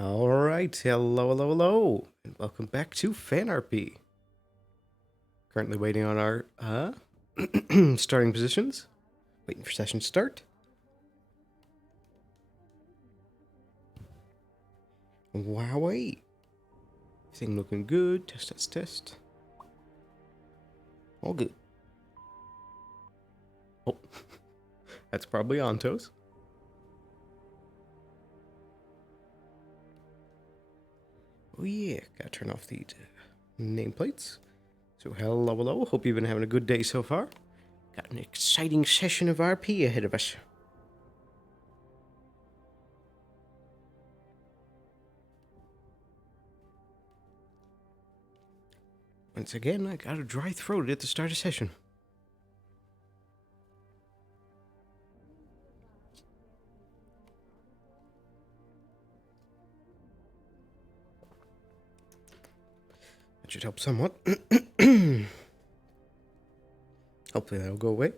All right, hello, and welcome back to FanRP. Currently waiting on our starting positions. Waiting for session start. Wowee. Everything looking good. Test. All good. Oh, that's probably Ontos. Oh yeah, gotta turn off the nameplates. So hello, hope you've been having a good day so far. Got an exciting session of RP ahead of us. Once again, I got a dry throat at the start of session. That should help somewhat. Hopefully that'll go away.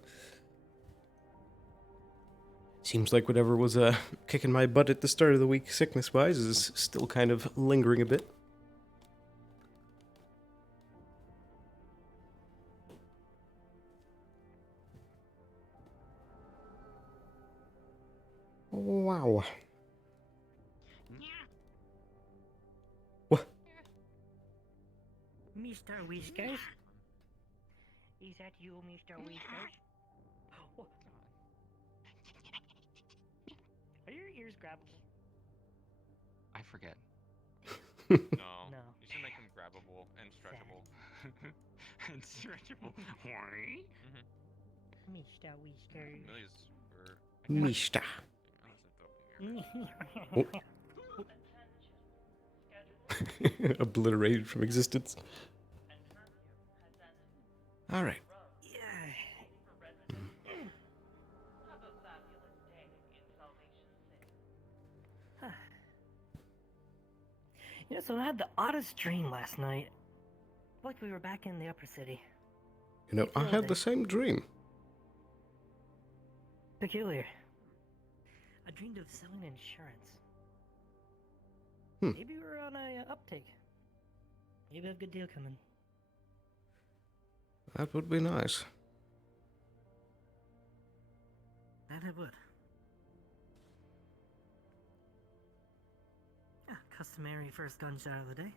Seems like whatever was kicking my butt at the start of the week, sickness-wise, is still kind of lingering a bit. Wow. What? Mr. Whiskers? Is that you, Mr. Whiskers? Oh. Are your ears grabbable? I forget. No. No. You should make them grabbable and stretchable. And stretchable. Mr. Whiskers. Millie's were. Mista. Oh. Obliterated from existence. Alright. You know, so I had the oddest dream last night. Like we were back in the upper city. You know, I had the same dream. Peculiar. I dreamed of selling insurance. Hmm. Maybe we're on a uptake. Maybe a good deal coming. That would be nice. That it would. Yeah, customary first gunshot of the day.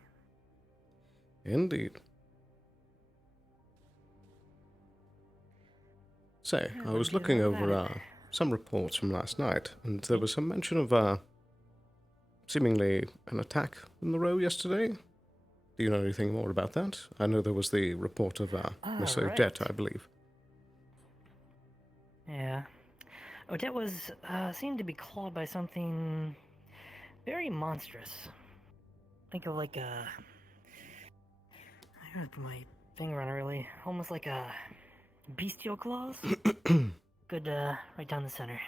Indeed. Say, I was looking over some reports from last night, and there was some mention of seemingly an attack in the row yesterday. Do you know anything more about that? I know there was the report of Miss right. Odette, I believe. Yeah. Odette was, seemed to be clawed by something very monstrous. Think of like a... I gotta put my finger on it really. Almost like a bestial claws. Good, right down the center.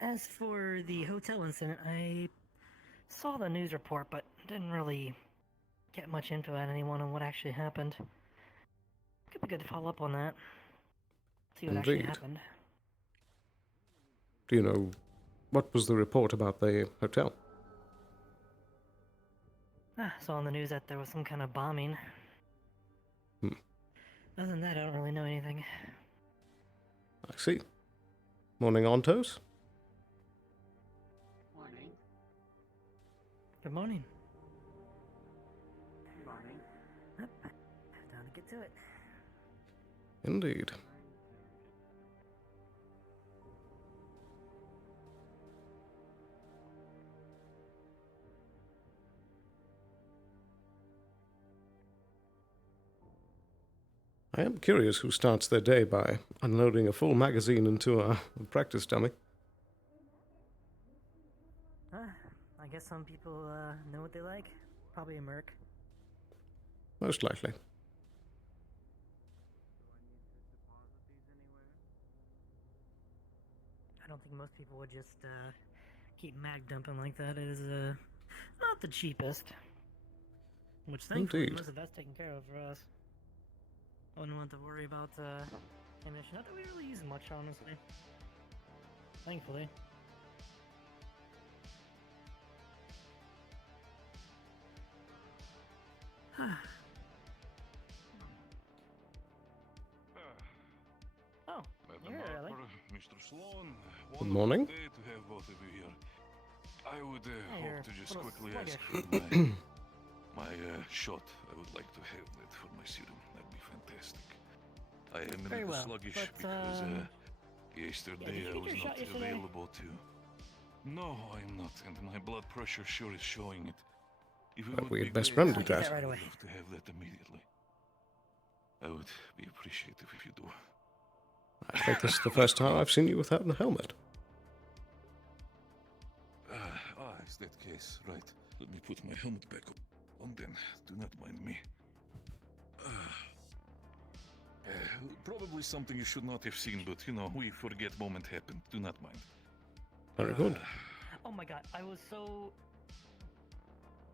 As for the hotel incident, I saw the news report, but didn't really get much info on anyone on what actually happened. Could be good to follow up on that. See what actually Indeed. happened. Do you know what was the report about the hotel? Saw on the news that there was some kind of bombing. Hmm. Other than that, I don't really know anything. I see. Morning, Ontos. Morning. Good morning. Morning. Yep. Time to get to it. Indeed. I am curious who starts their day by unloading a full magazine into a practice dummy. I guess some people know what they like. Probably a merc. Most likely. I don't think most people would just keep mag dumping like that. It is not the cheapest. Which thankfully Indeed. most of that's taken care of for us. I wouldn't want to worry about ammunition. Not that we really use much, honestly. Hmm. 'Indeed. Do you know what was the report about the hotel? Thankfully. 'Cause, I don't think most people would just keep mag dumping like that. It is not the cheapest. Which thankfully most of that's taken care of for us. I wouldn't want to worry about ammunition. Not that we really use much, honestly. Thankfully. Oh, Madam you're early. Harper, Mr. Sloan, Good wonderful morning. day to have both of you here. I would you're hope to just a little quickly ask sluggish. for my shot. I would like to have that for my serum. That'd be fantastic. I am a Very little well, sluggish but, because yeah, yesterday did you I get was your not shot yesterday? available to. No, I'm not, and my blood pressure sure is showing it. If it But would we be had best great, friend do I'll get that. that right I away. would love to have that immediately. I would be appreciative if you do. I think this is the first time I've seen you without a helmet. Is that case? Right. Let me put my helmet back on then. Do not mind me. Probably something you should not have seen, but you know, we forget moment happened. Do not mind. Very good. Oh my god, I was so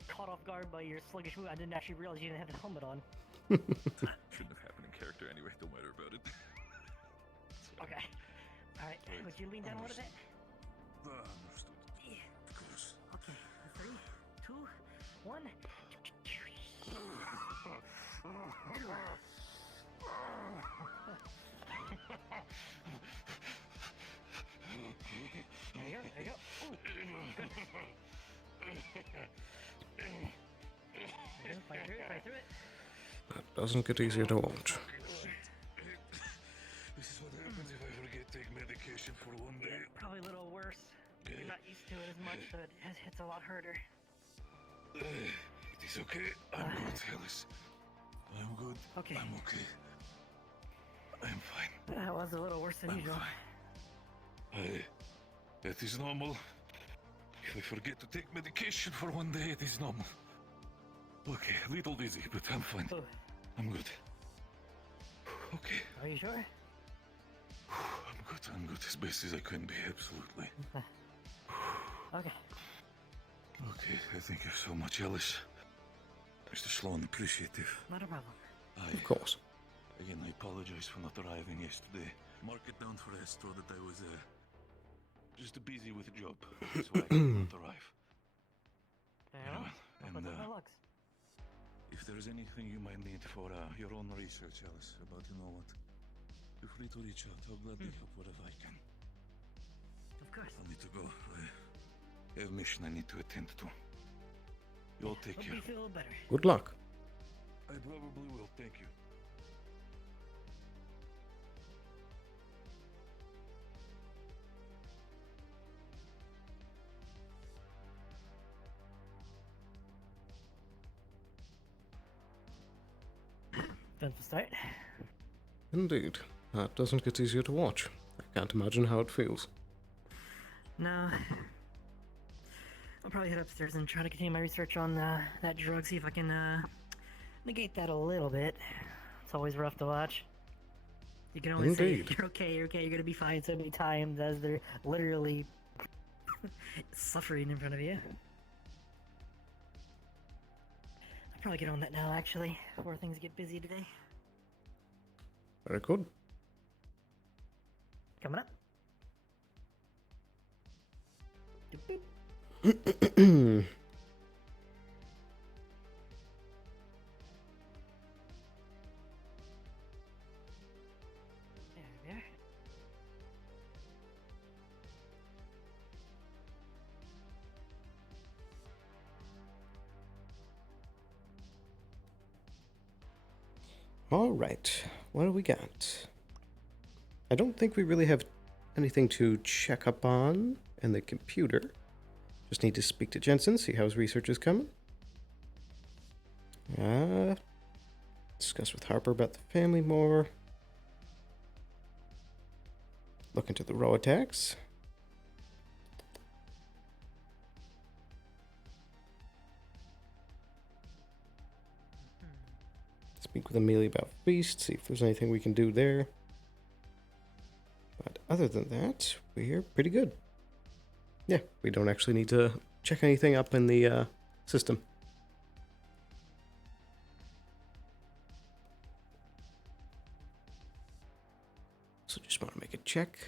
caught off guard by your sluggish move, I didn't actually realize you didn't have the helmet on. Shouldn't have happened in character anyway. Don't matter about it. Okay. Alright, would you lean down a little bit? Understood. Yeah. Of course. Okay, 3, 2, 1. There you go, there you go. Ooh, good. There you go, fight through it, fight through it. That doesn't get easier to watch. This is what happens if I forget to take medication for one day. Probably a little worse. You're not used to it as much, so it hits a lot harder. It is okay. I'm good, Alice. I'm good. Okay. I'm okay. I'm fine. That was a little worse than I'm usual. fine. That is normal. If I forget to take medication for one day, it is normal. Okay, a little dizzy, but I'm fine. Ooh, I'm good. Okay. are you sure? I'm good. I'm good. As best as I can be, absolutely. Okay. Okay, thank you so much, Alice. Mr. Sloan, appreciative. Not a problem. Of course. Again, I apologize for not arriving yesterday. Mark it down for Astro that I was just busy with a job. That's why I could not arrive. Very well. I'll And put that in my logs. if there's anything you might need for your own research, Alice, about you know what, feel free to reach out. I'll gladly help wherever I can. Of course. I need to go. I have a mission I need to attend to. You all take Hope care. you feel better. Good luck. I probably will. Thank you. Time to start. Indeed. That doesn't get easier to watch. I can't imagine how it feels. No. I'll probably head upstairs and try to continue my research on that drug, see if I can negate that a little bit. It's always rough to watch. You can only Indeed. say, you're okay, you're gonna be fine so many times as they're literally suffering in front of you. I'll probably get on that now, actually, before things get busy today. Very good. Coming up. Doop, boop. There we are. All right. What do we got? I don't think we really have anything to check up on in the computer. Just need to speak to Jensen, see how his research is coming. Discuss with Harper about the family more. Look into the row attacks. Speak with Amelia about Feast, see if there's anything we can do there. But other than that, we're pretty good. Yeah, we don't actually need to check anything up in the system. So just want to make a check.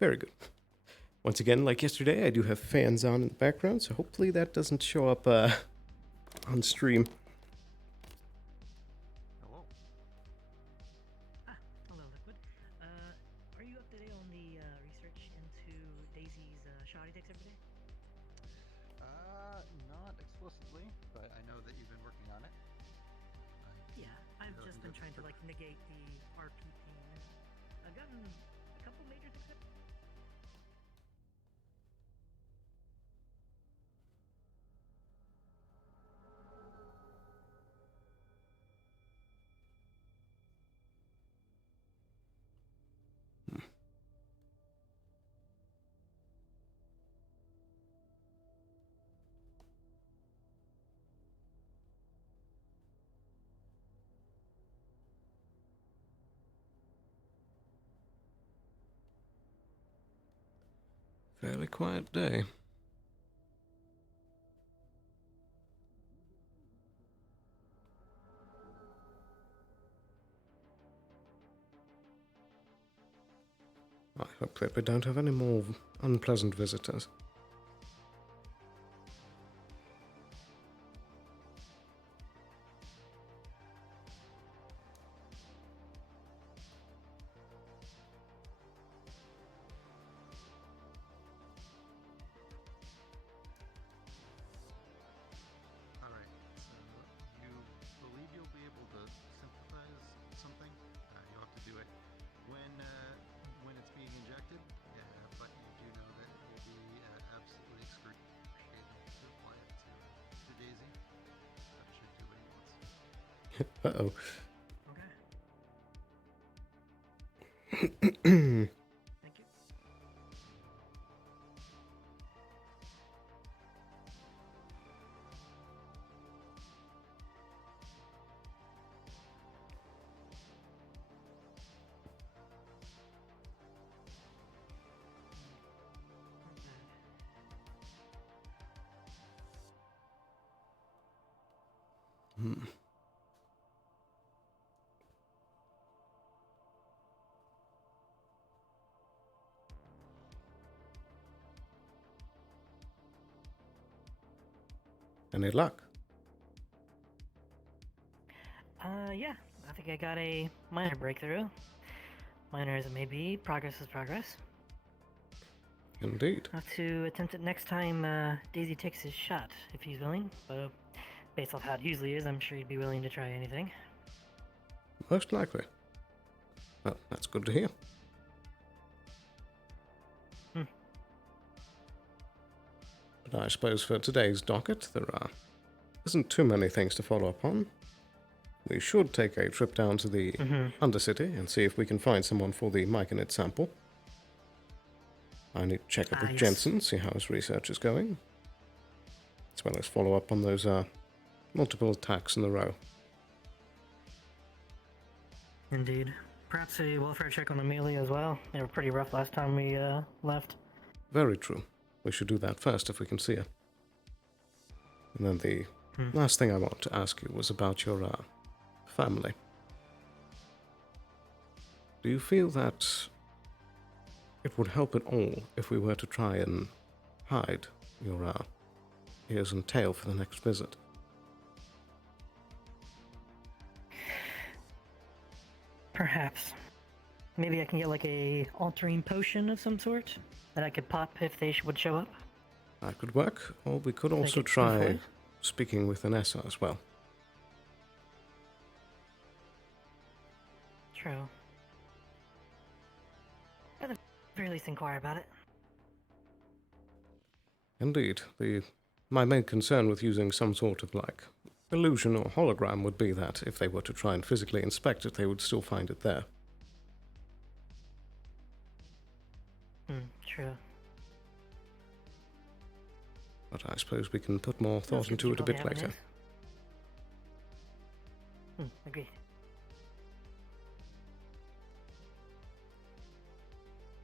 Very good. Once again, like yesterday, I do have fans on in the background, so hopefully that doesn't show up on stream. Hello. Ah, hello, Liquid. Are you up to date on the research into Daisy's shot he takes every day? Not explicitly, but I know that you've been working on it. Yeah, I've Really just been good trying to for- like negate the RP pain. I've gotten a couple major success. Fairly quiet day. I hope that we don't have any more unpleasant visitors. Alright, so you believe you'll be able to synthesize something? You'll have to do it when it's being injected, but you do know that it will be absolutely excruciating to apply it to Daisy. That should do what he wants. Uh-oh. Okay. Thank you. Hmm. Any luck? Yeah, I think I got a minor breakthrough. Minor as it may be, progress is progress. Indeed. I'll have to attempt it next time Daisy takes his shot, if he's willing. But based off how it usually is, I'm sure he'd be willing to try anything. Most likely. Well, that's good to hear. Hmm. But I suppose for today's docket, there isn't too many things to follow up on. We should take a trip down to the Undercity and see if we can find someone for the myconid sample. I need to check up with Yes. Jensen, see how his research is going. As well as follow up on those multiple attacks in a row. Indeed. Perhaps a welfare check on Amelia as well. They were pretty rough last time we left. Very true. We should do that first if we can see her. And then the last thing I want to ask you was about your family. Do you feel that it would help at all if we were to try and hide your ears and tail for the next visit? Perhaps. Maybe I can get like a altering potion of some sort that I could pop if they would show up. That could work, or we could also it try twofold. speaking with Anessa as well. True. At the very least, inquire about it. Indeed, my main concern with using some sort of like illusion or hologram would be that if they were to try and physically inspect it, they would still find it there. True. But I suppose we can put more thought That's good into you it a probably bit have later. an agreed.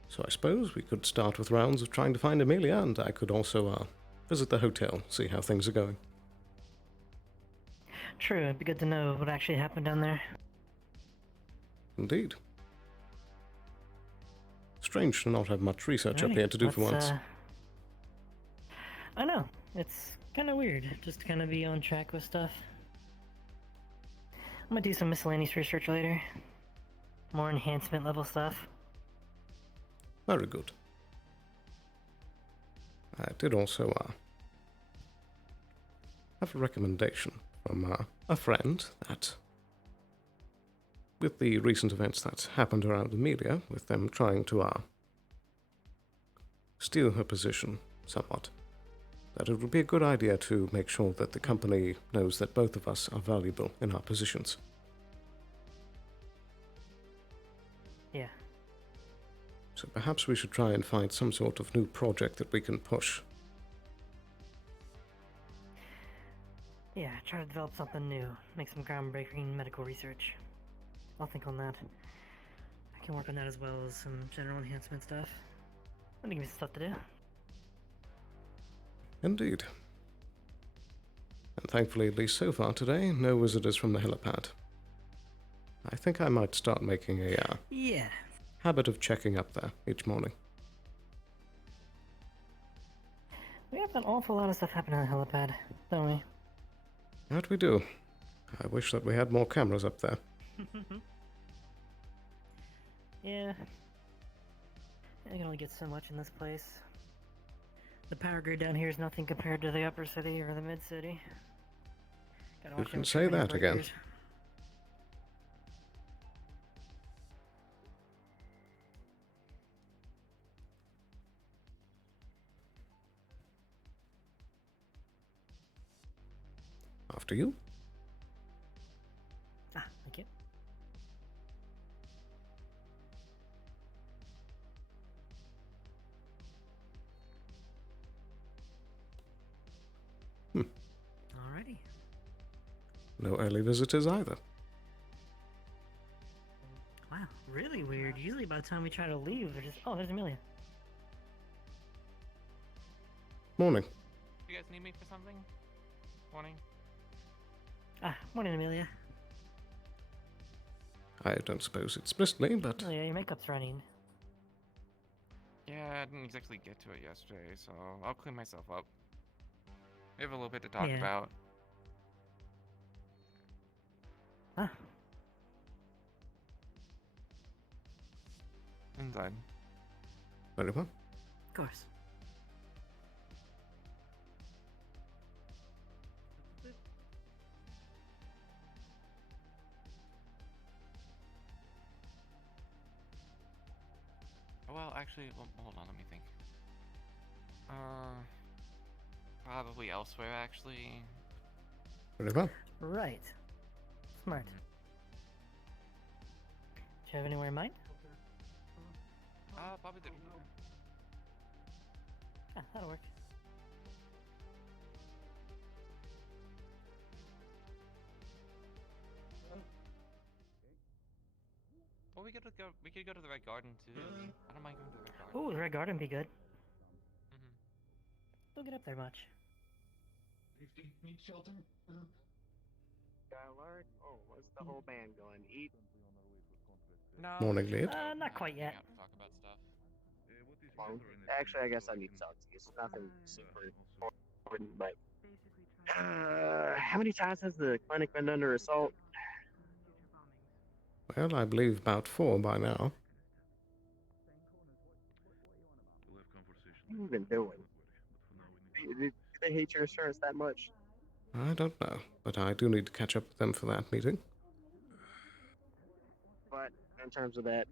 So I suppose we could start with rounds of trying to find Amelia, and I could also visit the hotel, see how things are going. True, it'd be good to know what actually happened down there. Indeed. Strange to not have much research up Alrighty, here to do for let's, once. I know. It's kind of weird, just to kind of be on track with stuff. I'm gonna do some miscellaneous research later. More enhancement level stuff. Very good. I did also have a recommendation from a friend that, with the recent events that happened around Amelia, with them trying to steal her position somewhat, that it would be a good idea to make sure that the company knows that both of us are valuable in our positions. Yeah. So perhaps we should try and find some sort of new project that we can push. Yeah, try to develop something new. Make some groundbreaking medical research. I'll think on that. I can work on that as well as some general enhancement stuff. That'll give me some stuff to do. Indeed. And thankfully, at least so far today, no visitors from the helipad. I think I might start making a Yeah. habit of checking up there each morning. We have an awful lot of stuff happening on the helipad, don't we? That we do. I wish that we had more cameras up there. Yeah. I can only get so much in this place. The power grid down here is nothing compared to the upper city or the mid city. You can say that again. After you. Ah, thank you. Alrighty. No early visitors either. Wow, really weird. Usually by the time we try to leave, they're just... Oh, there's Amelia. Morning. You guys need me for something? Morning. Ah, morning, Amelia. I don't suppose explicitly, but Oh yeah, your makeup's running. Yeah, I didn't exactly get to it yesterday, so I'll clean myself up. We have a little bit to talk Yeah. about. Ah, Inside. very well. of course. Well, actually, hold on, let me think. Probably elsewhere, actually. Very well. Right. Smart. Do you have anywhere in mind? Probably the... Ah, that'll work. Or we could go to the Red Garden, too. I don't mind going to the Red Garden. Ooh, the Red Garden would be good. Mm-hmm. Don't get up there much. Skylark? Oh, what's the whole band going? Eat? No. Morning, Lead. Not quite yet. Out to talk about stuff. Well, actually, I guess I need to talk to you. It's nothing super important, but... how many times has the clinic been under assault? Well, I believe about 4 by now. What have you been doing? Do they hate your insurance that much? I don't know, but I do need to catch up with them for that meeting. But in terms of that,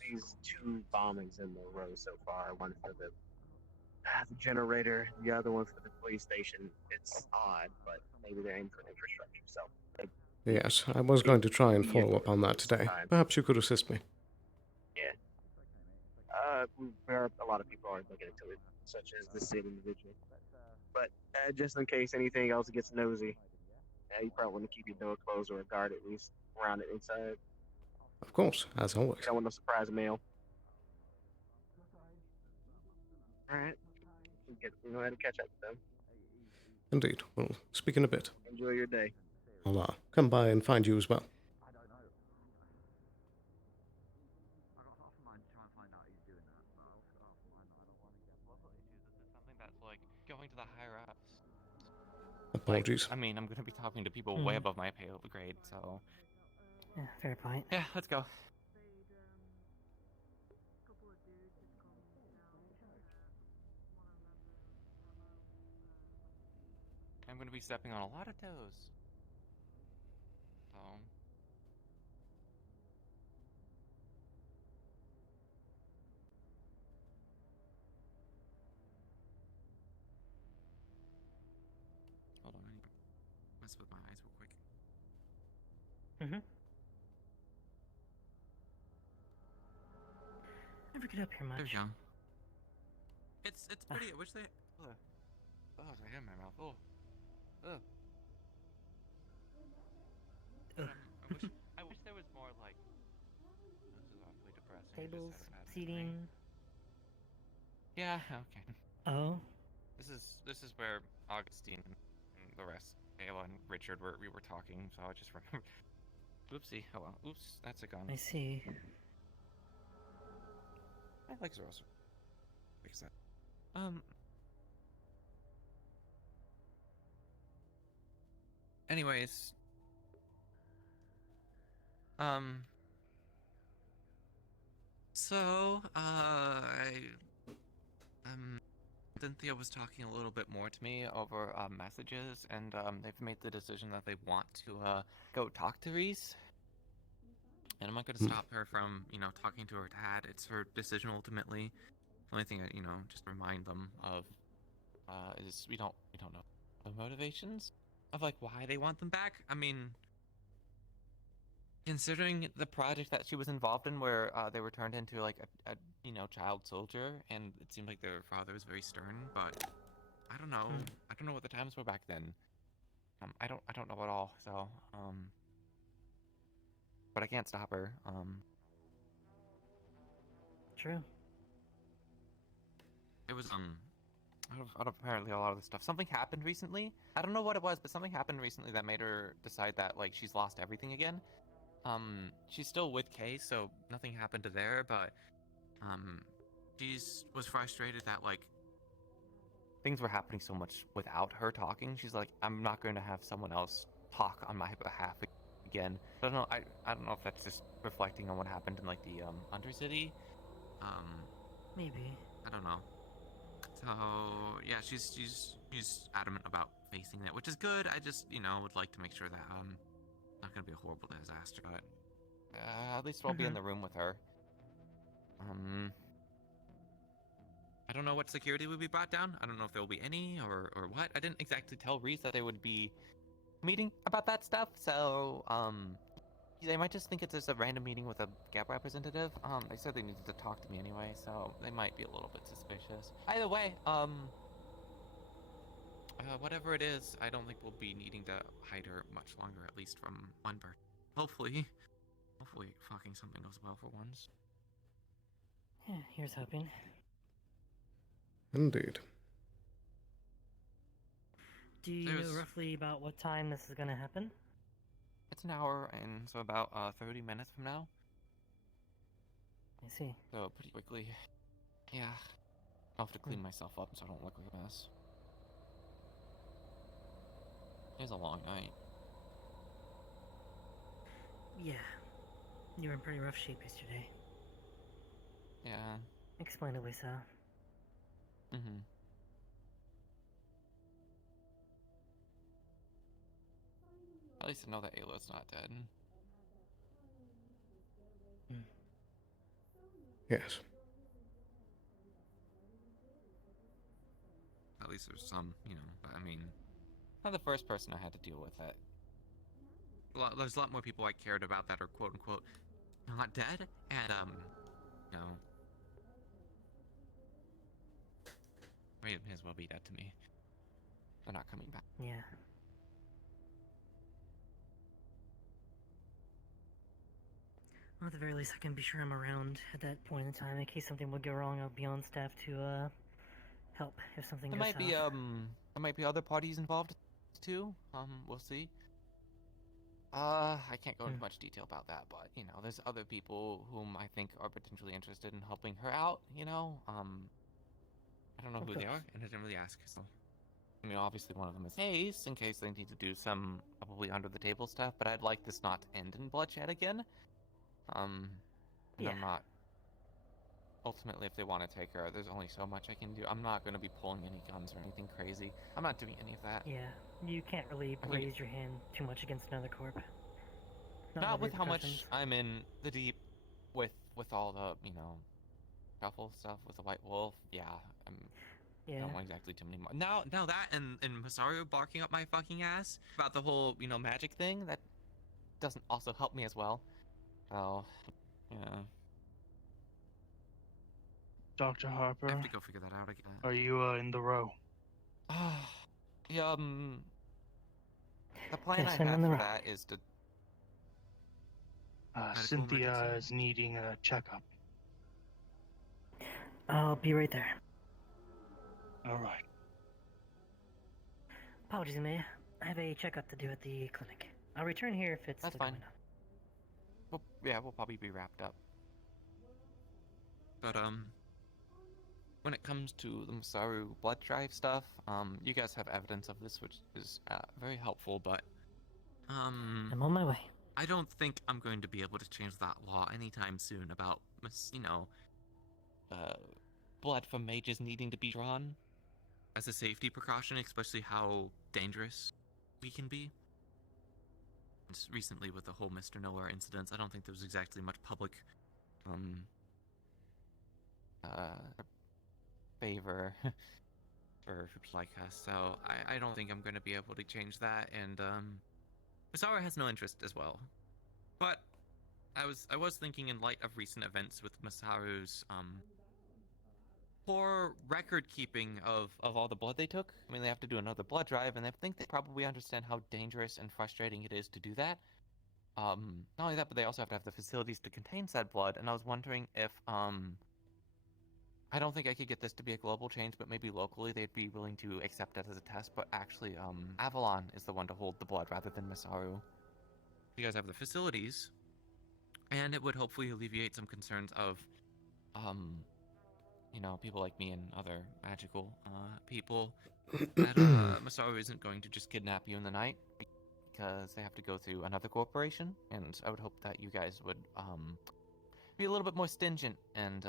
these 2 bombings in a row so far. One for the generator, the other one for the police station. It's odd, but maybe they're aiming for infrastructure. So Yes, I was going to try and follow up on that today. Perhaps you could assist me. there are a lot of people are looking into it, such as the city individual. But just in case anything else gets nosy, you probably want to keep your door closed or a guard at least around it inside. Of course, as always. You don't want no surprise mail. All right, we know how to catch up with them. Indeed. We'll speak in a bit. Enjoy your day. I'll come by and find you as well. Issues. This is something that's like going to the higher ups. Apologies. I mean, I'm gonna be talking to people way Hmm. above my POV grade, so Yeah, fair point. yeah, let's go. I'm gonna be stepping on a lot of toes. So hold on, I need to mess with my eyes real quick. Mm-hmm. Never get up here much. There we go. It's pretty. I wish they. Ugh. Oh, it's in my mouth. Oh. Ugh. Ugh. I wish there was more like. This is awfully depressing. I just Tables, had a bad seating. memory. Yeah. Okay. Oh. This is where Augustine and the rest, Ayla and Richard we were talking. So I just remember. Oopsie. Oh well. Oops. That's a gun. I see. My legs are also. Fix that. Anyways. So, Cynthia was talking a little bit more to me over messages, and they've made the decision that they want to go talk to Reese. And I'm not going to stop her from, talking to her dad. It's her decision ultimately. The only thing I, just remind them of is we don't know the motivations of like why they want them back. I mean, considering the project that she was involved in, where they were turned into like a child soldier, and it seemed like their father was very stern. But I don't know. I don't know what the times were back then. I don't know at all. So but I can't stop her. True. It was out of apparently a lot of the stuff. Something happened recently. I don't know what it was, but something happened recently that made her decide that like she's lost everything again. She's still with Kay, so nothing happened to there, but she's was frustrated that like things were happening so much without her talking. She's like, I'm not going to have someone else talk on my behalf again. I don't know. I don't know if that's just reflecting on what happened in like the Undercity. Maybe. I don't know. So yeah, she's adamant about facing it, which is good. I just would like to make sure that not gonna be a horrible disaster, but at least I'll be in the room with her. I don't know what security would be brought down. I don't know if there will be any or what. I didn't exactly tell Reese that they would be meeting about that stuff, so they might just think it's just a random meeting with a Gap representative. They said they needed to talk to me anyway, so they might be a little bit suspicious. Either way, whatever it is, I don't think we'll be needing to hide her much longer, at least from one person. Hopefully fucking something goes well for once. Yeah, here's hoping. Indeed. Do you know roughly about what time this is gonna happen? It's an hour, and so about 30 minutes from now. I see. So pretty quickly. Yeah. I'll have to clean myself up so I don't look like a mess. It's a long night. Yeah. You were in pretty rough shape yesterday. Yeah. Explainably so. Mm-hmm. At least I know that Ayla's not dead. Yes. At least there's some, but I mean, not the first person I had to deal with that. There's a lot more people I cared about that are quote unquote not dead, and may as well be dead to me. They're not coming back. Yeah. Well, at the very least, I can be sure I'm around at that point in time in case something would go wrong. I'll be on staff to help if something There goes might be south. there might be other parties involved too. We'll see. I can't go into much detail about that, but there's other people whom I think are potentially interested in helping her out. I don't know who they are, and I didn't really ask, so I mean, obviously one of them is haste, in case they need to do some probably under-the-table stuff, but I'd like this not to end in bloodshed again. And Yeah. I'm not... Ultimately, if they want to take her, there's only so much I can do. I'm not going to be pulling any guns or anything crazy. I'm not doing any of that. Yeah, you can't really I mean- raise your hand too much against another corp. Not with how much repercussions. I'm in the deep with all the, you know, shuffle stuff with the White Wolf. Yeah, I Yeah. don't want exactly too many more. Now that and Masaru barking up my fucking ass about the whole, you know, magic thing, that doesn't also help me as well. So, yeah. Dr. I Harper, have to go figure that out again. are you in the row? Yeah, the plan Yes, I I'm have in the for row. that is to Medical Cynthia emergency? is needing a checkup. I'll be right there. All right. Apologies, Maya. I have a checkup to do at the clinic. I'll return here if it's That's still fine. going on. Well, yeah, we'll probably be wrapped up. But, when it comes to the Masaru blood drive stuff, you guys have evidence of this, which is very helpful, but, I'm on my way. I don't think I'm going to be able to change that law anytime soon about, you know, blood from mages needing to be drawn as a safety precaution, especially how dangerous we can be. And recently with the whole Mr. Nowhere incidents, I don't think there was exactly much public, favor for groups like us, so I don't think I'm going to be able to change that, and Masaru has no interest as well. But I was thinking in light of recent events with Masaru's poor record keeping of all the blood they took. I mean, they have to do another blood drive, and I think they probably understand how dangerous and frustrating it is to do that. Not only that, but they also have to have the facilities to contain said blood, and I was wondering if I don't think I could get this to be a global change, but maybe locally they'd be willing to accept it as a test, but actually, Avalon is the one to hold the blood rather than Masaru. You guys have the facilities, and it would hopefully alleviate some concerns of, you know, people like me and other magical, people, that, Masaru isn't going to just kidnap you in the night, because they have to go through another corporation, and I would hope that you guys would, be a little bit more stingent and,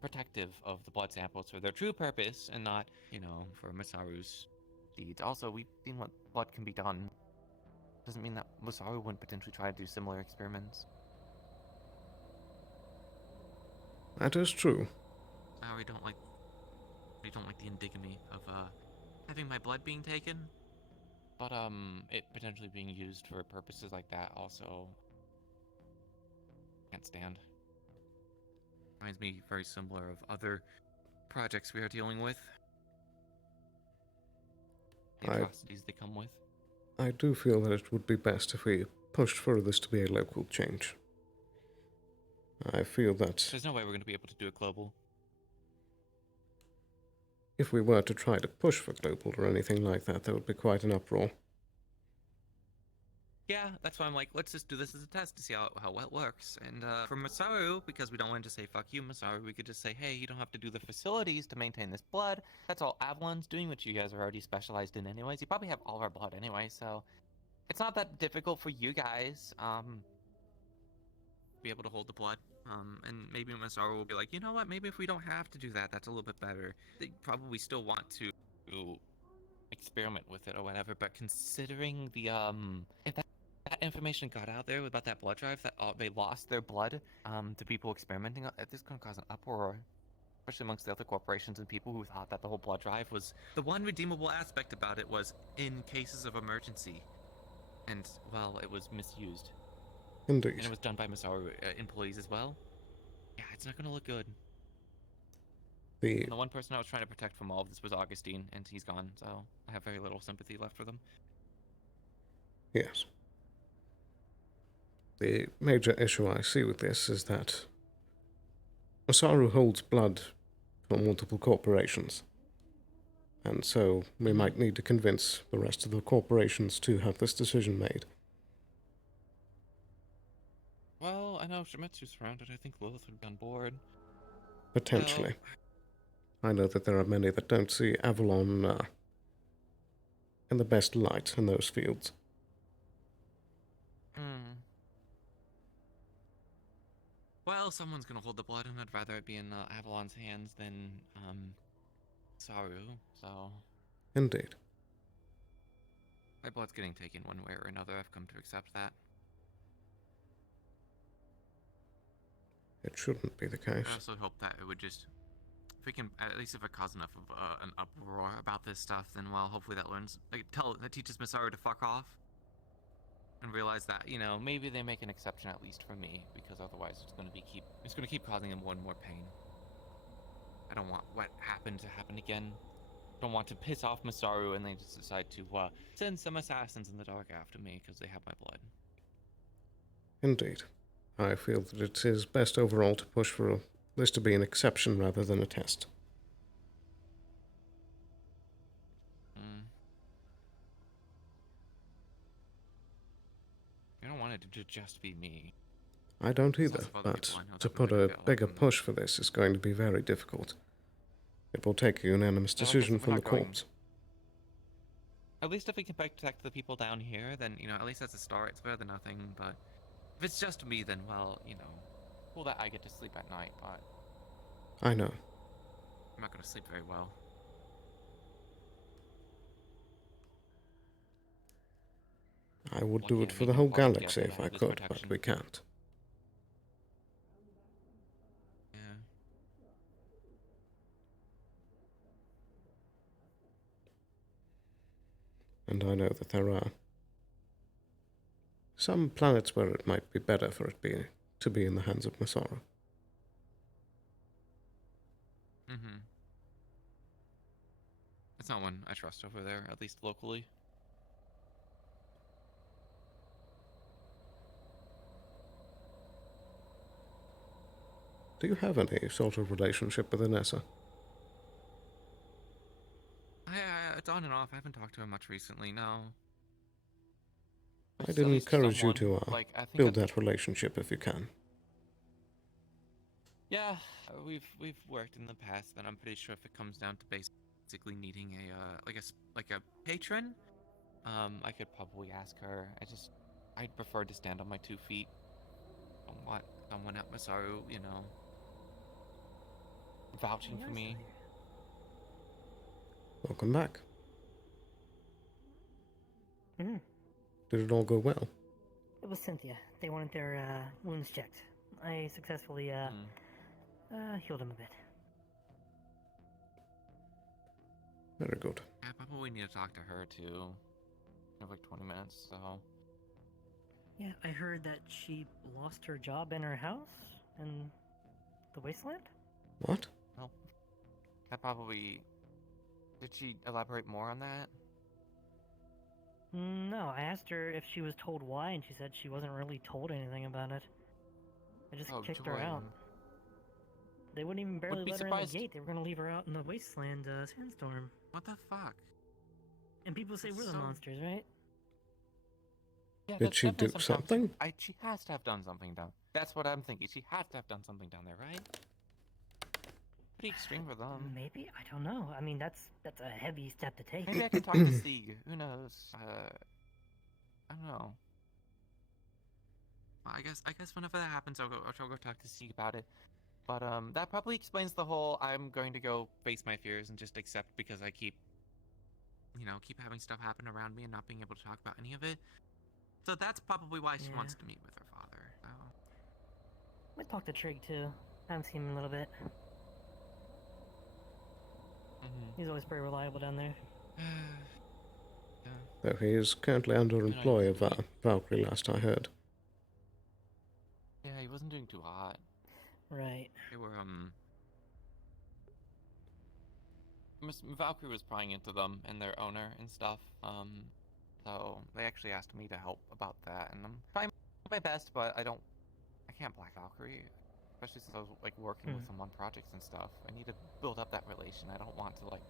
protective of the blood samples for their true purpose and not, you know, for Masaru's deeds. Also, we've seen what blood can be done. Doesn't mean that Masaru wouldn't potentially try to do similar experiments. That is true. I don't like the indigamy of having my blood being taken, but it potentially being used for purposes like that also can't stand. Reminds me very similar of other projects we are dealing with. The atrocities they come with. I do feel that it would be best if we pushed for this to be a local change. I feel that There's no way we're going to be able to do it global. if we were to try to push for global or anything like that, there would be quite an uproar. Yeah, that's why I'm like, let's just do this as a test to see how well it works. And for Masaru, because we don't want to say fuck you, Masaru, we could just say, hey, you don't have to do the facilities to maintain this blood. That's all Avalon's doing, which you guys are already specialized in anyways. You probably have all of our blood anyway, so it's not that difficult for you guys. Be able to hold the blood. And maybe Masaru will be like, you know what, maybe if we don't have to do that, that's a little bit better. They probably still want to experiment with it or whatever, but considering the, if that information got out there about that blood drive, that they lost their blood to people experimenting, this is going to cause an uproar, especially amongst the other corporations and people who thought that the whole blood drive was... The one redeemable aspect about it was in cases of emergency. And, well, it was misused. Indeed. And it was done by Masaru employees as well. Yeah, it's not going to look good. The And the one person I was trying to protect from all of this was Augustine, and he's gone, so I have very little sympathy left for them. Yes. The major issue I see with this is that Masaru holds blood for multiple corporations, and so we might need to convince the rest of the corporations to have this decision made. Well, I know Shimitsu's surrounded. I think Lilith would be on board. Potentially. I know that there are many that don't see Avalon in the best light in those fields. Hmm. Well, someone's gonna hold the blood, and I'd rather it be in Avalon's hands than Saru. So Indeed. my blood's getting taken one way or another. I've come to accept that. It shouldn't be the case. I also hope that it would just, if we can, at least if it caused enough of an uproar about this stuff, then well, hopefully that learns, like, that teaches Masaru to fuck off, and realize that, you know, maybe they make an exception at least for me, because otherwise it's gonna keep causing him more and more pain. I don't want what happened to happen again. Don't want to piss off Masaru and they just decide to send some assassins in the dark after me because they have my blood. Indeed. I feel that it is best overall to push for this to be an exception rather than a test. I don't want it to just be me. I don't either, but to put a bigger push for this is going to be very difficult. It will take a unanimous decision from the courts. At least if we can protect the people down here, then, you know, at least that's a start. It's better than nothing, but if it's just me, then, well, you know, cool that I get to sleep at night, but I know. I'm not going to sleep very well. I would do it for the whole galaxy if I could, but we can't. Yeah. And I know that there are some planets where it might be better for it to be in the hands of Masaru. Mm-hmm. It's not one I trust over there, at least locally. Do you have any sort of relationship with Inessa? It's on and off. I haven't talked to him much recently, no. I'd encourage you to build that relationship if you can. Yeah, we've worked in the past, and I'm pretty sure if it comes down to basically needing a patron, I could probably ask her. I'd prefer to stand on my 2 feet. I don't want someone at Masaru, you know, vouching for me. Welcome back. Mm-hmm. Did it all go well? It was Cynthia. They wanted their wounds checked. I successfully healed him a bit. Very good. I probably need to talk to her too. I have like 20 minutes, so. Yeah, I heard that she lost her job in her house in the wasteland. What? Well, did she elaborate more on that? No, I asked her if she was told why, and she said she wasn't really told anything about it. I just kicked her out. They wouldn't even barely let her in the gate. They were going to leave her out in the wasteland sandstorm. What the fuck? And people say we're the monsters, right? Yeah, did she do something? She has to have done something down. That's what I'm thinking. She has to have done something down there, right? Pretty extreme for them. Maybe, I don't know. I mean, that's a heavy step to take. Maybe I can talk to Sieg. Who knows? I don't know. Well, I guess whenever that happens, I'll go talk to Sieg about it. But that probably explains the whole I'm going to go face my fears and just accept because I keep having stuff happen around me and not being able to talk about any of it. So that's probably why she wants to meet with her father. So. I talked to Trig too. I haven't seen him in a little bit. He's always pretty reliable down there. Yeah. Though he is currently under employ of Valkyrie, last I heard. Yeah, he wasn't doing too hot. Right. They were Valkyrie was prying into them and their owner and stuff. So they actually asked me to help about that, and I'm trying my best, but I can't black Valkyrie, especially since I was like working with them on projects and stuff. I need to build up that relation. I don't want to like.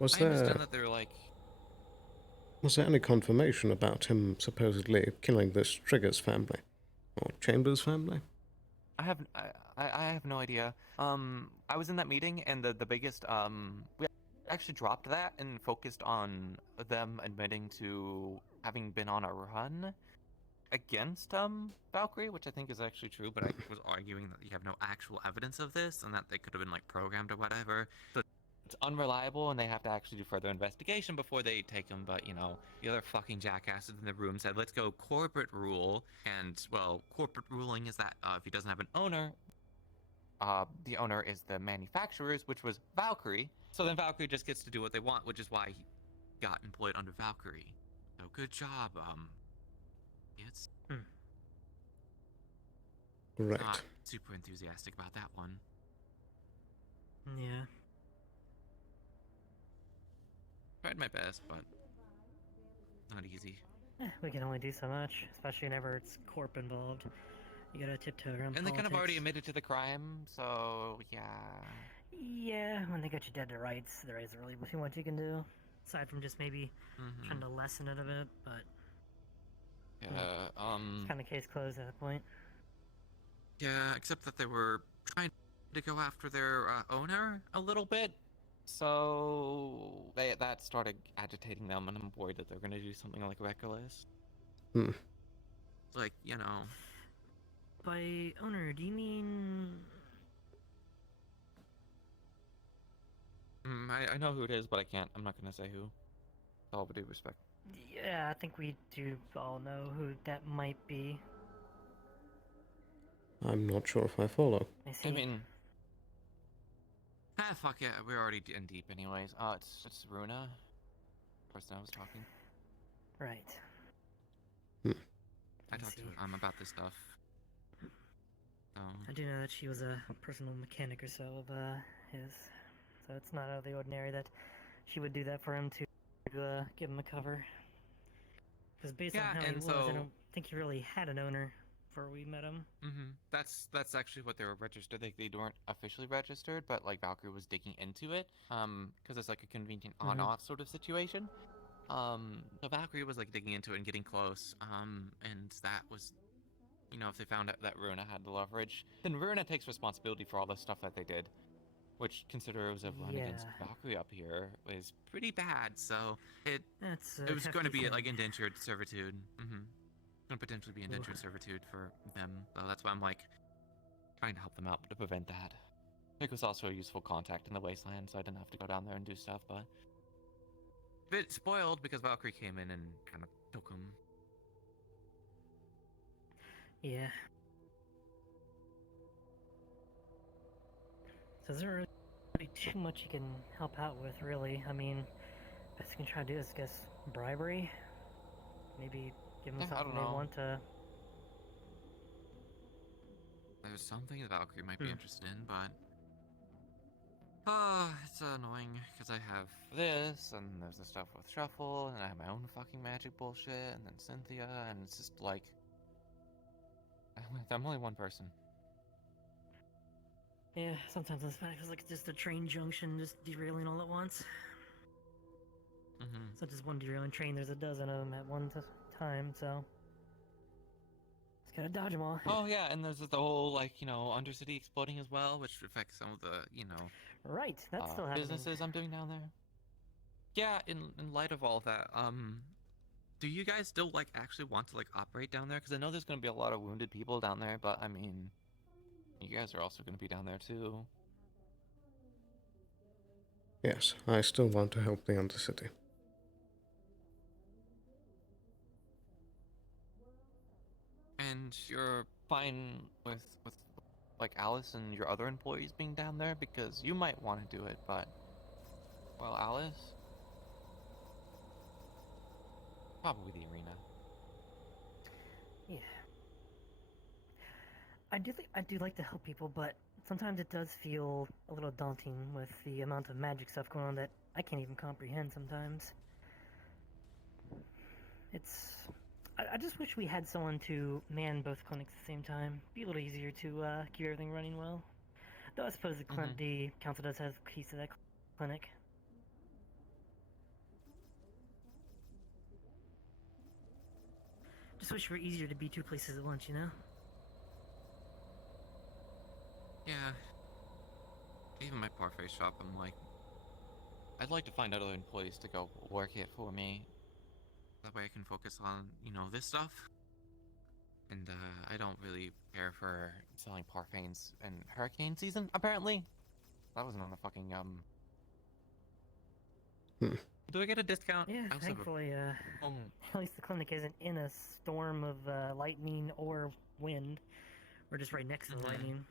I understand that they're like. Was there any confirmation about him supposedly killing this Trigger's family or Chambers' family? I have no idea. I was in that meeting, and the biggest actually dropped that and focused on them admitting to having been on a run against Valkyrie, which I think is actually true, but I was arguing that you have no actual evidence of this and that they could have been like programmed or whatever. So it's unreliable and they have to actually do further investigation before they take him. But you know, the other fucking jackasses in the room said, let's go corporate rule. And well, corporate ruling is that if he doesn't have an owner, the owner is the manufacturers, which was Valkyrie. So then Valkyrie just gets to do what they want, which is why he got employed under Valkyrie. So good job, it's Right. not super enthusiastic about that one. Yeah. Tried my best, but not easy. We can only do so much, especially whenever it's corp involved. You gotta tiptoe around And they kind of already politics. admitted to the crime, so yeah. Yeah, when they got you dead to rights, there isn't really too much you can do. Aside from just maybe trying to lessen it a bit, but Yeah, it's kind of case closed at that point. yeah, except that they were trying to go after their owner a little bit. So that started agitating them, and I'm worried that they're going to do something like reckless. Hmm. Like, you know. By owner, do you mean... I know who it is, but I'm not going to say who. With all due respect. Yeah, I think we do all know who that might be. I'm not sure if I follow. I see. I mean... fuck it, we're already in deep anyways. It's Runa. Person I was talking. Right. I talked to her about this stuff. So... I do know that she was a personal mechanic or so of his. So it's not out of the ordinary that she would do that for him to give him a cover. Because based on how he was, I don't think he really had an owner before we met him. That's actually what they were registered. They weren't officially registered, but like Valkyrie was digging into it. Because it's like a convenient on-off sort of situation. So Valkyrie was like digging into it and getting close. And that was, you know, if they found out that Runa had the leverage, then Runa takes responsibility for all the stuff that they did. Which, consider it was a run against Valkyrie up here, was pretty bad. So it was going to be like indentured servitude. Going to potentially be indentured servitude for them. So that's why I'm like trying to help them out to prevent that. Vic was also a useful contact in the wasteland, so I didn't have to go down there and do stuff. But a bit spoiled because Valkyrie came in and kind of took him. Yeah. So is there really too much you can help out with, really? I mean, best you can try to do is, I guess, bribery? Maybe give them something they want to... There's something that Valkyrie might be interested in, but... it's annoying, because I have this, and there's the stuff with Shuffle, and I have my own fucking magic bullshit, and then Cynthia, and it's just like... I'm only one person. Yeah, sometimes it feels like it's just a train junction just derailing all at once. It's not just one derailing train, there's a dozen of them at one time, so... Just gotta dodge them all. Oh yeah, and there's the whole, like, you know, Undercity exploding as well, which affects some of the, you know... Right, that's still happening. Businesses I'm doing down there. Yeah, in light of all that, do you guys still, like, actually want to, like, operate down there? Because I know there's gonna be a lot of wounded people down there, but, I mean... You guys are also going to be down there, too. Yes, I still want to help the Undercity. And you're fine with like, Alice and your other employees being down there? Because you might want to do it, but... Well, Alice? Probably the arena. Yeah. I do like to help people, but sometimes it does feel a little daunting with the amount of magic stuff going on that I can't even comprehend sometimes. I just wish we had someone to man both clinics at the same time. Be a little easier to keep everything running well. Though I suppose the council does have keys to that clinic. Just wish it were easier to be two places at once, you know? Yeah. Even my parfait shop, I'm like... I'd like to find other employees to go work it for me. That way I can focus on, this stuff. And I don't really care for selling parfanes in hurricane season, apparently. That wasn't on the fucking, Do I get a discount? Yeah, I also have a- thankfully, Oh, at least the clinic isn't in a storm of lightning or wind. We're just right next to the Mhm. lightning.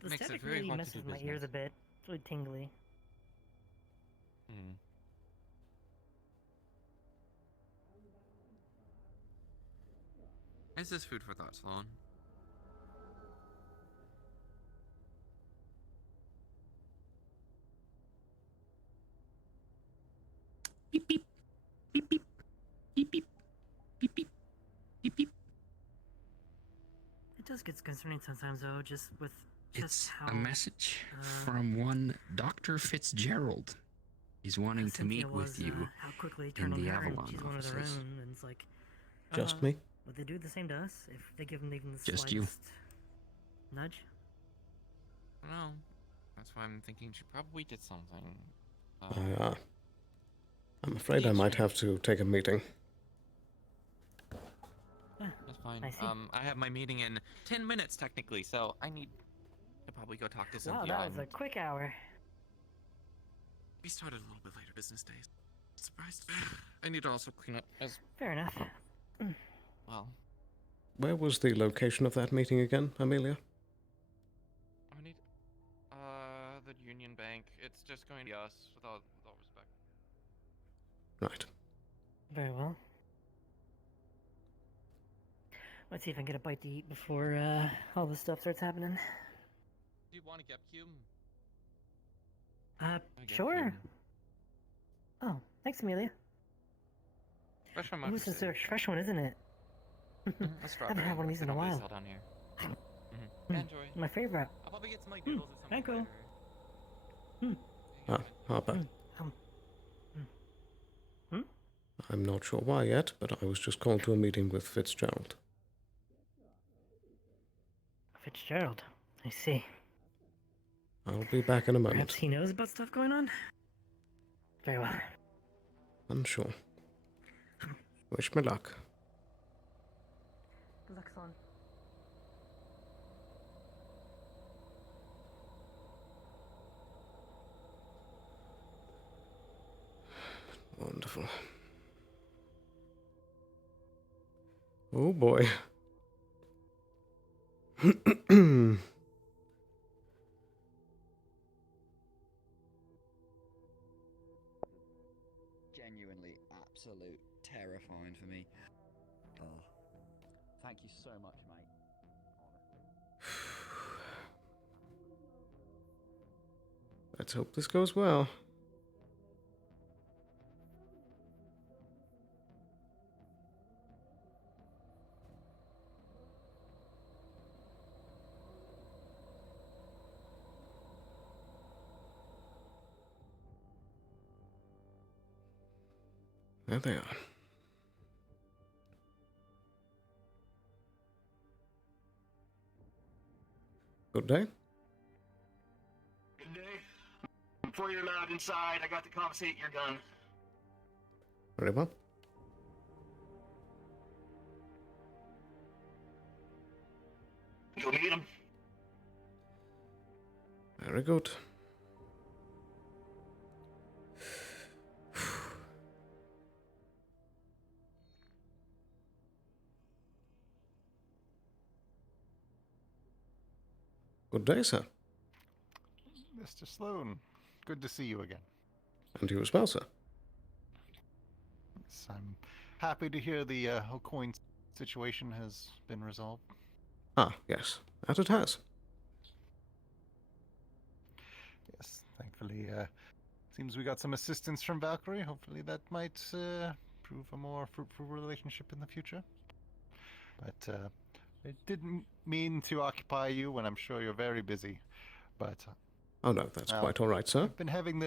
The Makes it static very really hard to do messes my ears a business. bit. It's really tingly. hmm. Is this food for thought, Sloan? Beep beep beep beep beep beep beep beep beep beep. It does get concerning sometimes, though, just with just It's how a message uh, from one Dr. Fitzgerald. He's wanting to Cynthia meet was, with you how quickly they in turn on the her, and Avalon she's one of their offices. own, and it's like, Just me? would they do the same to us if they give them even the Just you. slightest nudge? I don't know. That's why I'm thinking she probably did something. I'm afraid I might have to take a meeting. That's fine. I see. I have my meeting in 10 minutes technically, so I need to probably go talk to Cynthia. Wow, that was a and quick hour. We started a little bit later business days. Surprised. I need to also clean up as Fair enough. well. Where was the location of that meeting again, Amelia? I need the Union Bank. It's just going to be us with all respect. Right. Very well. Let's see if I can get a bite to eat before all this stuff starts happening. Do you want a Gep Cube? Sure. Oh, thanks, Amelia. Fresh from Ooh, this is a fresh one, isn't it? I haven't had one of these in a while. Down here. Enjoy. My favorite. I'll probably get some like noodles or something thank you. later. Ah, Harper. Hmm? I'm not sure why yet, but I was just called to a meeting with Fitzgerald. Fitzgerald. I see. I'll be back in a moment. Perhaps he knows about stuff going on? Very well. Unsure. Wish me luck. Good luck, Sloan. Wonderful. Oh boy. Genuinely absolute terrifying for me. Oh, thank you so much, mate. Let's hope this goes well. There they are. Good day. Good day. Before you're allowed inside, I got to confiscate your gun. Very well. Go meet him. Very good. Good day, sir. Mr. Sloan, good to see you again. And you as well, sir. Yes, I'm happy to hear the O'Coin situation has been resolved. Ah, yes. That it has. Yes, thankfully, seems we got some assistance from Valkyrie. Hopefully that might prove a more fruitful relationship in the future. But I didn't mean to occupy you when I'm sure you're very busy. But Oh no, that's quite all right, sir. I've been having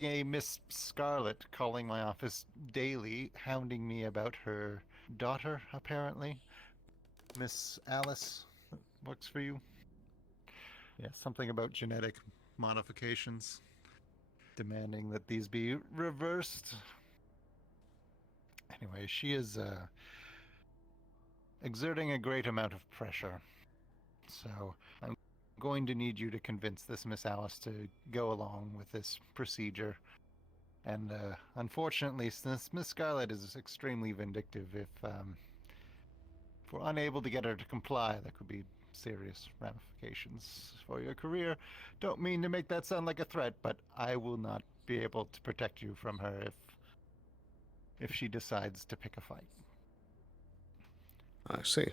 a Miss Scarlet calling my office daily, hounding me about her daughter, apparently. Miss Alice works for you. Yeah, something about genetic modifications. demanding that these be reversed. Anyway, she is exerting a great amount of pressure. So I'm going to need you to convince this Miss Alice to go along with this procedure. And unfortunately, since Miss Scarlet is extremely vindictive, if we're unable to get her to comply, there could be serious ramifications for your career. Don't mean to make that sound like a threat, but I will not be able to protect you from her if she decides to pick a fight. I see.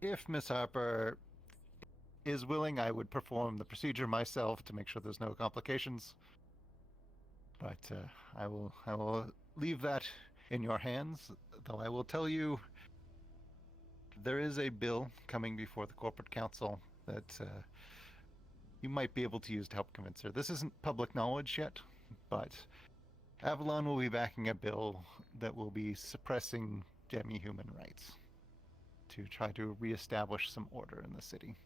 If Miss Harper is willing, I would perform the procedure myself to make sure there's no complications. But I will leave that in your hands, though I will tell you there is a bill coming before the corporate council that you might be able to use to help convince her. This isn't public knowledge yet, but Avalon will be backing a bill that will be suppressing demi-human rights to try to reestablish some order in the city.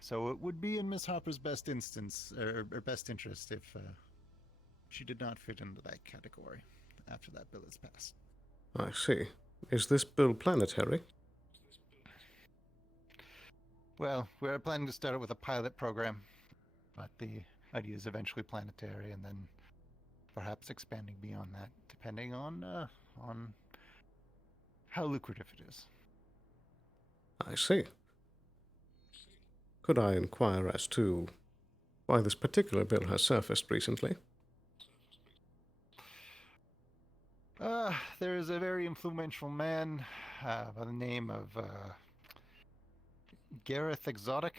So it would be in Miss Harper's best interest if she did not fit into that category after that bill is passed. I see. Is this bill planetary? Well, we're planning to start it with a pilot program, but the idea is eventually planetary, and then perhaps expanding beyond that, depending on how lucrative it is. I see. Could I inquire as to why this particular bill has surfaced recently? There is a very influential man by the name of Gareth Exotic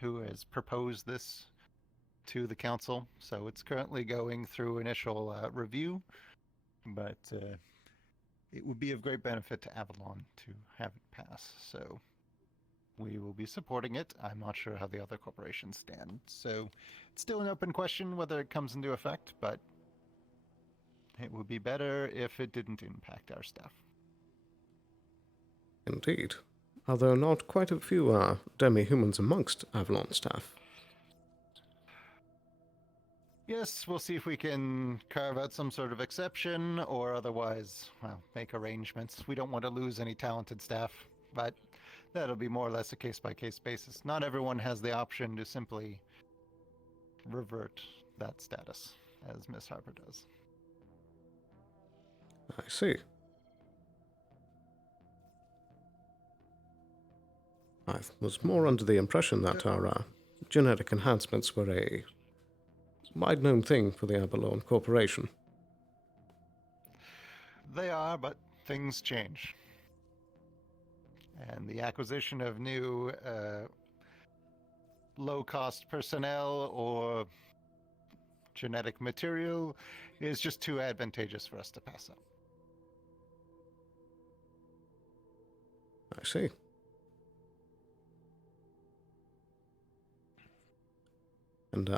who has proposed this to the council. So it's currently going through initial review, but it would be of great benefit to Avalon to have it pass. So we will be supporting it. I'm not sure how the other corporations stand. So it's still an open question whether it comes into effect, but it would be better if it didn't impact our staff. Indeed. Are there not quite a few demi-humans amongst Avalon staff? Yes, we'll see if we can carve out some sort of exception or otherwise, well, make arrangements. We don't want to lose any talented staff, but that'll be more or less a case-by-case basis. Not everyone has the option to simply revert that status, as Miss Harper does. I see. I was more under the impression that our genetic enhancements were a wide-known thing for the Avalon Corporation. They are, but things change. And the acquisition of new low-cost personnel or genetic material is just too advantageous for us to pass up. I see. And,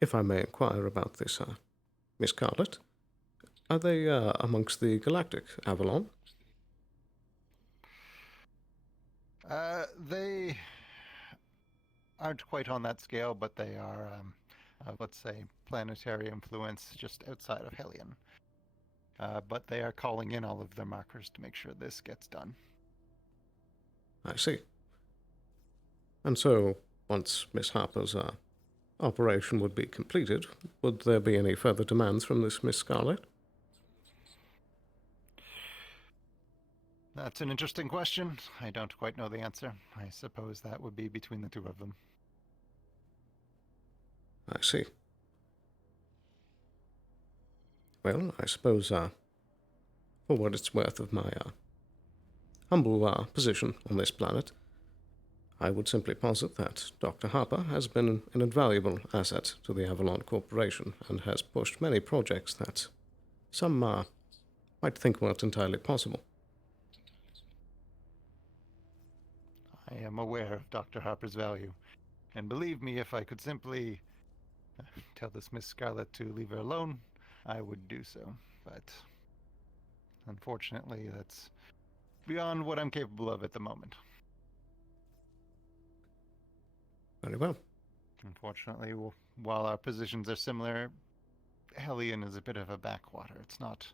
if I may inquire about this, Miss Scarlet, are they amongst the Galactic Avalon? They aren't quite on that scale, but they are, let's say, planetary influence just outside of Hellion. But they are calling in all of their markers to make sure this gets done. I see. And so, once Miss Harper's operation would be completed, would there be any further demands from this Miss Scarlet? That's an interesting question. I don't quite know the answer. I suppose that would be between the two of them. I see. Well, I suppose, for what it's worth of my humble position on this planet, I would simply posit that Dr. Harper has been an invaluable asset to the Avalon Corporation and has pushed many projects that some might think weren't entirely possible. I am aware of Dr. Harper's value, and believe me, if I could simply tell this Miss Scarlet to leave her alone, I would do so. But unfortunately, that's beyond what I'm capable of at the moment. Very well. Unfortunately, while our positions are similar, Hellion is a bit of a backwater. It's not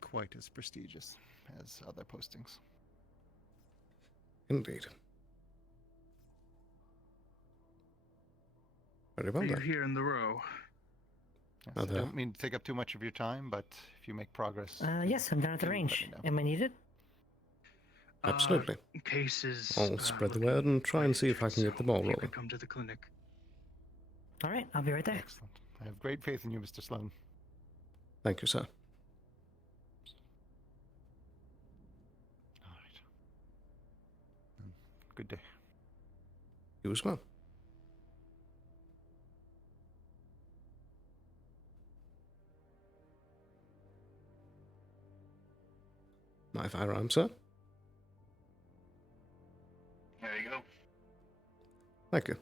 quite as prestigious as other postings. Indeed. Very well Are you then. here in the row? Yes, Are I there- don't mean to take up too much of your time, but if you make progress, Yes, I'm down at the do let range. me know. Am I needed? Absolutely. Cases. I'll spread the word and try and see if I can get the ball If you rolling. could come to the clinic. All right, I'll be right there. Excellent. I have great faith in you, Mr. Sloan. Thank you, sir. All right. Good day. You as well. My firearm, sir. There you go. Thank you.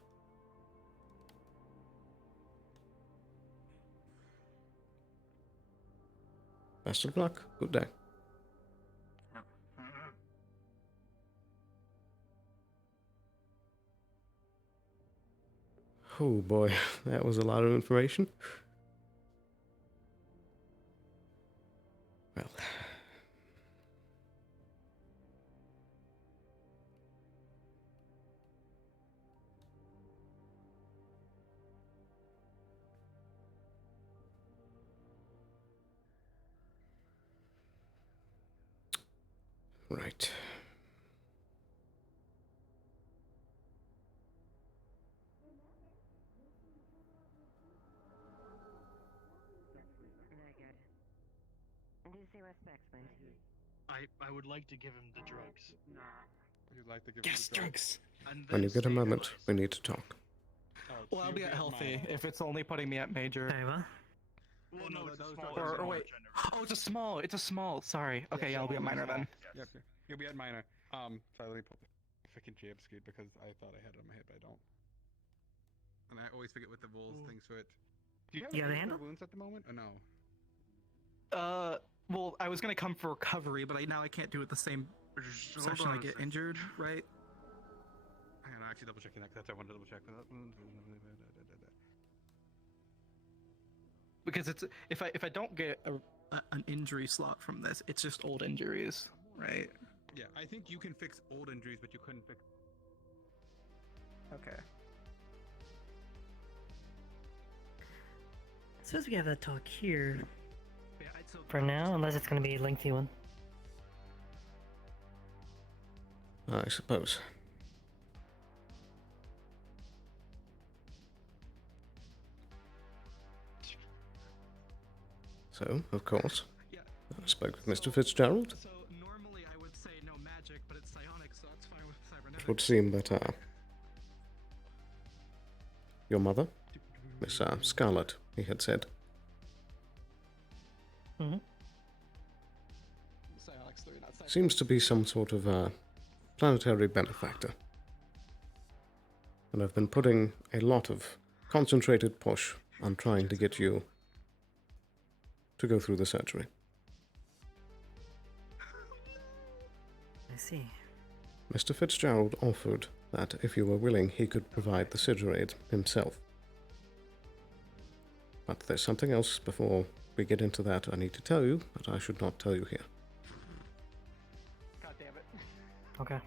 Best of luck. Good day. Oh boy, that was a lot of information. Well. Right. I would like to give him the drugs. You'd like to give Yes, him the drugs. And When then you get a stay moment, advised. we need to talk. Well, I'll be at healthy if it's only putting me at major. Very well. Well, no, it's a small. Or wait. Oh, it's a small. It's a small. Sorry. Okay, yeah, I'll be at minor then. Yep, you'll be at minor. So let me pull the freaking jab scoot because I thought I had it on my head, but I don't. And I always forget what the rules things for it. Do you have You have a any handle? wounds at the moment, or no? Well, I was gonna come for recovery, but now I can't do it the same Hold session on I a get second. injured, right? Hang on, I'm actually double checking that because that's what I wanted to double check for that. Because it's if I don't get an injury slot from this, it's just old injuries, right? Yeah, I think you can fix old injuries, but you couldn't fix. Okay. Suppose we have that talk here Yeah, I'd still for now, unless it's going to be a lengthy one. I suppose. So, of course, Yeah. I spoke with Mr. Fitzgerald. So normally I would say no magic, but it's psionic, so that's fine with cybernetic. It would seem that, your mother, Miss Scarlet, he had said, Mm-hmm. Psionic's 3, not cyber. seems to be some sort of planetary benefactor. And I've been putting a lot of concentrated push on trying to get you to go through the surgery. I see. Mr. Fitzgerald offered that if you were willing, he could provide the surgery aid himself. But there's something else before we get into that I need to tell you, but I should not tell you here. God damn it. Okay.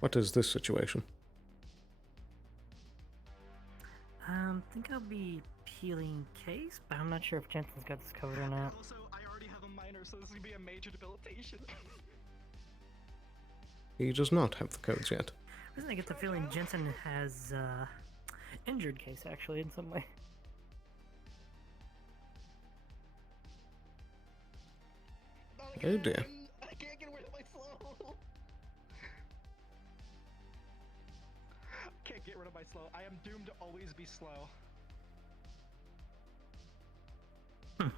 What is this situation? Think I'll be peeling case, but I'm not sure if Jensen's got this covered or not. Also, I already have a minor, so this is gonna be a major debilitation. He does not have the codes yet. Doesn't I get the feeling Jensen has, injured case, actually, in some way? Oh dear. I can't get rid of my slow. Can't get rid of my slow. I am doomed to always be slow. Fuck.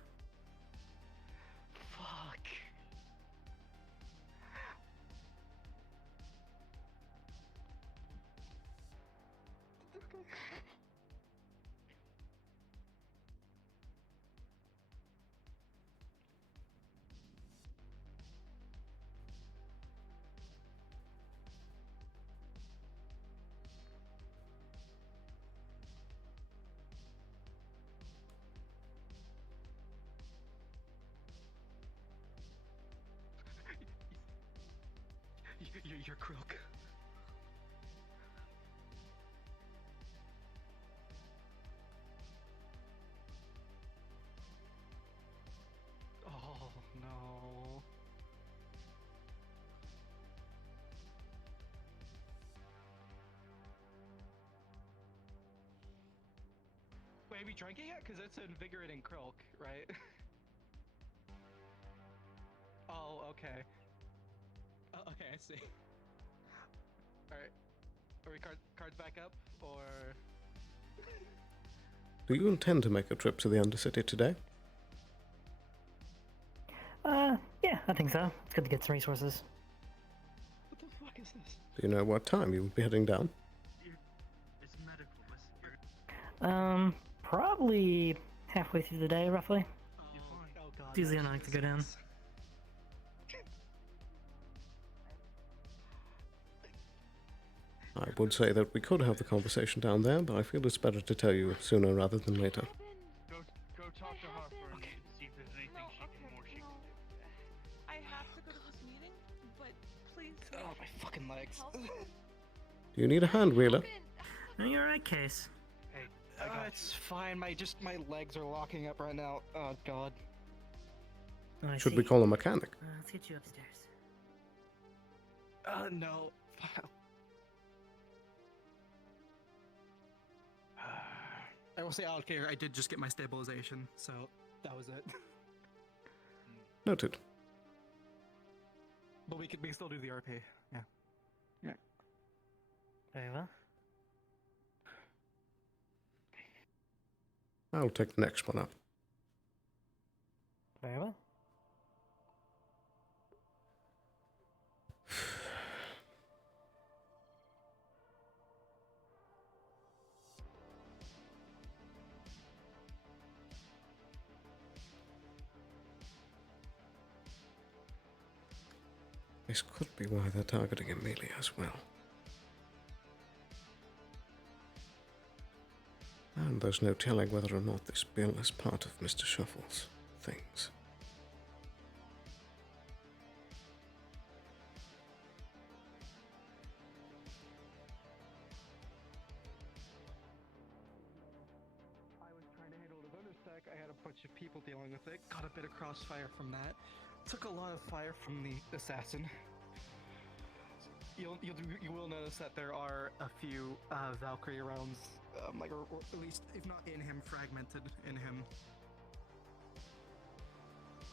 You're crook. Oh no. Wait, have you drinking yet? Because it's invigorating Krilk, right? Oh, okay. Okay, I see. Alright. Are we cards back up, or... Do you intend to make a trip to the Undercity today? Yeah, I think so. It's good to get some resources. What the fuck is this? Do you know what time you will be heading down? It's medical. Listen, Probably halfway through the day, roughly. oh god. It's usually when I like to go down. I would say that we could have the conversation down there, but I feel it's better to tell you sooner rather than later. Go talk to Harper and see if there's anything she can do. I have to go to this meeting, but please. Oh, my fucking legs. Do you need a hand, Wheeler? No, you're right, Case. Hey, I got it's fine. My legs are locking up right now. Oh god. Oh, I Should see. we call a mechanic? Let's get you upstairs. No. I will say, okay, I did just get my stabilization, so that was it. Noted. But we can still do the RP. Yeah. Yeah. Very well. I'll take the next one up. Very well. This could be why they're targeting Amelia as well. And there's no telling whether or not this bill is part of Mr. Shuffle's things. I was trying to handle the bonus deck. I had a bunch of people dealing with it. Got a bit of crossfire from that. Took a lot of fire from the assassin. You will notice that there are a few Valkyrie rounds, like or at least if not in him, fragmented in him.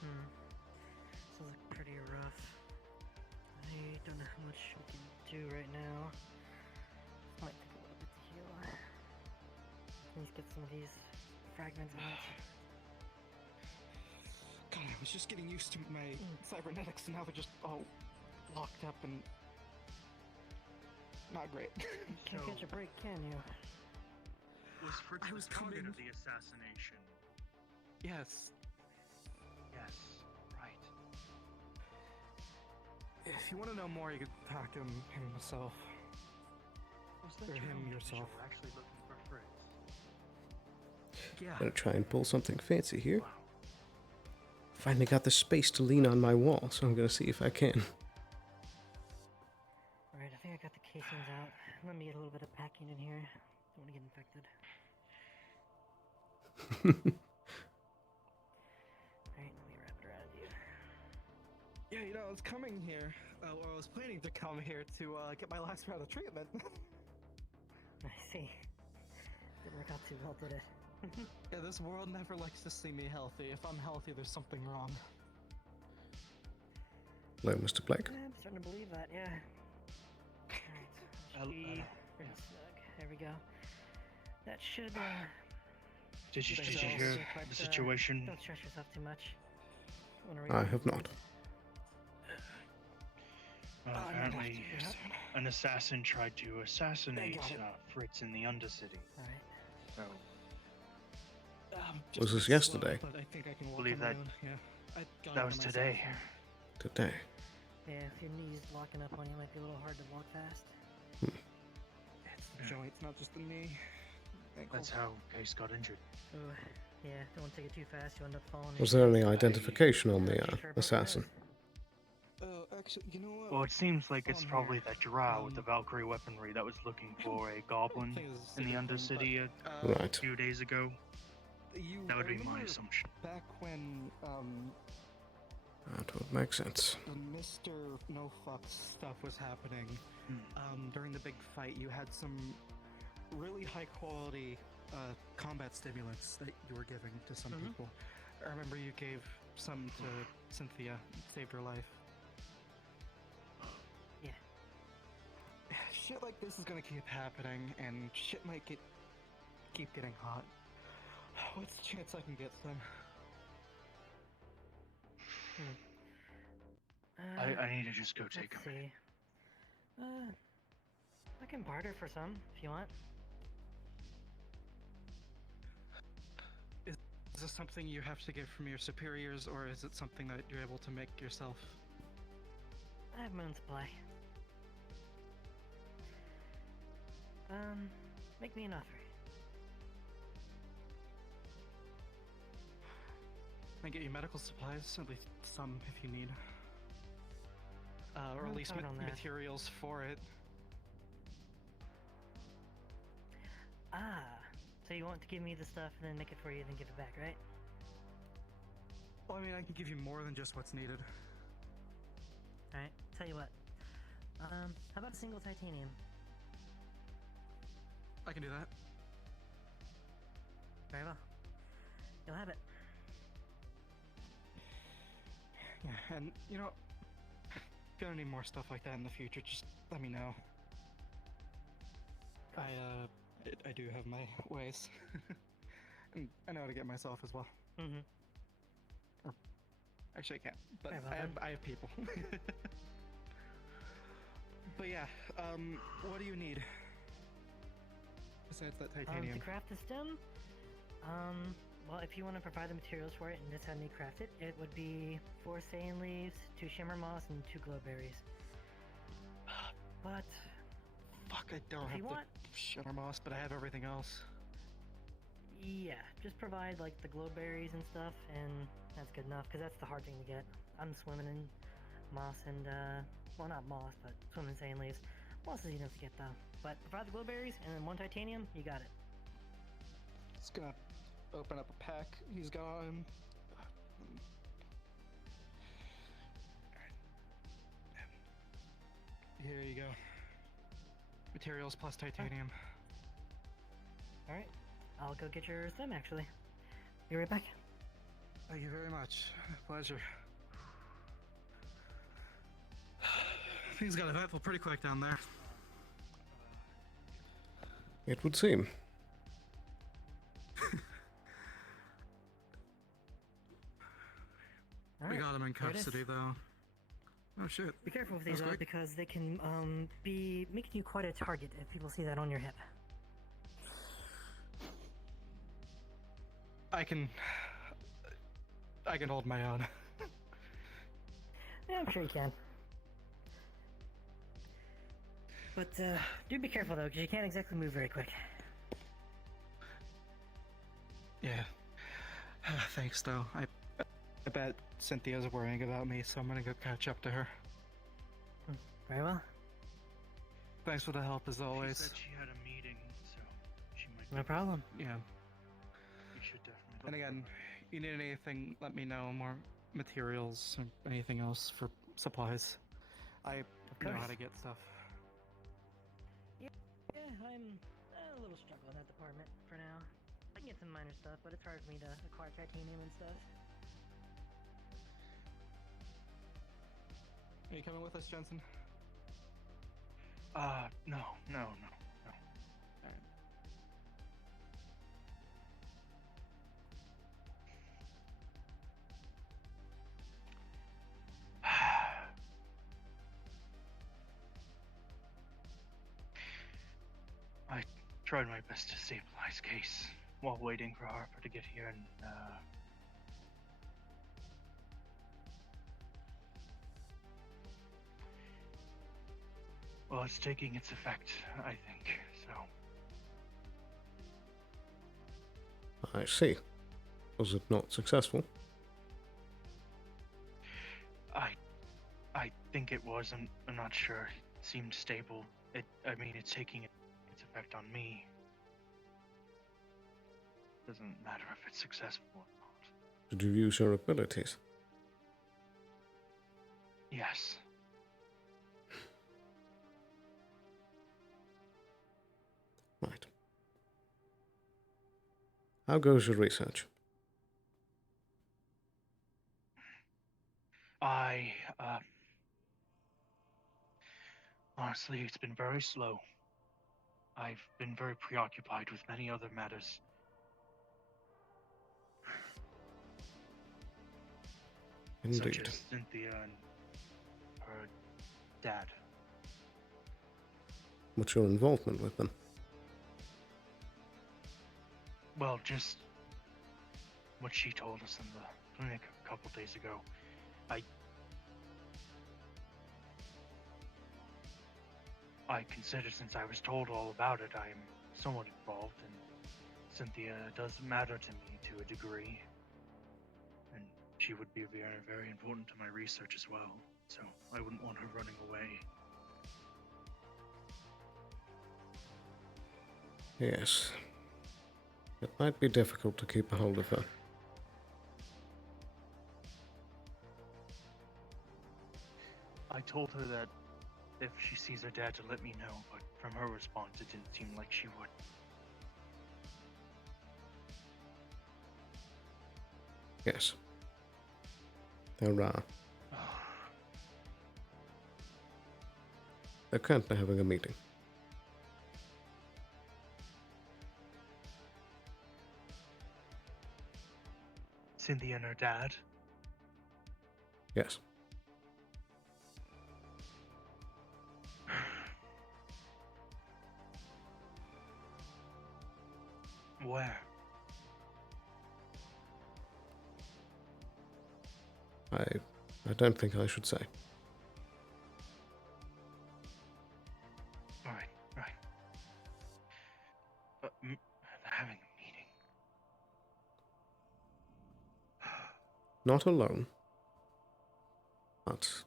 This looks pretty rough. I don't know how much we can do right now. Might take a little bit to heal. Please get some of these fragments out. God, I was just getting used to my cybernetics, and now they're just all locked up and not great. You can't catch a break, can you? Was Fritz I was the target coming- of the assassination? Yes. Yes, right. If you want to know more, you could talk to him himself. Was that Or your him own yourself. visual actually looking for Fritz? Yeah. Gonna try and pull something fancy here. Finally got the space to lean on my wall, so I'm gonna see if I can. Alright, I think I got the casings out. Let me get a little bit of packing in here. Don't want to get infected. Alright, let me wrap it around you. Yeah, you know, I was coming here, or I was planning to come here to get my last round of treatment. I see. Didn't work out too well, did it? Yeah, this world never likes to see me healthy. If I'm healthy, there's something wrong. Hello, Mr. Blake. Yeah, I'm starting to believe that, yeah. Alright, pretty snug. There we go. That should, Did you Thanks, hear Alice. the But, situation? don't stress yourself too much. I have not. Well, no, apparently, that's- an assassin tried to assassinate got it. Fritz in the Undercity. Alright. So, Was Just this slow, yesterday? But I think I can walk Believe on my that- own. Yeah. I got that it was myself. today. Today. Yeah, if your knee's locking up on you, it might be a little hard to walk fast. It's the joints, not just the knee. Ankle. That's how Case got injured. Oh, yeah, don't want to take it too fast, you'll end up falling. Was there any identification on the Sure about assassin? Oh, actually, you know what? Well, it seems like it's On probably here, that drow with the Valkyrie weaponry that was looking for a goblin think this is a in the silly thing, Undercity a Right. few days ago. That would be my remember assumption. Back when That would make sense. the Mr. No Fucks stuff was happening, during the big fight, you had some really high quality combat stimulants that you were giving to some people. I remember you gave some to Cynthia, saved her life. Yeah. Shit like this is gonna keep happening, and shit might keep getting hot. What's the chance I can get some? I need to just go take let's him. see. I can barter for some if you want. Is this something you have to get from your superiors, or is it something that you're able to make yourself? I have my own supply. Make me an offer. I get you medical supplies, at least some if you need. Or at I'll least count on that. materials for it. Ah, so you want to give me the stuff and then make it for you, then give it back, right? Well, I mean, I can give you more than just what's needed. Alright, tell you what. How about a single titanium? I can do that. Very well. You'll have it. Yeah, and you know, if you're gonna need more stuff like that in the future, just let me know. I do have my ways. And I know how to get myself as well. Or, actually, I can't, but Very well I have people. But yeah, what do you need? Besides that titanium. To craft the stem? Well, if you want to provide the materials for it and just have me craft it, it would be 4 saiyan leaves, 2 shimmer moss, and 2 glowberries. But Fuck, I don't if have you the want, shutter moss, but I have everything else. yeah, just provide like the glowberries and stuff, and that's good enough, because that's the hard thing to get. I'm swimming in moss and, well, not moss, but swimming saiyan leaves. Moss is easy enough to get though. But provide the glowberries and then 1 titanium, you got it. Just gonna open up a pack he's got on him. Here you go. Materials plus titanium. Alright, I'll go get your stem actually. Be right back. Thank you very much. Pleasure. Things got eventful pretty quick down there. It would seem. We got him in there it is. custody though. Oh shit. Be careful with That's these though, quick. because they can be making you quite a target if people see that on your hip. I can hold my own. Yeah, I'm sure you can. But do be careful though, because you can't exactly move very quick. Yeah. Thanks though. I bet Cynthia's worrying about me, so I'm gonna go catch up to her. Very well. Thanks for the help as always. She said she had a meeting, so she might. No problem. Yeah. You should definitely. And again, you need anything, let me know. More materials or anything else for supplies. I know how course. to get stuff. Yeah, I'm a little struggling in that department for now. I can get some minor stuff, but it's hard for me to acquire titanium and stuff. Are you coming with us, Jensen? No. Alright. I tried my best to stabilize Case while waiting for Harper to get here, and well, it's taking its effect, I think. So I see. Was it not successful? I think it was. I'm not sure. It seemed stable. I mean, it's taking its effect on me. Doesn't matter if it's successful or not. Did you use your abilities? Yes. Right. How goes your research? Honestly, it's been very slow. I've been very preoccupied with many other matters. Indeed. Such as Cynthia and her dad. What's your involvement with them? Well, just what she told us in the clinic a couple days ago. I consider, since I was told all about it, I'm somewhat involved, and Cynthia does matter to me to a degree. And she would be very, very important to my research as well, so I wouldn't want her running away. Yes. It might be difficult to keep a hold of her. I told her that if she sees her dad to let me know, but from her response it didn't seem like she would. Yes. They're currently having a meeting. Cynthia and her dad? Yes. Where? I don't think I should say. Right. Having a meeting. Not alone. But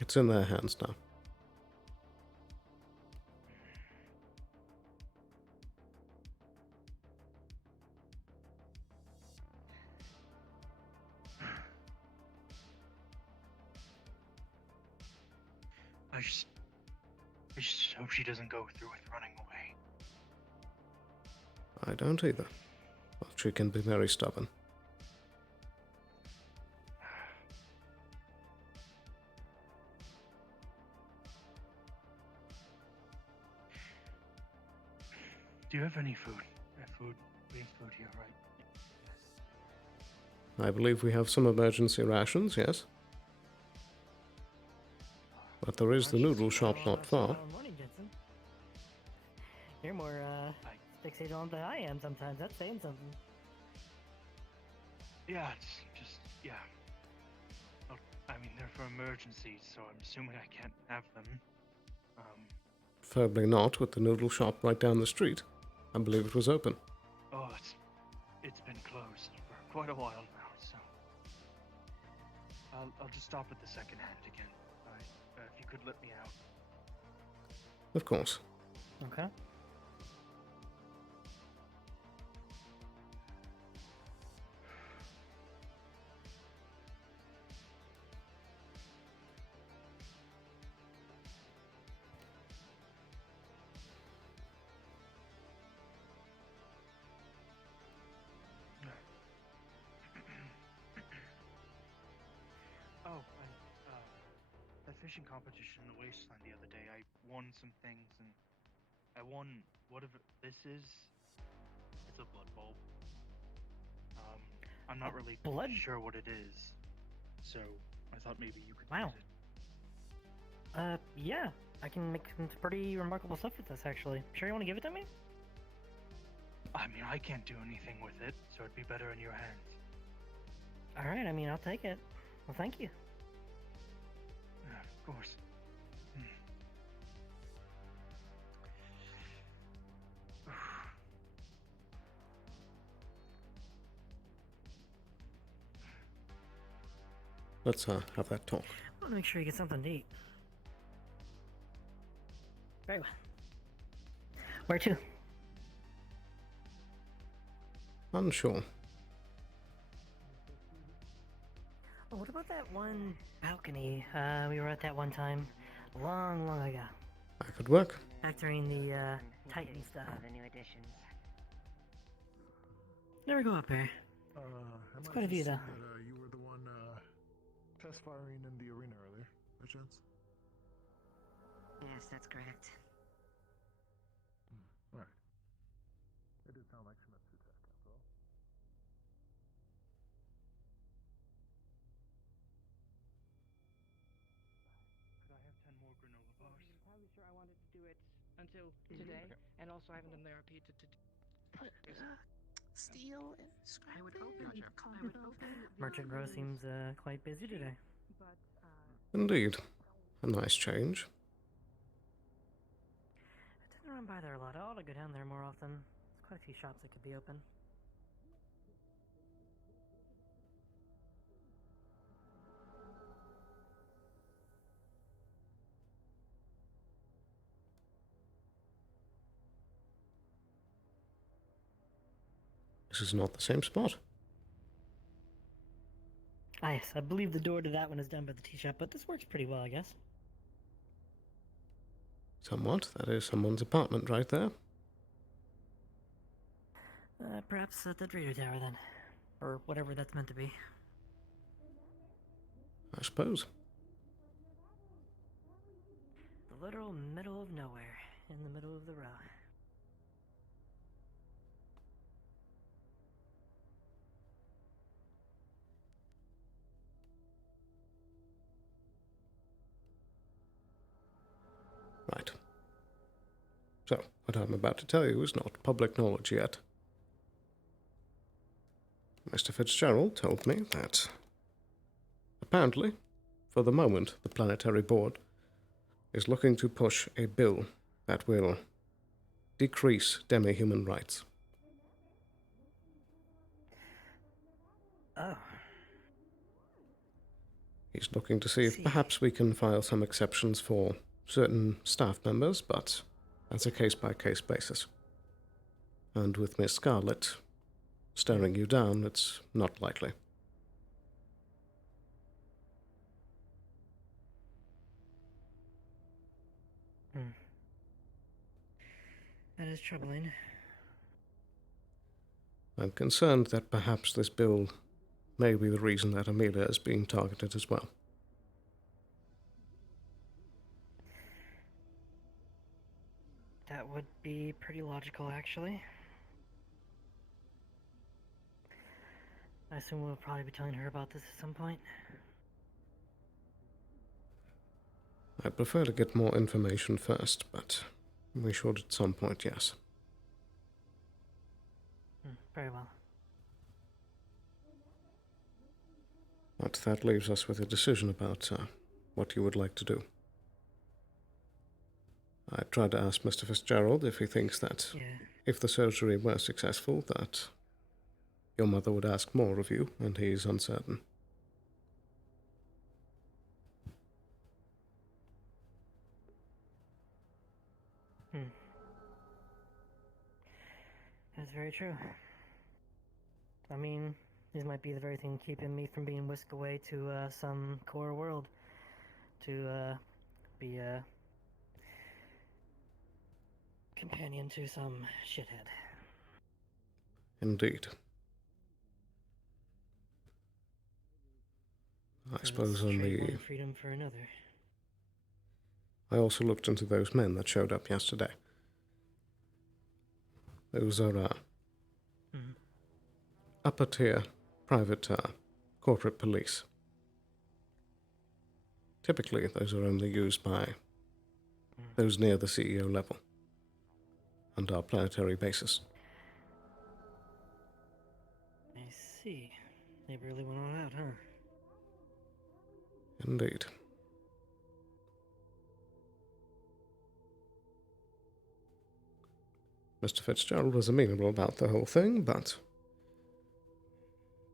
it's in their hands now. I just hope she doesn't go through with running away. I don't either. But she can be very stubborn. Do you have any food? We have food here, right? I believe we have some emergency rations, yes? But there is the noodle shop not far. Morning, Jensen. You're more fixated on than I am sometimes. That's saying something. Yeah, it's just, yeah. Oh, I mean, they're for emergencies, so I'm assuming I can't have them. Preferably not, with the noodle shop right down the street. I believe it was open. Oh, it's been closed for quite a while now, so I'll just stop at the second hand again. If you could let me out. Of course. Okay. That fishing competition in the wasteland the other day, I won some things, and I won whatever this is. It's a blood bulb. I'm not really sure what it is, so I thought maybe you could use it. Yeah, I can make some pretty remarkable stuff with this, actually. Sure you want to give it to me? I mean, I can't do anything with it, so it'd be better in your hands. Alright, I mean, I'll take it. Well, thank you. Of course. Let's have that talk. want to make sure you get something to eat. Very well. Where to? Unsure. Oh, what about that one balcony we were at that one time, long ago? That could work. Back during the Titan stuff. The new additions. Never go up there. It's quite a view, though. That, you were the one test firing in the arena earlier, by chance? Yes, that's correct. Alright. It did sound like Schmitz's test, after all. Could I have 10 more granola bars? I'm entirely sure I wanted to do it until today, and also I haven't done therapy to Steel and scrap. I would hope it. I would hope it. Merchant Bro seems quite busy today. But Indeed. A nice change. I didn't run by there a lot. I ought to go down there more often. There's quite a few shops that could be open. This is not the same spot. Ah, yes, I believe the door to that one is done by the tea shop, but this works pretty well, I guess. Somewhat. That is someone's apartment right there. Perhaps at the radio tower then. Or whatever that's meant to be. I suppose. The literal middle of nowhere, in the middle of the row. Right. So, what I'm about to tell you is not public knowledge yet. Mr. Fitzgerald told me that, apparently, for the moment, the Planetary Board is looking to push a bill that will decrease demi-human rights. Oh. He's looking to see if perhaps we can file some exceptions for certain staff members, but that's a case-by-case basis. And with Miss Scarlet staring you down, it's not likely. That is troubling. I'm concerned that perhaps this bill may be the reason that Amelia is being targeted as well. That would be pretty logical, actually. I assume we'll probably be telling her about this at some point. I'd prefer to get more information first, but we should at some point, yes. Very well. But that leaves us with a decision about what you would like to do. I tried to ask Mr. Fitzgerald if he thinks that if the surgery were successful, that your mother would ask more of you, and he's uncertain. That's very true. I mean, this might be the very thing keeping me from being whisked away to some core world to be a companion to some shithead. Indeed. I suppose on Trade the... one freedom for another. I also looked into those men that showed up yesterday. Those are upper tier, private corporate police. Typically, those are only used by those near the CEO level and our planetary bases. I see. They really went all out, huh? Indeed. Mr. Fitzgerald was amenable about the whole thing, but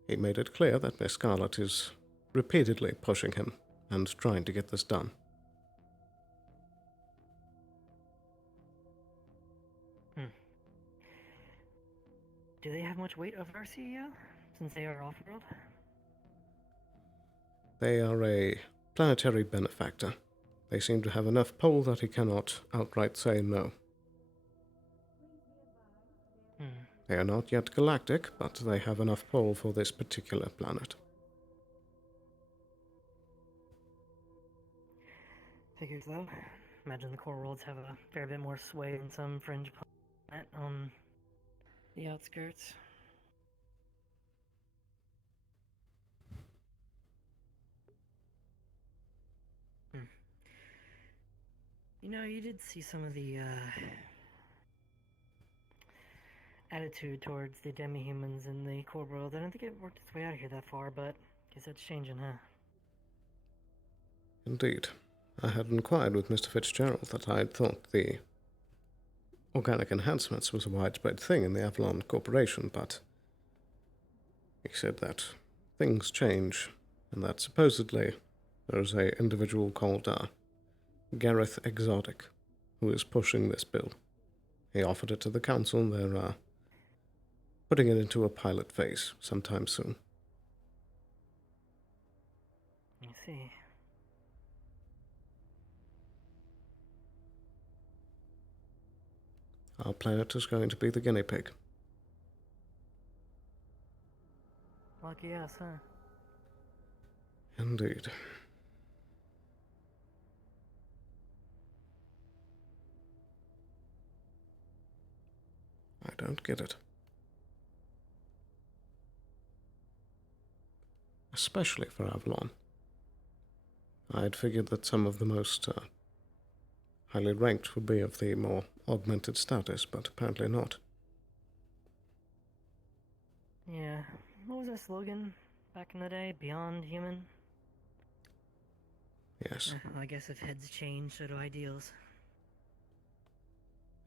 he made it clear that Miss Scarlet is repeatedly pushing him and trying to get this done. Do they have much weight over our CEO, since they are off-world? They are a planetary benefactor. They seem to have enough pull that he cannot outright say no. They are not yet galactic, but they have enough pull for this particular planet. Figures though. Imagine the core worlds have a fair bit more sway than some fringe planet on the outskirts. You know, you did see some of the attitude towards the demi-humans in the core world. I don't think it worked its way out of here that far, but guess that's changing, huh? Indeed. I had inquired with Mr. Fitzgerald that I had thought the organic enhancements was a widespread thing in the Avalon Corporation, but he said that things change, and that supposedly there is a individual called Gareth Exotic who is pushing this bill. He offered it to the council, and they're putting it into a pilot phase sometime soon. I see. Our planet is going to be the guinea pig. Lucky us, huh? Indeed. I don't get it. Especially for Avalon. I had figured that some of the most highly ranked would be of the more augmented status, but apparently not. Yeah. What was that slogan back in the day? Beyond human? Yes. I guess if heads change, so do ideals.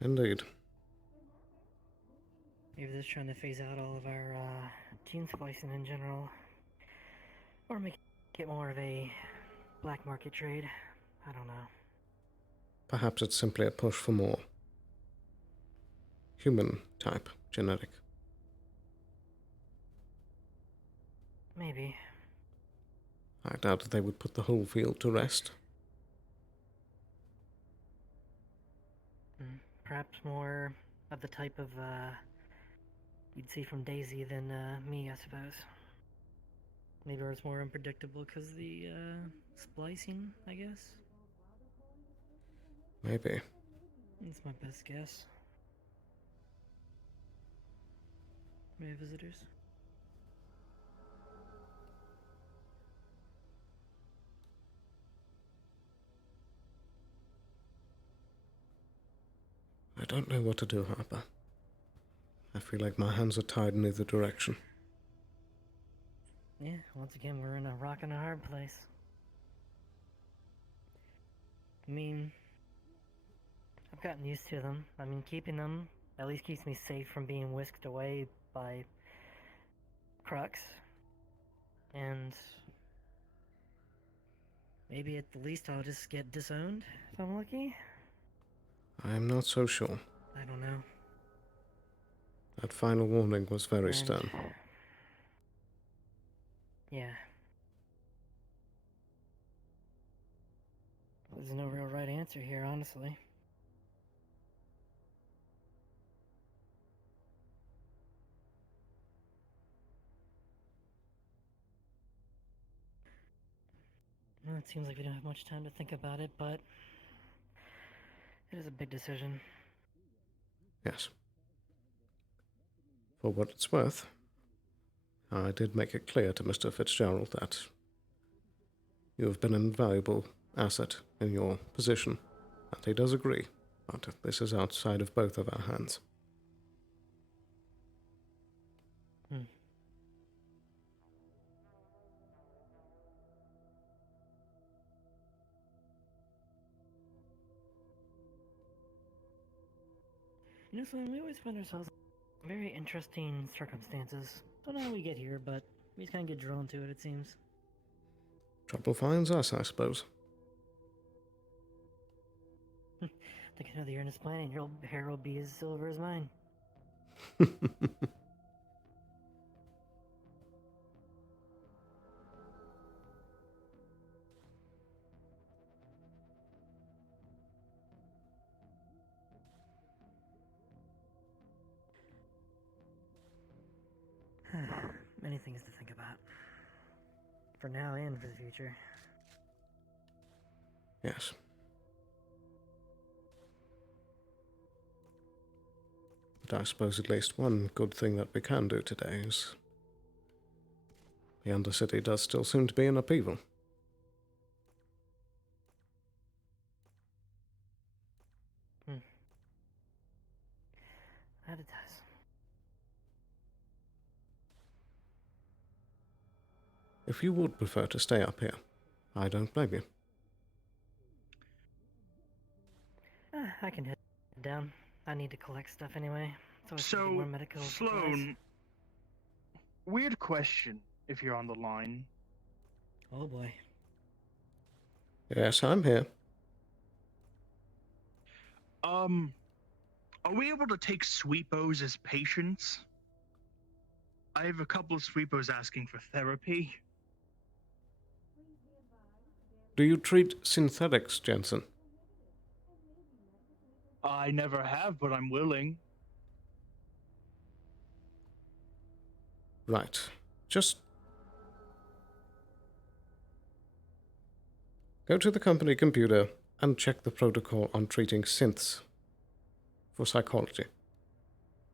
Indeed. Maybe they're trying to phase out all of our gene splicing in general. Or make it more of a black market trade. I don't know. Perhaps it's simply a push for more human-type genetic. Maybe. I doubt that they would put the whole field to rest. Perhaps more of the type of you'd see from Daisy than me, I suppose. Maybe it's more unpredictable because the splicing, I guess. Maybe. That's my best guess. May I have visitors? I don't know what to do, Harper. I feel like my hands are tied in either direction. Yeah, once again, we're in a rock and a hard place. I mean, I've gotten used to them. I mean, keeping them at least keeps me safe from being whisked away by Crux. And maybe at the least I'll just get disowned if I'm lucky. I'm not so sure. I don't know. That final warning was very And stern. yeah. There's no real right answer here, honestly. Well, it seems like we don't have much time to think about it, but it is a big decision. Yes. For what it's worth, I did make it clear to Mr. Fitzgerald that you have been an invaluable asset in your position, and he does agree, but this is outside of both of our hands. You know, Sloan, we always find ourselves in very interesting circumstances. Don't know how we get here, but we just kind of get drawn to it, it seems. Trouble finds us, I suppose. Take another year in this planet, and your hair will be as silver as mine. Many things to think about. For now and for the future. Yes. But I suppose at least one good thing that we can do today is the Undercity does still seem to be in upheaval. That it does. If you would prefer to stay up here, I don't blame you. I can head down. I need to collect stuff anyway. So, So, more medical supplies. Sloan, weird question if you're on the line. Oh boy. Yes, I'm here. Are we able to take sweepos as patients? I have a couple of sweepos asking for therapy. Do you treat synthetics, Jensen? I never have, but I'm willing. Right. Just go to the company computer and check the protocol on treating synths for psychology.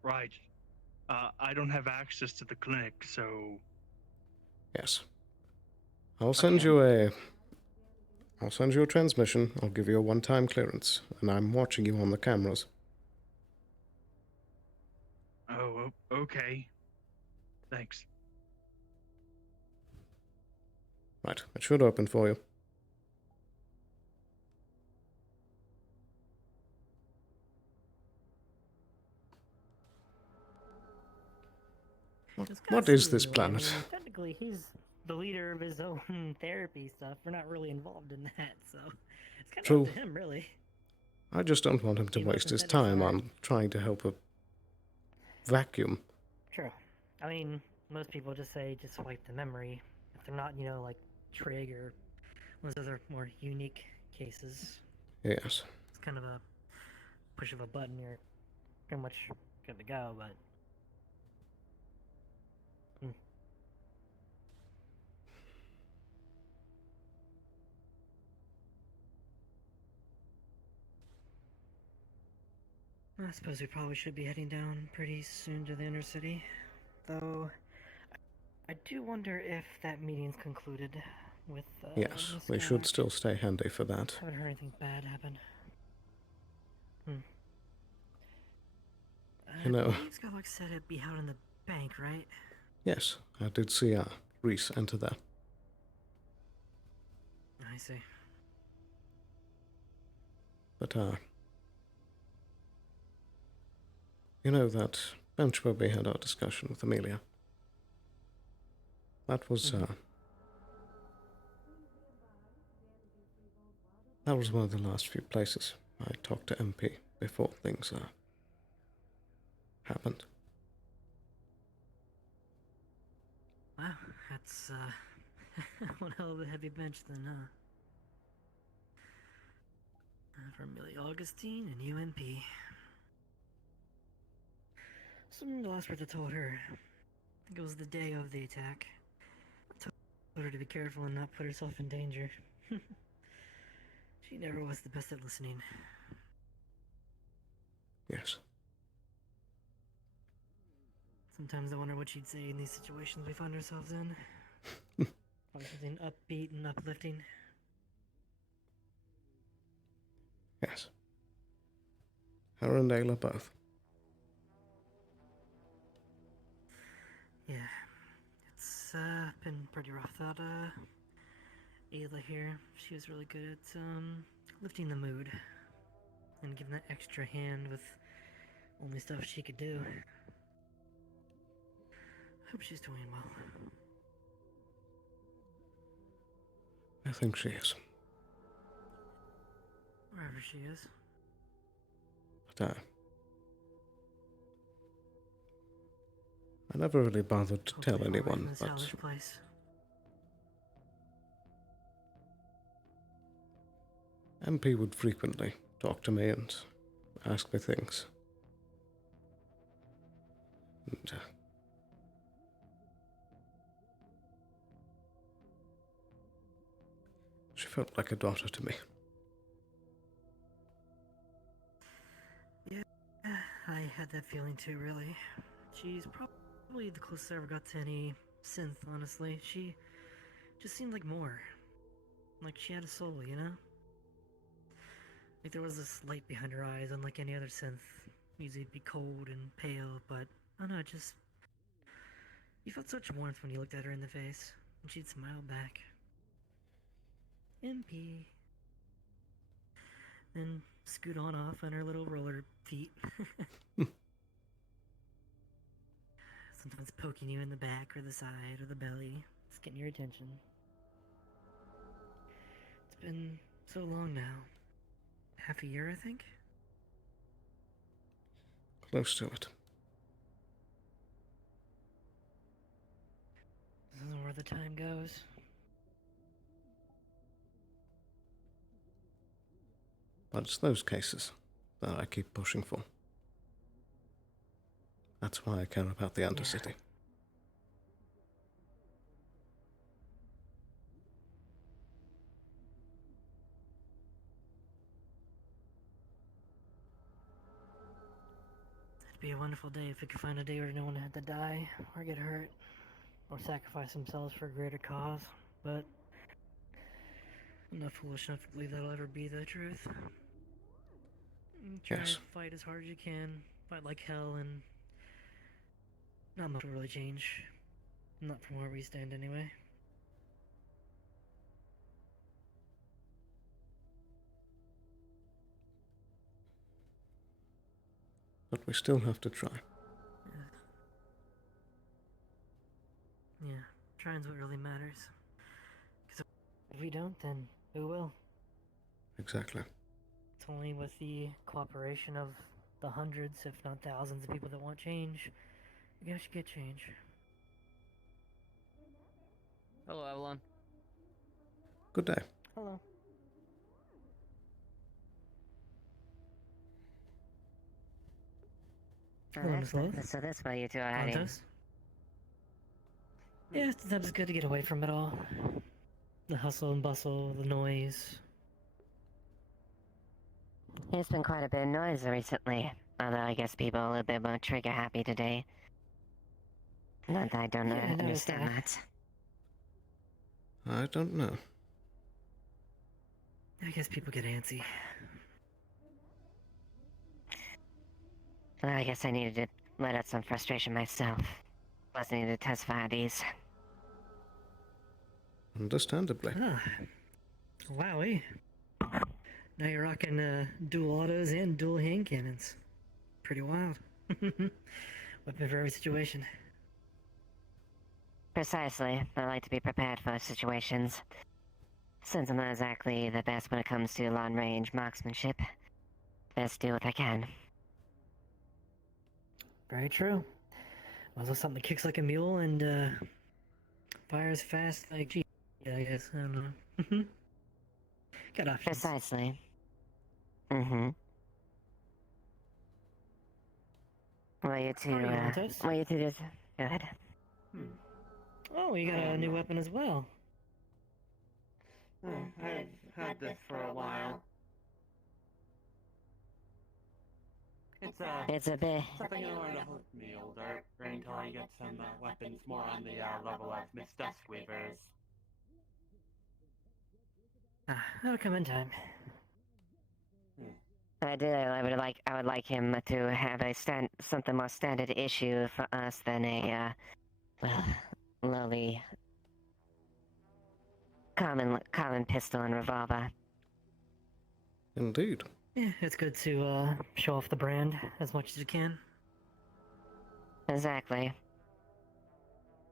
Right. I don't have access to the clinic, so... Yes. I'll send you a transmission. I'll give you a one-time clearance, and I'm watching you on the cameras. Oh, okay. Thanks. Right, it should open for you. What is this planet? I mean, technically, he's the leader of his own therapy stuff. We're not really involved in that, so it's kind of True. up to him, really. I just don't want him to waste his time on trying to help a vacuum. True. I mean, most people just say just wipe the memory. If they're not, like Trig or those other more unique cases. Yes. It's kind of a push of a button, you're pretty much good to go, but... I suppose we probably should be heading down pretty soon to the inner city. Though, I do wonder if that meeting's concluded with, Yes, Miss we should Skylark. still stay handy for that. Haven't heard anything bad happen. You know- I believe Skylark said it'd be out in the bank, right? Yes, I did see Reese enter there. I see. But, you know that bench where we had our discussion with Amelia? That was, that was one of the last few places I talked to MP before things, happened. Wow, that's, one hell of a heavy bench then, huh? From Millie Augustine and UNP. So the last words I told her, I think it was the day of the attack. I told her to be careful and not put herself in danger. She never was the best at listening. Yes. Sometimes I wonder what she'd say in these situations we find ourselves in. Probably something upbeat and uplifting. Yes. Her and Ayla both. Yeah, it's been pretty rough. That Ayla here, she was really good at lifting the mood and giving that extra hand with only stuff she could do. Hope she's doing well. I think she is. Wherever she is. But, I never really bothered to tell Hopefully far away from anyone, this but hellish place. MP would frequently talk to me and ask me things. And, she felt like a daughter to me. Yeah, I had that feeling too, really. She's probably the closest I ever got to any synth, honestly. She just seemed like more. Like she had a soul, you know? Like there was this light behind her eyes, unlike any other synth. Usually it'd be cold and pale, but I don't know, just... You felt such warmth when you looked at her in the face, and she'd smile back. MP. Then scoot on off on her little roller feet. Sometimes poking you in the back or the side or the belly. It's getting your attention. It's been so long now. Half a year, I think? Close to it. This isn't where the time goes. But it's those cases that I keep pushing for. That's why I care about the Undercity. It'd be a wonderful day if we could find a day where no one had to die, or get hurt, or sacrifice themselves for a greater cause, but I'm not foolish enough to believe that'll ever be the truth. Try to fight as hard as you can, fight like hell, and not much will really change. Not from where we stand anyway. But we still have to try. Yeah, trying's what really matters. Because if we don't, then who will? Exactly. It's only with the cooperation of the hundreds, if not thousands, of people that want change, you guys should get change. Hello, Avalon. Good day. Hello. So that's why you two are hiding. Contos? Yeah, sometimes it's good to get away from it all. The hustle and bustle, the noise. There's been quite a bit of noise recently, although I guess people are a little bit more trigger happy today. Not that I don't Yeah, I noticed understand that. that. I don't know. I guess people get antsy. Well, I guess I needed to let out some frustration myself. Plus, I needed to test fire these. Understandably. Ah. Wowie. Now you're rocking dual autos and dual hand cannons. Pretty wild. Weapon for every situation. Precisely. I like to be prepared for situations. Since I'm not exactly the best when it comes to long-range marksmanship, best do what I can. Very true. Also something that kicks like a mule and fires fast like G, I guess. I don't know. Got options. Precisely. Mm-hmm. Well, you two, well, you two just... Go ahead. Oh, you got a new weapon as well. I've had this for a while. It's a bit... Something in order to help me older, or until I get some weapons more on the level of Miss Duskweaver's. Ah, that'll come in time. I would like him to have something more standard issue for us than a, well, lowly common pistol and revolver. Indeed. Yeah, it's good to show off the brand as much as you can. Exactly.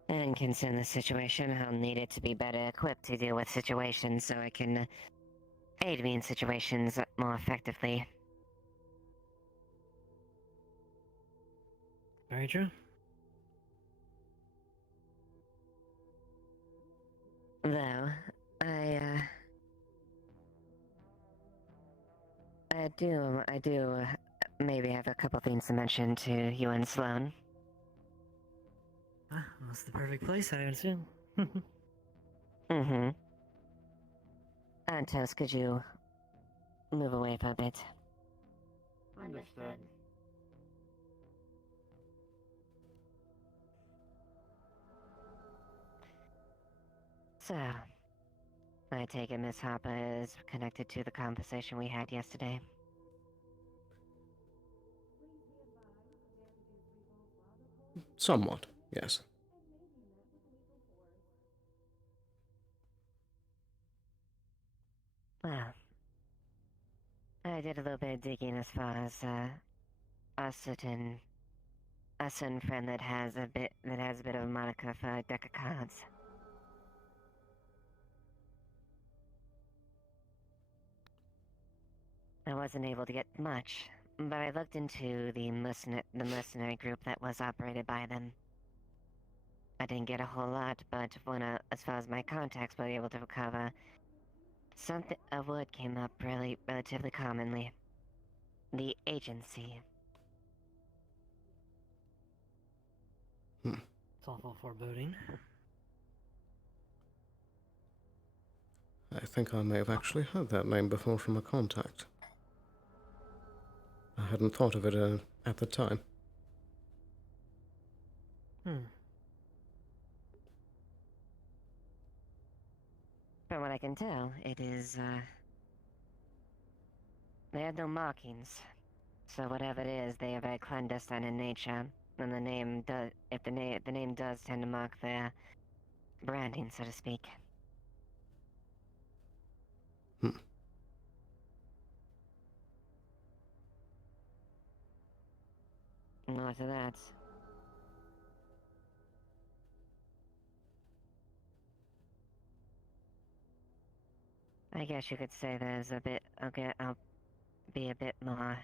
And concern the situation, I'll need it to be better equipped to deal with situations so it can aid me in situations more effectively. Very true. Though, I do maybe have a couple things to mention to you and Sloan. Ah, that's the perfect place, I assume. Mm-hmm. Antos, could you move away for a bit? Understood. So, I take it Miss Harper is connected to the conversation we had yesterday. Somewhat, yes. Well, I did a little bit of digging as far as a certain friend that has a bit of a moniker for a deck of cards. I wasn't able to get much, but I looked into the mercenary group that was operated by them. I didn't get a whole lot, but as far as my contacts were able to recover, a word came up relatively commonly. The agency. It's awful foreboding. I think I may have actually heard that name before from a contact. I hadn't thought of it at the time. From what I can tell, it is, they have no markings. So whatever it is, they are very clandestine in nature, and the name does tend to mark their branding, so to speak. More to that. I guess you could say there's a bit. I'll be a bit more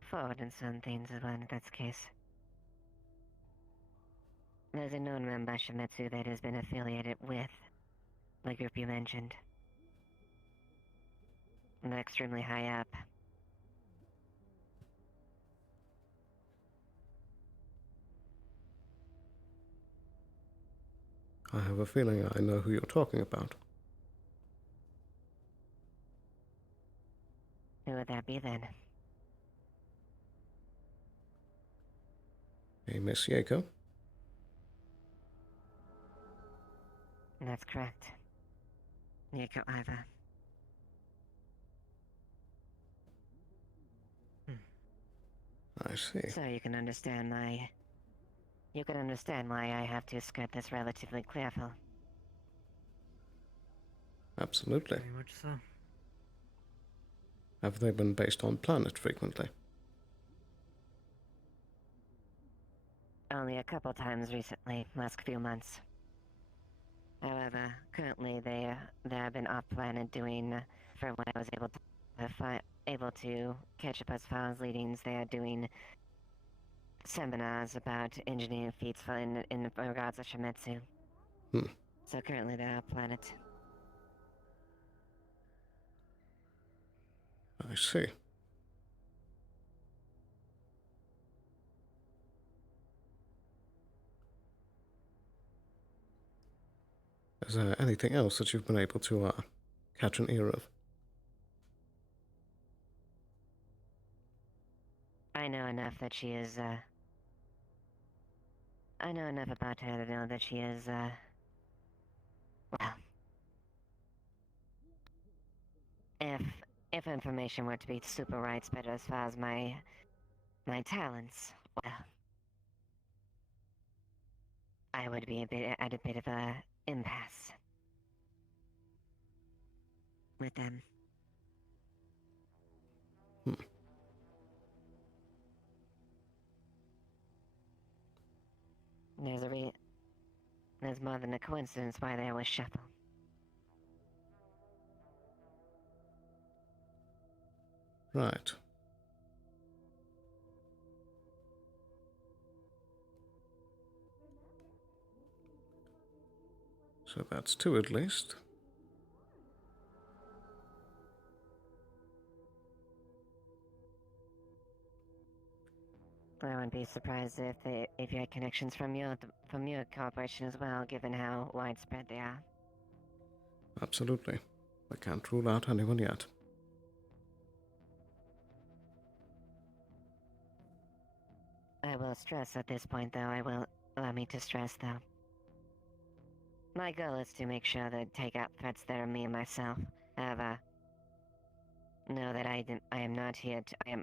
forward in some things as well, if that's the case. There's a known member, Shimetsu, that has been affiliated with the group you mentioned. And they're extremely high up. I have a feeling I know who you're talking about. Who would that be then? A Miss Yako? That's correct. Yako Iva. I see. So you can understand why I have to skirt this relatively careful. Absolutely. Very much so. Have they been based on planet frequently? Only a couple times recently, last few months. However, currently they have been off-planet doing, from what I was able to catch up as far as leadings, they are doing seminars about engineering feats in regards to Shimetsu. So currently they're off-planet. I see. Is there anything else that you've been able to catch an ear of? I know enough that she is, I know enough about her to know that she is, well... If information were to be super widespread as far as my talents, well... I would be at a bit of a impasse. With them. There's more than a coincidence why there was shuffle. Right. So that's two at least. I wouldn't be surprised if you had connections from your corporation as well, given how widespread they are. Absolutely. I can't rule out anyone yet. I will stress at this point, though. Allow me to stress, though. My goal is to make sure that take out threats that are me and myself. However, know that I am not here to.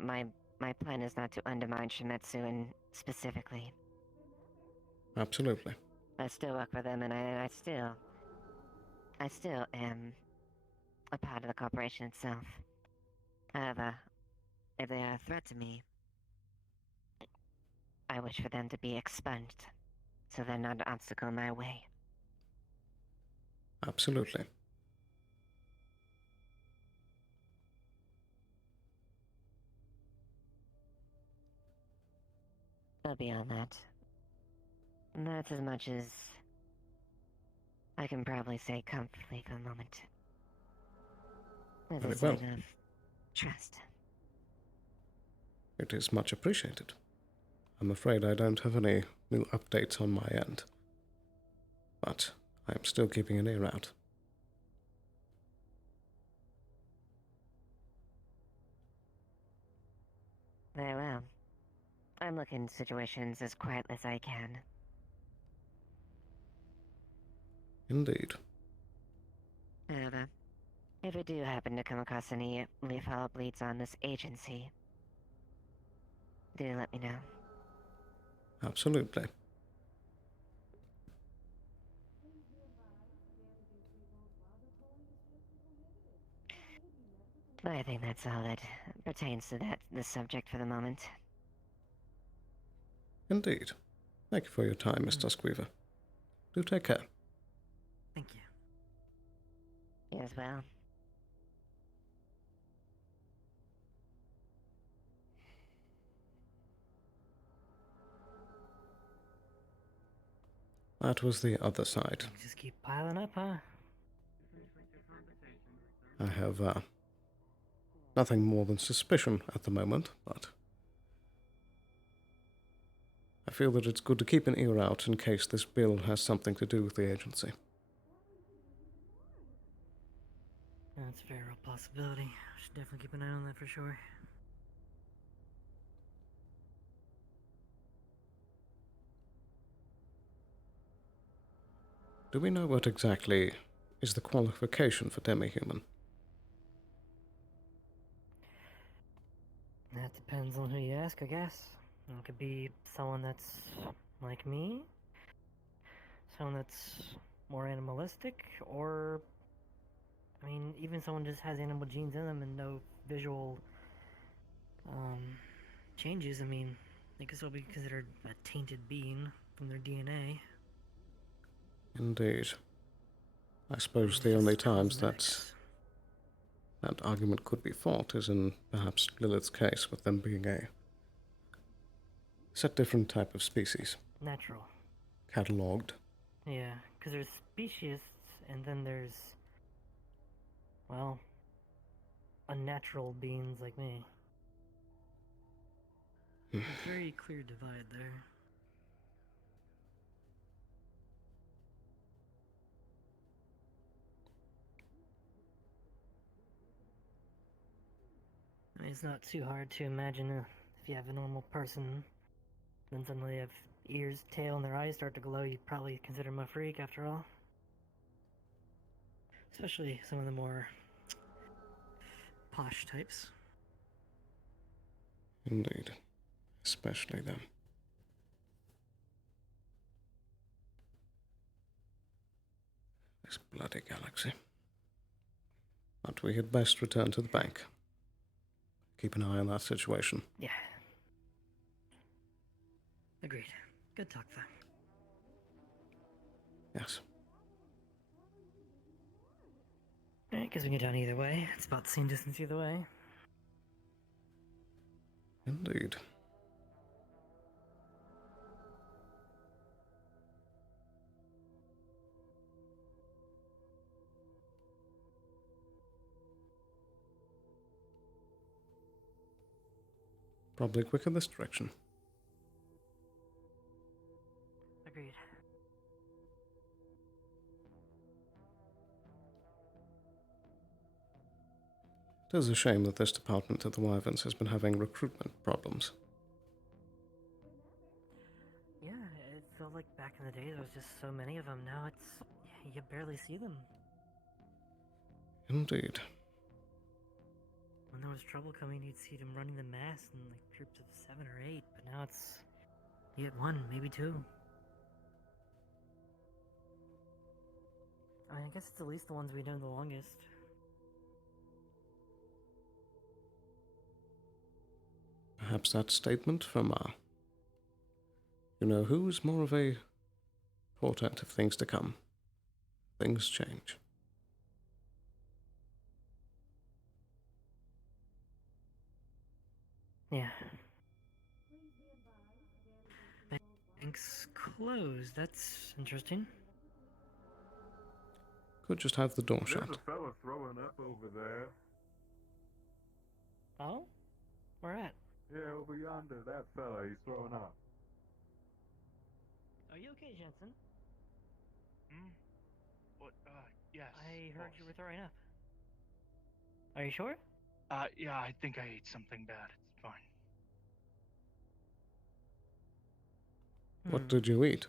My plan is not to undermine Shimetsu and specifically. Absolutely. I still work for them, and I still am a part of the corporation itself. However, if they are a threat to me, I wish for them to be expunged, so they're not an obstacle in my way. Absolutely. But beyond that, that's as much as I can probably say comfortably for the moment. As Very a sign well. of trust. It is much appreciated. I'm afraid I don't have any new updates on my end. But I am still keeping an ear out. Very well. I'm looking into situations as quietly as I can. Indeed. However, if you do happen to come across any follow-up leads on this agency, do let me know. Absolutely. But I think that's all that pertains to this subject for the moment. Indeed. Thank you for your time, Mr. Squeever. Do take care. Thank you. You as well. That was the other side. Things just keep piling up, huh? I have nothing more than suspicion at the moment, but I feel that it's good to keep an ear out in case this bill has something to do with the agency. That's a very real possibility. Should definitely keep an eye on that for sure. Do we know what exactly is the qualification for demi-human? That depends on who you ask, I guess. It could be someone that's like me, someone that's more animalistic, or, I mean, even someone just has animal genes in them and no visual changes. I mean, they could still be considered a tainted being from their DNA. Indeed. I suppose the only times that argument could be fought is in perhaps Lilith's case, with them being a set different type of species. Natural. Catalogued. Yeah, because there's speciesists, and then there's, well, unnatural beings like me. There's a very clear divide there. I mean, it's not too hard to imagine if you have a normal person, then suddenly they have ears, tail, and their eyes start to glow, you'd probably consider them a freak after all. Especially some of the more posh types. Indeed. Especially them. This bloody galaxy. But we had best return to the bank. Keep an eye on that situation. Yeah. Agreed. Good talk, though. Yes. Alright, guess we can get down either way. It's about the same distance either way. Indeed. Probably quicker this direction. Agreed. It is a shame that this department of the Wyverns has been having recruitment problems. Yeah, it felt like back in the day there was just so many of them. Now it's... you barely see them. Indeed. When there was trouble coming, you'd see them running the mass in like groups of 7 or 8, but now it's... you get 1, maybe 2. I mean, I guess it's at least the ones we know the longest. Perhaps that statement from, you know who's more of a portent of things to come. Things change. Yeah. Bank's closed. That's interesting. Could just have the door There's shut. a fella throwing up over there. Oh? Where at? Yeah, over yonder, that fella, he's throwing up. Are you okay, Jensen? What, yes. I heard you were throwing up. Are you sure? Yeah, I think I ate something bad. It's fine. What did you eat?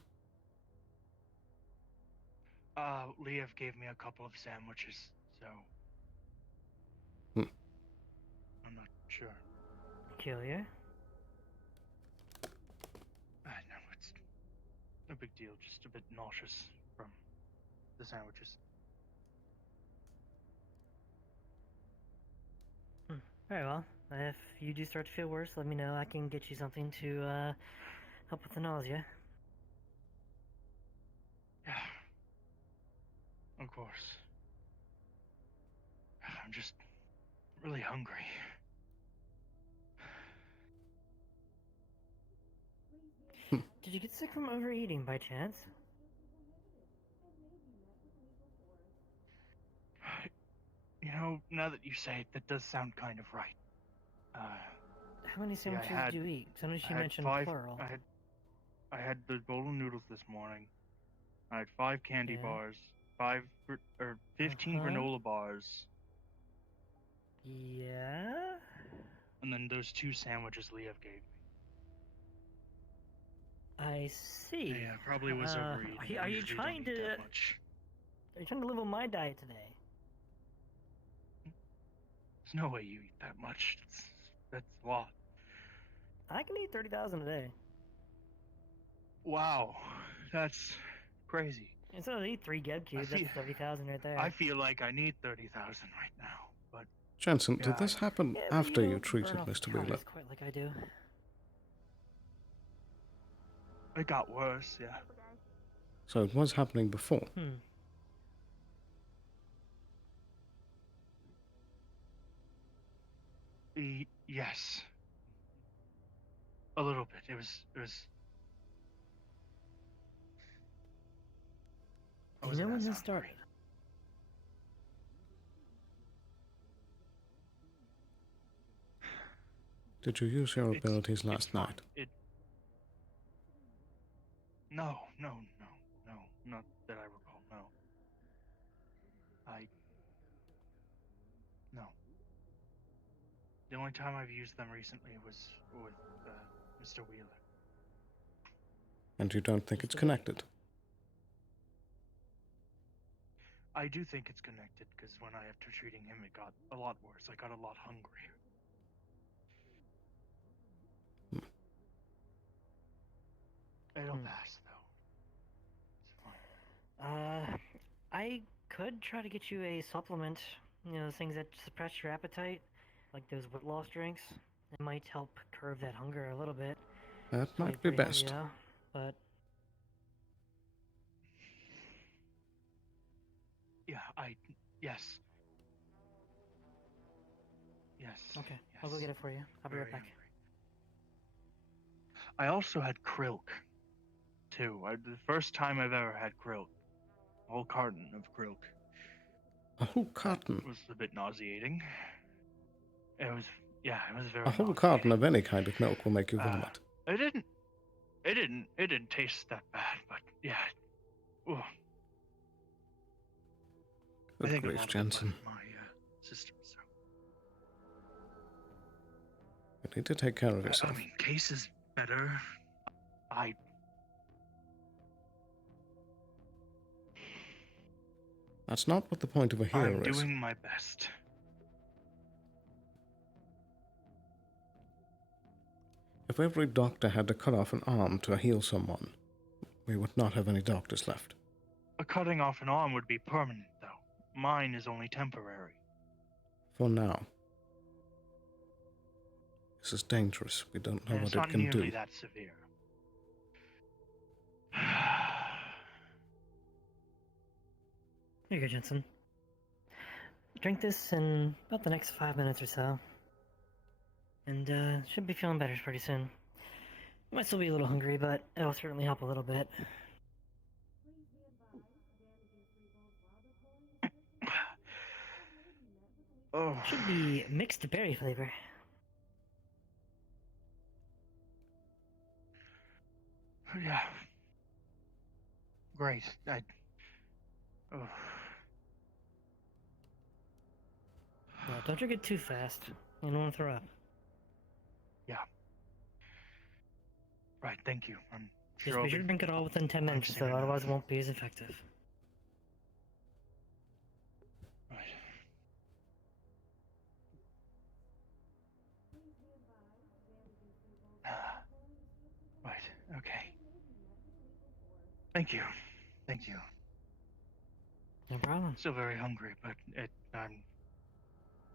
Liev gave me a couple of sandwiches, so... Hmm. I'm not sure. Peculiar. No, it's no big deal, just a bit nauseous from the sandwiches. Very well. If you do start to feel worse, let me know. I can get you something to help with the nausea. Yeah. Of course. I'm just really hungry. Did you get sick from overeating by chance? You know, now that you say it, that does sound kind of right. How many sandwiches did you eat? Sometimes I you had mentioned 5, plural. I had the bowl of noodles this morning. I had 5 candy Yeah. bars, 15 granola bars, Yeah? and then those 2 sandwiches Liev gave me. I see. Yeah, probably was overeating. Are I you usually trying don't eat to... that much. Are you trying to live on my diet today? There's no way you eat that much. That's a lot. I can eat 30,000 a day. Wow, that's crazy. And so I eat 3 Geb cubes, that's 30,000 right there. I feel like I need 30,000 right now, but Jensen, did this happen Yeah, but after you don't treated burn off Mr. calories Wheeler? quite like I do. it got worse, yeah. So it was happening before. Yes. A little bit. It was Do you know when this started? Did you use your abilities last night? No, not that I recall, no. No. The only time I've used them recently was with, Mr. Wheeler. And you don't think it's connected? I do think it's connected, because when after treating him, it got a lot worse. I got a lot hungrier. It'll pass, though. I could try to get you a supplement, you know, things that suppress your appetite, like those weight loss drinks. It might help curb that hunger a little bit. That might be Pretty heavy, best. though, but Yes. Yes. Okay, I'll go get it for you. I'll be right back. I also had Krilk, too. The first time I've ever had Krilk. A whole carton of Krilk. A whole carton? It was a bit nauseating. It was very A whole nauseating. carton of any kind of milk will make you vomit. It didn't taste that bad, but yeah. Ooh. I Good think grief, Jensen. my system, so. You need to take care of yourself. I mean, Case is better. That's not what the point of a hero I'm is. doing my best. If every doctor had to cut off an arm to heal someone, we would not have any doctors left. A cutting off an arm would be permanent, though. Mine is only temporary. For now. This is dangerous. We don't know And what it's it not can nearly do. that severe. Here you go, Jensen. Drink this in about the next 5 minutes or so. And, should be feeling better pretty soon. Might still be a little hungry, but it'll certainly help a little bit. Oh. Should be mixed berry flavor. Yeah. Great. Oh. No, don't drink it too fast. You don't want to throw up. Yeah. Right, thank you. I'm Just sure be sure to drink it all within 10 minutes, though, otherwise it won't be as effective. Right. Right, okay. Thank you. Thank you. No problem. Still very hungry, but I'm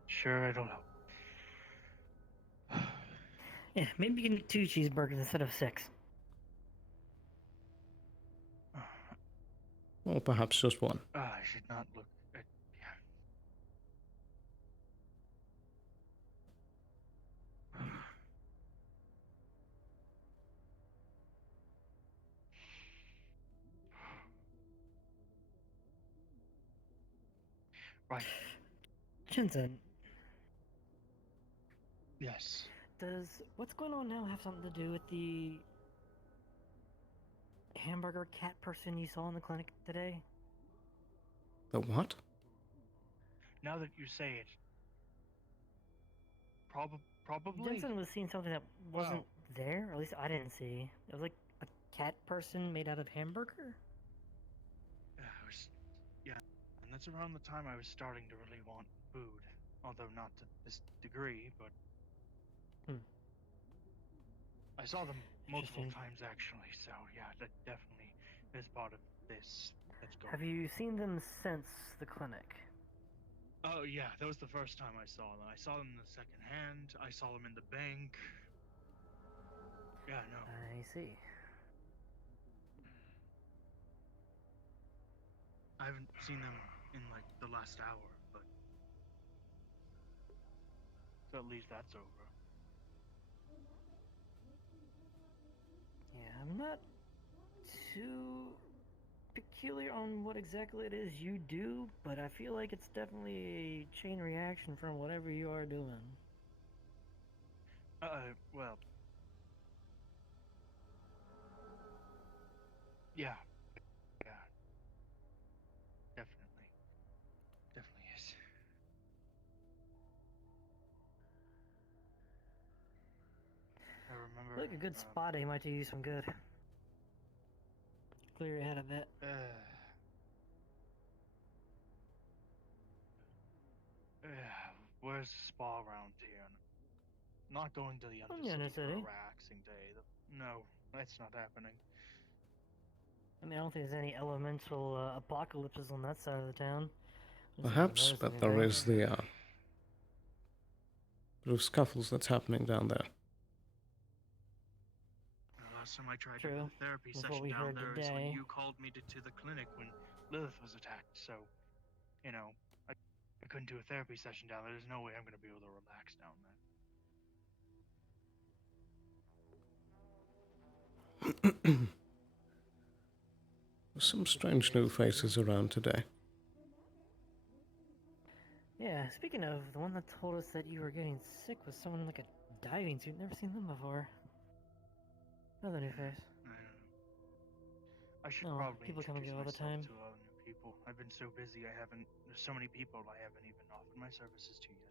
sure it'll help. Yeah, maybe you can get 2 cheeseburgers instead of 6. Or perhaps just one. I should not look at... Right. Jensen, Yes. does what's going on now have something to do with the hamburger cat person you saw in the clinic today? The what? Now that you say it, probably. Jensen was seeing something that wasn't there, or at least I didn't see. It was like a cat person made out of hamburger? Yeah, and that's around the time I was starting to really want food. Although not to this degree, but... I saw them multiple times, actually, so yeah, that definitely is part of this. Let's go. Have you seen them since the clinic? Oh, yeah, that was the first time I saw them. I saw them in the second hand, I saw them in the bank. Yeah, no. I see. I haven't seen them in, like, the last hour, but... So at least that's over. Yeah, I'm not too peculiar on what exactly it is you do, but I feel like it's definitely a chain reaction from whatever you are doing. Well... Yeah. Yeah. Definitely. Definitely is. I remember... Like a good spot, he might do you some good. Clear your head a bit. Where's the spa around here? Not going to the Yeah, Undercity no for a city. relaxing day. No, that's not happening. I mean, I don't think there's any elemental apocalypses on that side of the town. Perhaps, but there is the bit of scuffles that's happening down there. The last time I tried True. to have a therapy That's what session we down heard there is when today. you called me to the clinic when Lilith was attacked, so... you know, I couldn't do a therapy session down there. There's no way I'm gonna be able to relax down there. Some strange new faces around today. Yeah, speaking of, the one that told us that you were getting sick was someone in like a diving suit. Never seen them before. Another new face. I should Oh, probably people come and go all the introduce myself time. to new people. I've been so busy, there's so many people I haven't even offered my services to yet.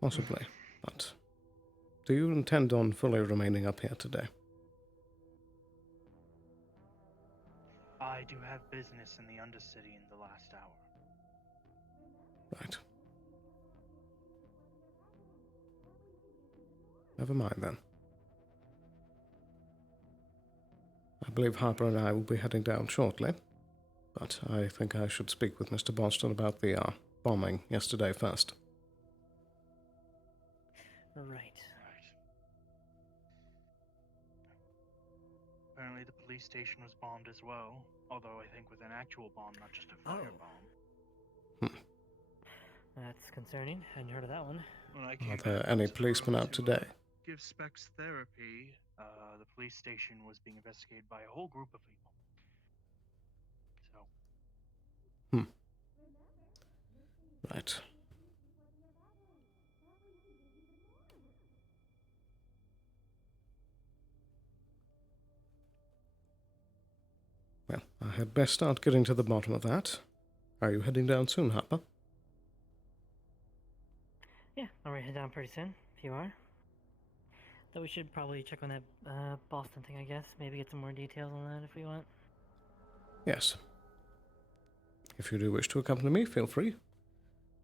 Possibly. But do you intend on fully remaining up here today? I do have business in the Undercity in the last hour. Right. Never mind then. I believe Harper and I will be heading down shortly, but I think I should speak with Mr. Boston about the bombing yesterday first. Right. Apparently the police station was bombed as well, although I think with an actual bomb, not just a firebomb. That's concerning. Hadn't heard of that one. When I Are came there back any onto the policemen road out to, today? give Specs therapy, the police station was being investigated by a whole group of people. So. Right. Well, I had best start getting to the bottom of that. Are you heading down soon, Harper? Yeah, I'll head down pretty soon, if you are. Though we should probably check on that Boston thing, I guess. Maybe get some more details on that if we want. Yes. If you do wish to accompany me, feel free.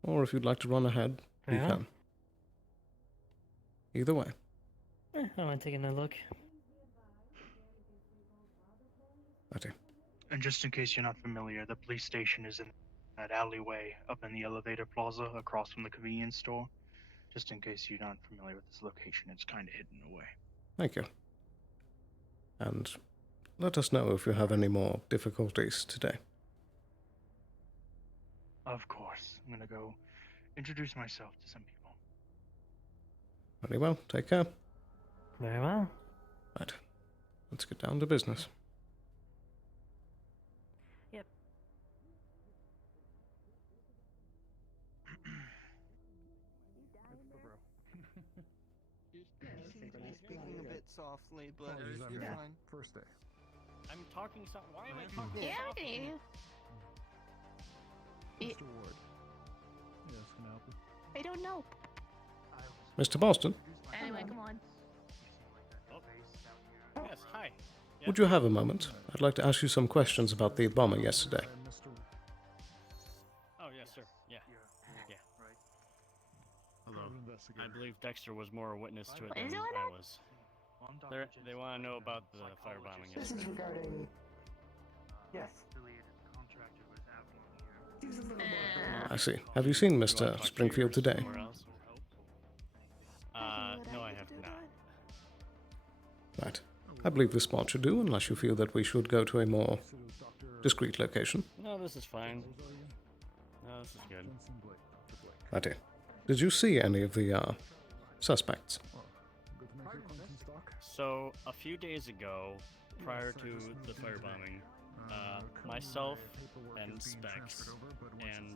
Or if you'd like to run ahead, you Yeah. can. Either way. I don't mind taking a look. Righty. And just in case you're not familiar, the police station is in that alleyway up in the elevator plaza across from the convenience store. Just in case you're not familiar with this location, it's kind of hidden away. Thank you. And let us know if you have any more difficulties today. Of course. I'm gonna go introduce myself to some people. Very well. Take care. Very well. Right. Let's get down to business. Yep. Speaking a bit softly, but Apologies, I'm you're here. fine. First day. I'm talking so. Why am I talking Yeah, I softly? can. Mr. Ward. Yes, can I help you? I don't know. Mr. Boston, Anyway, come on. Yes, hi. would you have a moment? I'd like to ask you some questions about the bombing yesterday. Oh, yes, sir. Yeah. Yeah. Hello. I believe Dexter was more a witness to it Is than it I what was. They want to know about the firebombing This is yesterday. regarding. Yes. I see. Have you seen You wanna Mr. talk to Springfield yours today? somewhere else? No, I have not. Right. I believe this spot should do, unless you feel that we should go to a more discreet location. No, this is fine. No, this is good. Righty. Did you see any of the suspects? So, a few days ago, prior to the firebombing, myself and Specs and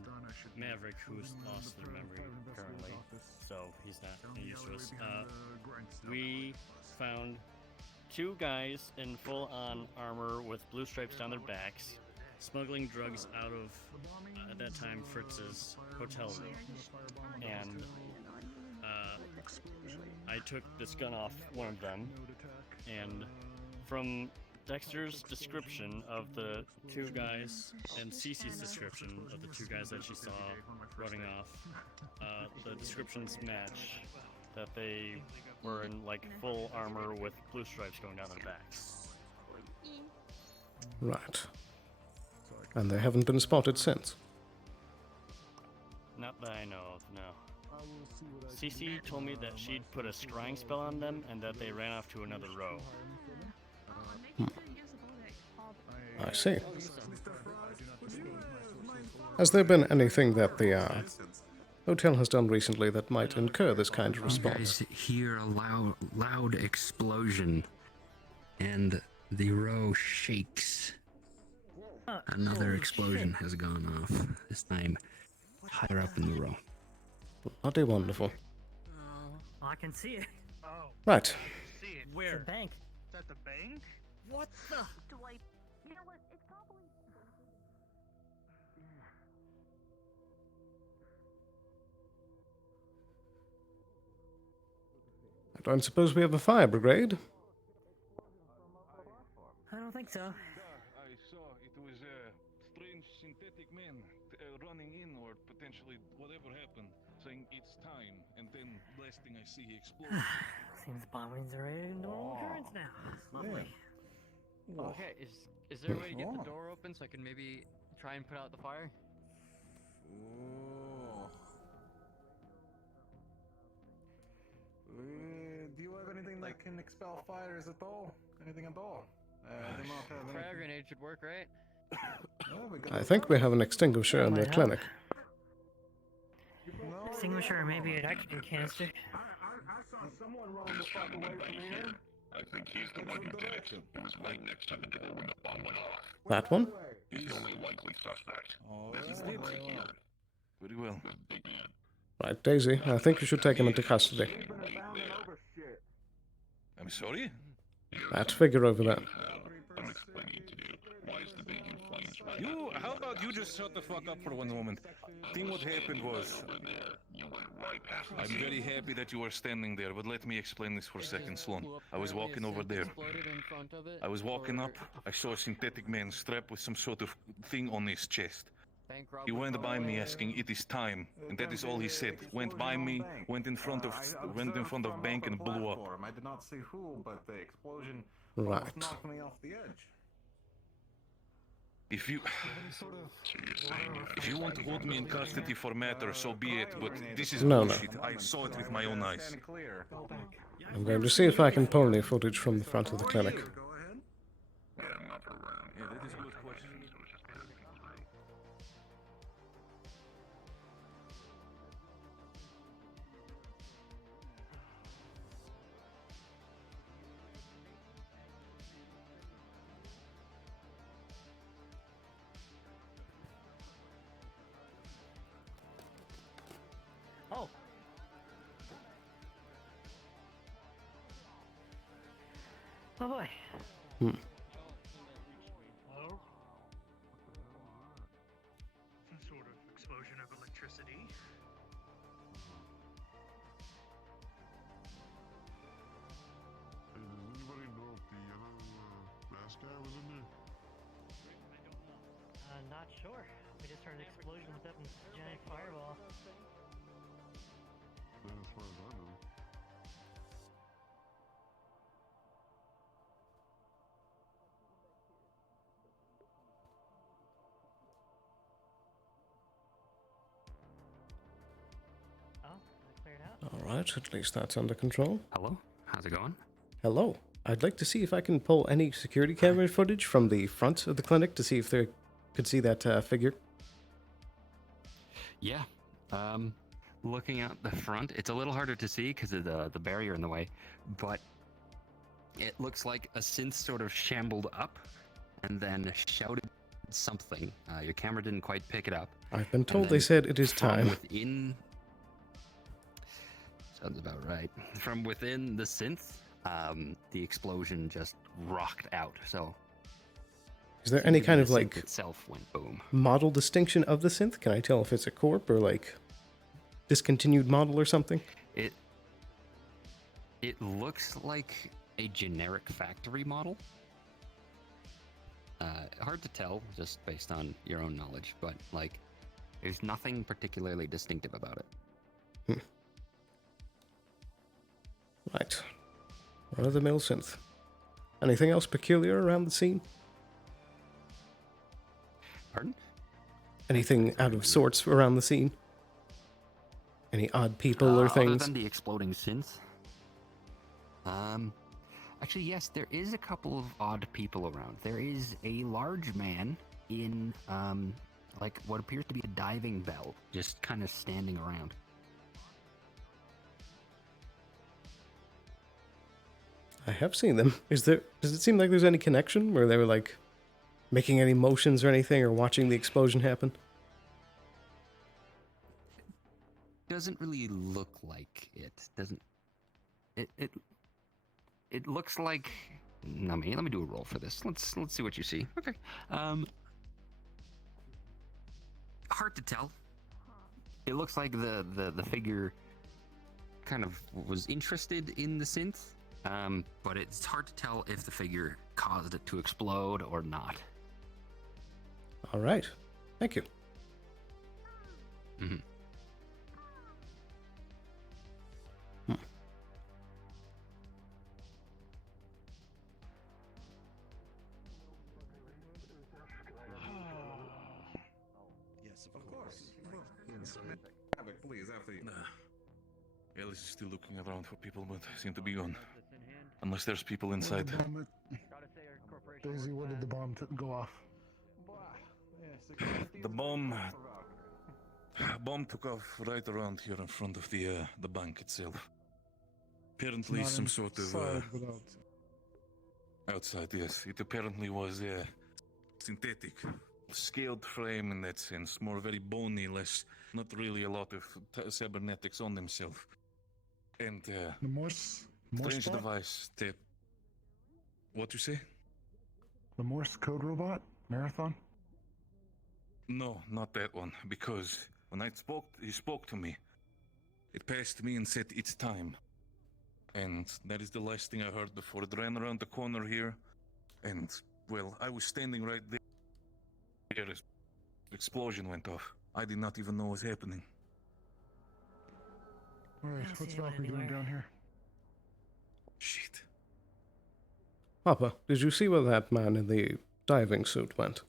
Maverick, who's lost their memory currently, so he's not used to us, we found two guys in full-on armor with blue stripes down their backs, smuggling drugs out of, at that time, Fritz's hotel room. And I took this gun off one of them, and from Dexter's description of the two guys and Cece's description of the two guys that she saw running off, the descriptions match that they were in like full armor with blue stripes going down their backs. Right. And they haven't been spotted since. Not that I know of, no. Cece told me that she'd put a scrying spell on them and that they ran off to another row. I see. Has there been anything that the hotel has done recently that might incur this kind of You response? guys hear a loud explosion, and the row shakes. Another explosion has gone off, this time higher up in the row. Bloody wonderful. Oh, I can see it. Oh. Right. See it. It's a bank. Is that the bank? What the? Do I? You know what? It's probably. I don't suppose we have a fire brigade? I don't think so. I saw it was a strange synthetic man running in, or potentially whatever happened, saying it's time, and then last thing I see, he exploded. Seems bombings are a normal occurrence now. Lovely. Okay, is there a way to get the door open so I can maybe try and put out the fire? Do you have anything that can expel fires at all? Anything at all? I do not have Fire anything. grenade should work, right? I think we have an extinguisher in the Might clinic. Extinguisher or maybe an oxygen canister. I saw someone run the fuck away from here. I think he's the one who did it. He was right next to the door when the bomb went off. That one? He's the only likely suspect. He's dead. Very well. Right, Daisy, I think you should take him into custody. I'm sorry? That figure over there. You, how about you just shut the fuck up for one moment? I think what happened was... I'm very happy that you were standing there, but let me explain this for a second, Sloan. I was walking over there. I was walking up, I saw a synthetic man strapped with some sort of thing on his chest. He went by me asking, "It is time," and that is all he said. Went by me, went in front of bank and blew up. I did not see who, but the explosion Right. knocked me off the edge. If you want to hold me in custody for matter, so be it. But this is No. bullshit. I saw it with my own eyes. I'm going to see if I can pull any footage from the front of the clinic. Yeah, that is a good question. Oh. Oh boy. Hmm. Hello? Some sort of explosion of electricity. Does anybody know if the yellow mask guy was in there? Not sure. We just heard an explosion with that giant fireball. Not as far as I know. Oh, that cleared out. Alright, at least that's under control. Hello? How's it going? Hello. I'd like to see if I can pull any security camera footage from the front of the clinic to see if they could see that figure. Yeah. Looking out the front, it's a little harder to see because of the barrier in the way, but it looks like a synth sort of shambled up and then shouted something. Your camera didn't quite pick it up. I've been told they said it is from time. Within... Sounds about right. From within the synth, the explosion just rocked out, so... Is there any kind the of synth like itself went boom. model distinction of the synth? Can I tell if it's a corp or like discontinued model or something? It looks like a generic factory model. Hard to tell just based on your own knowledge, but like there's nothing particularly distinctive about it. Right. Run-of-the-mill synth. Anything else peculiar around the scene? Pardon? Anything out of sorts around the scene? Any odd people or Other things? than the exploding synth. Actually, yes, there is a couple of odd people around. There is a large man in, like what appears to be a diving bell, just kind of standing around. I have seen them. Does it seem like there's any connection where they were like making any motions or anything, or watching the explosion happen? Doesn't really look like it. Doesn't it looks like, let me do a roll for this. Let's see what you see. Okay. Hard to tell. It looks like the figure kind of was interested in the synth, but it's hard to tell if the figure caused it to explode or not. All right. Thank you. Mm-hmm. Yes, of course. Havoc, please, after you. Alice is still looking around for people, but seem to be gone. Unless there's people inside. Daisy, when did the bomb go off? The bomb took off right around here in front of the bank itself. Apparently, Not some sort of inside, but outside. Yes, it apparently was synthetic, scaled frame in that sense, more very bony, less, not really a lot of cybernetics on themselves. And the Morse strange bot? device that. What you say? The Morse code robot marathon. No, not that one. Because when he spoke to me. It passed me and said it's time. And that is the last thing I heard before it ran around the corner here. And well, I was standing right there. The explosion went off. I did not even know what was happening. Alright, what's Valkyrie doing down here? Shit. Papa, did you see where that man in the diving suit went?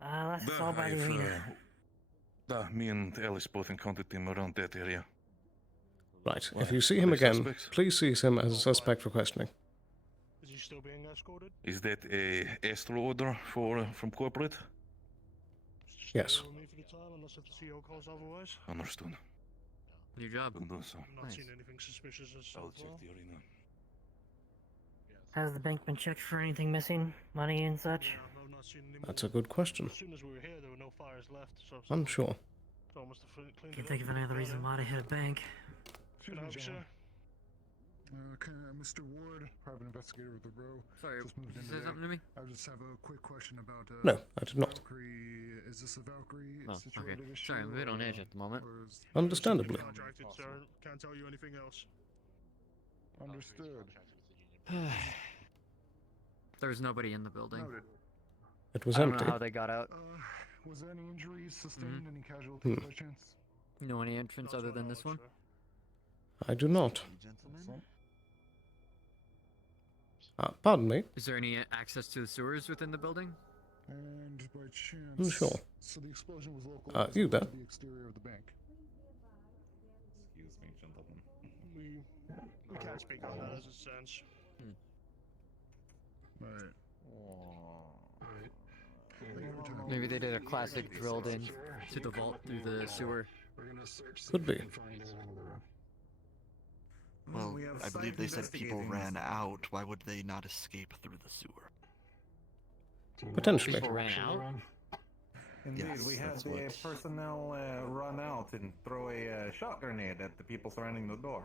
Last I saw by the arena. Me and Alice both encountered him around that area. Right. Why? If you see Are him they again, suspects? please seize him as a suspect for questioning. Is he still being escorted? Is that a astral order from corporate? Yes. With me for the time, unless if the CEO calls otherwise. Understood. New job. Will do so. I've not seen anything suspicious as so I'll check far. the arena. Has the bank been checked for anything missing? Money and such? I've not seen any That's a good question. As soon as we were here, there were no fires left. So Unsure. so I must have cleaned Can't it think up of any and other got reason it. why to hit a bank. Can I help you, sir? Mr. Ward, private investigator with the row. Sorry, just moved you into said there. something to me? I just have a quick question about. No, I did not. Valkyrie, is this a Valkyrie Oh, okay. situated issue? Sorry, I'm a bit on edge at the moment. Understandably. Contracted, sir. Can't tell you anything else. Understood. There's nobody in the building. Noted. It was I don't empty. know how they got out. Was there any injuries sustained? Any casualties Hmm. by chance? You know any entrance other than this one? I do not. Pardon me. Is there any access to the sewers within the building? And by chance. Sure. So the explosion was localized You to bet. the exterior of the bank. Excuse me, gentlemen. We can't speak on that as it stands. Right. Maybe they did a classic drilled in to the vault through the sewer. Could be. Well, I believe they said people ran out. Why would they not escape through the sewer? Potentially. People ran out? Indeed, Yes, we had that's the what- personnel run out and throw a shot grenade at the people surrounding the door.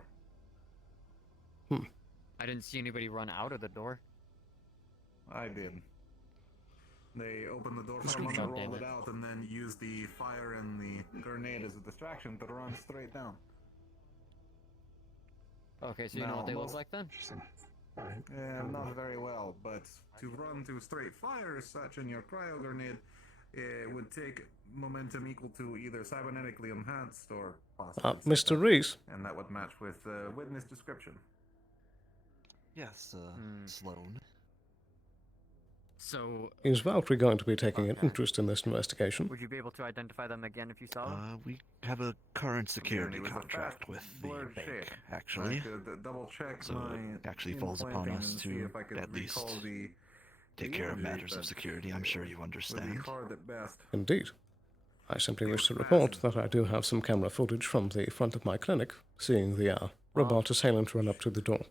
I didn't see anybody run out of the door. I did. They opened the door Just from keep under, shot, rolled damn it it. out, and then used the fire and the grenade as a distraction to run straight down. Okay, so you know what they look like then? Not very well, but to run to straight fire as such in your cryo grenade, it would take momentum equal to either cybernetically enhanced or possibly Mr. Reese. and that would match with witness description. Yes, Sloan. So, Is Valkyrie going to be taking an interest in this investigation? would you be able to identify them again if you saw them? We have a current security It was a contract fast, with the blurred bank, shape. actually. I could double check So my it actually falls upon implanting us and see to if I could at least recall the take care of Indeed, matters of but security. I'm sure you would be understand. hard at best. Indeed. I simply wish to report that I do have some camera footage from the front of my clinic, seeing the robot assailant run up to the door.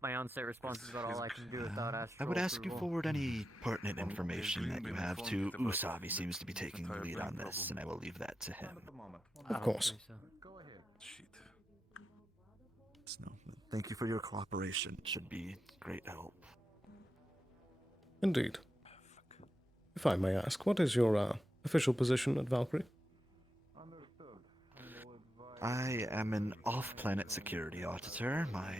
My on-site response is about all I can do without I astral would ask you approval. forward any pertinent information that you have to Usab. He seems to be taking the lead on this, and I will leave that to him. Of course. Shit. No, thank you for your cooperation. It should be great help. Indeed. If I may ask, what is your official position at Valkyrie? I am an off-planet security auditor. My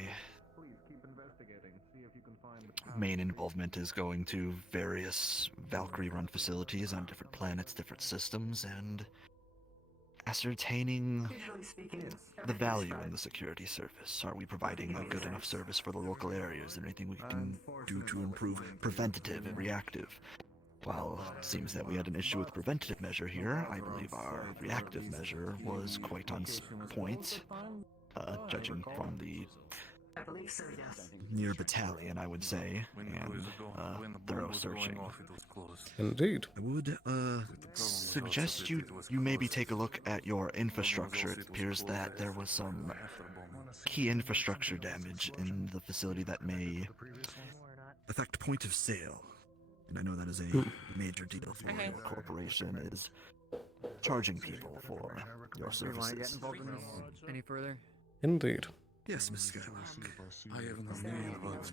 main involvement is going to various Valkyrie-run facilities on different planets, different systems, and ascertaining the value in the security service. Are we providing a good enough service for the local areas? Is there anything we can do to improve preventative and reactive? While it seems that we had an issue with the preventative measure here, I believe our reactive measure was quite on point, judging from the near battalion, I would say, and thorough searching. Indeed. I would suggest you maybe take a look at your infrastructure. It appears that there was some key infrastructure damage in the facility that may affect point of sale. And I know that is a major deal for your corporation, is charging people for your Do you want to get services. involved in this any further? Indeed. Yes, Miss Skylark. I have an opinion about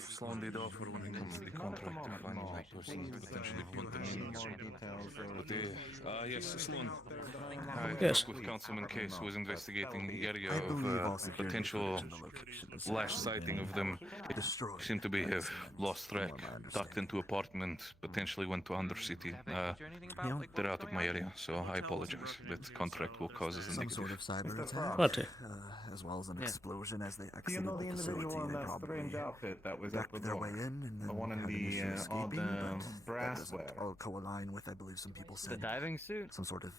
Sloan did offer when it comes to the contract to find the right person to potentially put them in. But, yes, Sloan. I Yes. spoke with Councilman Case, who was investigating the area I believe all of security potential footage in the location has last actually sighting of them. It destroyed. seemed to be have lost track, ducked into apartment, potentially went to Undercity. They're out of my area, so I apologize. That contract will cause us a Some sort negative. of cyber attack, Righty. as well as an explosion as they Do you exited know the the individual facility. in They that probably strange outfit that was at backed the their door? way in and then The one in had an the issue escaping, odd but that brass doesn't wear. all co-align with, I believe some people The said, diving suit? some sort of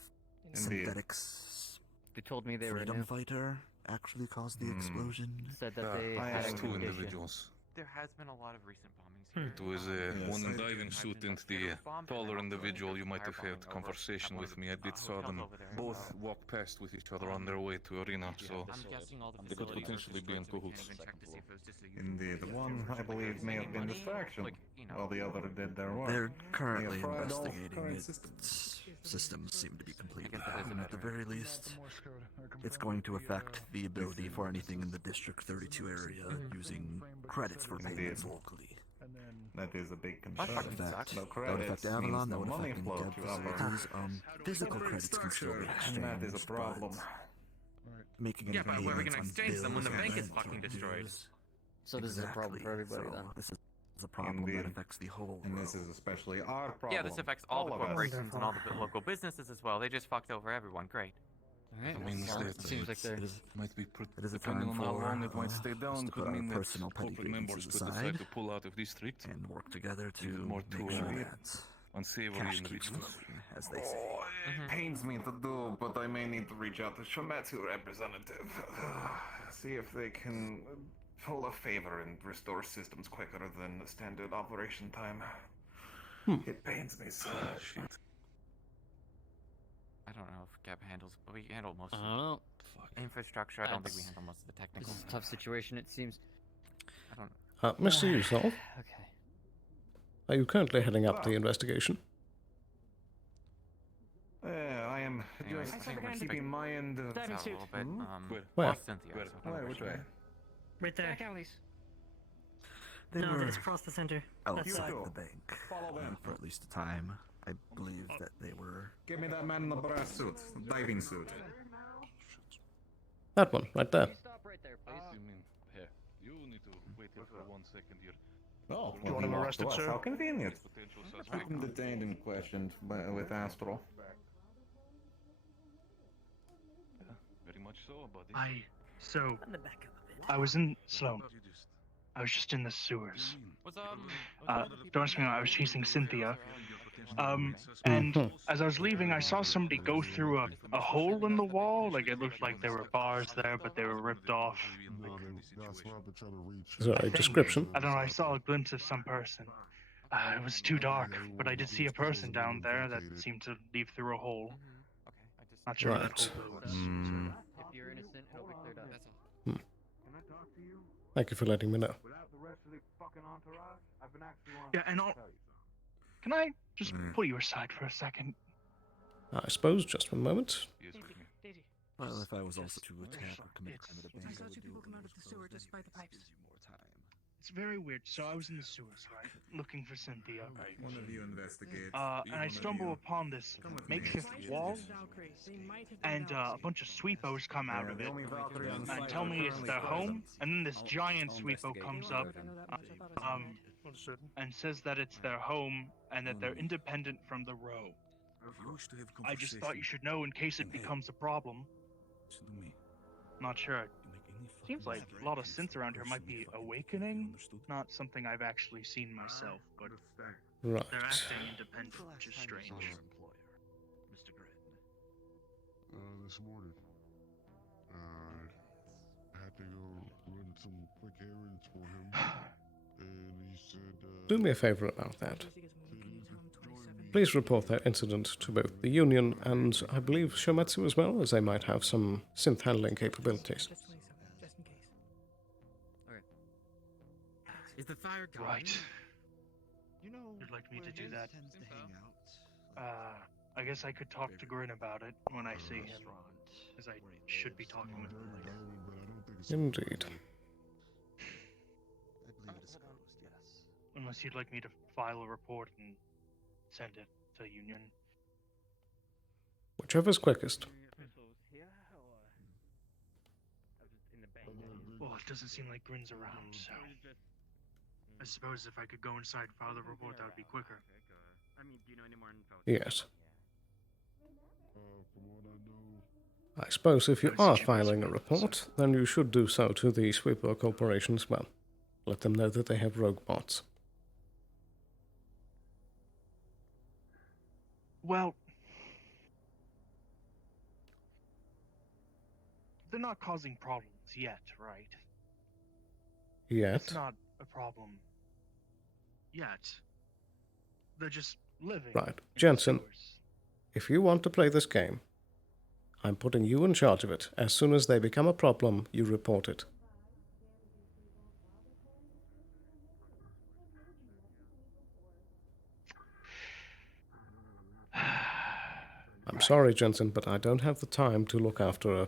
Indeed. synthetics They told me they were freedom new. fighter actually caused the explosion. Said that they I had a asked two condition. individuals. There has been a lot of recent bombings here. It was one in diving suit and the taller individual. You might have had conversation with me. I did saw them both walk past with each other on their way to arena, so I'm guessing all the they could facilities potentially be in destroyed, so we cahoots. can't even check to see if it was just a Indeed, the one I believe may have been distraction, while the other did their work. They're currently They have fried all investigating current it. systems. Systems seem to be completely I guess that down. doesn't At the matter. very least, it's going to affect the ability for anything in the District 32 area using credits for payments locally. That is a big That concern. would affect, No that would credits affect Avalon, means that no would money affect flow any dev to Avalon. facilities. Physical credits can still be exchanged, And that is a problem. but making Yeah, any but where are we payments gonna on exchange them when the bills bank and is fucking rent or destroyed? dues. So this is a problem for everybody so then. This is a problem Indeed. that affects the whole And this world. is especially our problem. Yeah, this affects all the of us. corporations and all the local businesses as well. They just fucked over everyone. Great. Alright, I mean, well, that it seems like they're... It is, might be it is a depending time on how for long it might stay us down, to could put mean our that personal petty corporate members grievances could decide aside to pull out of district and work together to Leave more make to, sure that unsavory cash keeps individuals. flowing, as they say. It pains me to do, but I may need to reach out to Shometsu representative. See if they can pull a favor and restore systems quicker than the standard operation time. It pains me so. Shit. I don't know if Gab handles, but we handle most I of don't know. the infrastructure. I don't think we That's- handle most of the technical. This is a tough situation, it seems. I don't. Mr. Yusov, Okay. are you currently heading up the investigation? I am Anyway, just I think we're keeping my end of... out a little bit. Where? Lost Cynthia. so I don't know Which where way? she Right there. Back alleys. They No, were that's across the center. That's outside go. the bank Follow them. for at least a time. I believe that they were. Give me that man in the brass suit, diving suit. That one, right there. You stop right there, please. You mean, here, you need to wait here for 1 second here. Oh, You want him arrested, sir? How convenient. Potential Keep suspect. him detained and questioned with Astral. Yeah, very much so, buddy. So, On the back up a bit. I was in Sloan. You just- I was just in the sewers. Was Don't ask me why, I was chasing Cynthia, And as I was leaving, I saw somebody go through a hole in the wall. Like it looked like there were bars there, but they were ripped off. Sorry, description. I don't know. I saw a glimpse of some person. It was too dark, but I did see a person down there that seemed to leave through a hole. Not sure what that Right. hole was. If you're innocent, it'll be cleared up. That's all. Thank you for letting me know. Yeah, and can I just pull you aside for a second? I suppose, just one moment. Well, if I was also to attack or commit a crime at a bank, I I saw would two do people it come out with of the those sewer clothes, just by the but pipes. this gives you more time. It's very weird. So I was in the sewers, right, looking for Cynthia. One of you investigate. And I stumble upon this makeshift wall, and a bunch of sweepos come out of it and tell me it's their home. And then this giant sweepo comes up, and says that it's their home and that they're independent from the row. I just thought you should know in case it becomes a problem. Not sure. Seems like a lot of synths around here might be awakening. Not something I've actually seen myself, but Right. they're acting independent, which is strange. Mr. Gritton. This morning, I had to go run some quick errands for him, and he said, Do me a favor about that. Please report that incident to both the Union and, I believe, Shometsu as well, as they might have some synth handling capabilities. Just in case. Okay. Is the fire gone? Right. You know, You'd like me where to do his that? tends to hang out. I guess I could talk to Grin about it when I see him, as I should be talking with him later. Indeed. I believe it is closed, yes. Unless you'd like me to file a report and send it to Union. Whichever's quickest. Well, it doesn't seem like Grin's around, so I suppose if I could go inside and file the report, that would be quicker. I mean, do you know any more info? Yes. from what I know, I suppose if you are filing a report, then you should do so to the Sweeper Corporation as well. Let them know that they have rogue bots. Well, they're not causing problems yet, right? Yet. It's not a problem yet. They're just living. Right. in the Jensen, sewers. if you want to play this game, I'm putting you in charge of it. As soon as they become a problem, you report it. I'm sorry, Jensen, but I don't have the time to look after a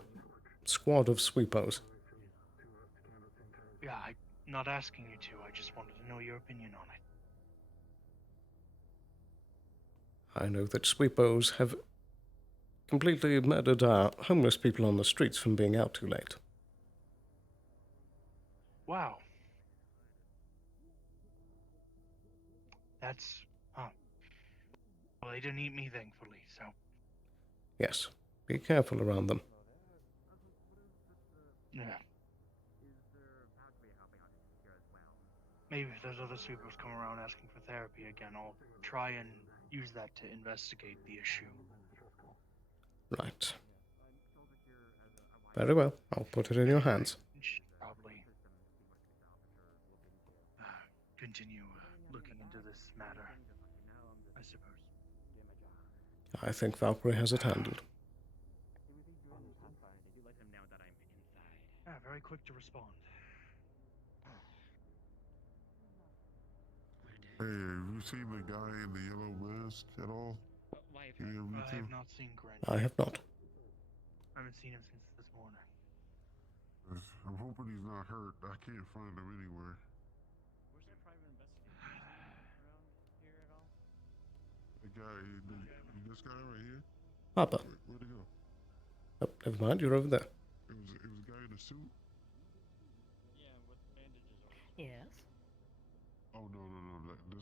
squad of sweepos. Yeah, I'm not asking you to. I just wanted to know your opinion on it. I know that sweepos have completely murdered homeless people on the streets from being out too late. Wow. That's... Huh. Well, they didn't eat me, thankfully, so... Yes, be careful around them. Yeah. Maybe if those other sweepers come around asking for therapy again, I'll try and use that to investigate the issue. Right. Very well, I'll put it in your hands. Should probably continue looking into this matter, I suppose. I think Valkyrie has it handled. Yeah, very quick to respond. hey, have you seen the guy in the yellow mask at all? I have not seen Gren. I have not. I haven't seen him since this morning. I'm hoping he's not hurt. I can't find him anywhere. Where's that private investigator around here at all? The guy, this guy right here? Papa. Where'd he go? Oh, never mind, you're over there. It was a guy in a suit? Yeah, with bandages on. Yes. Oh, no.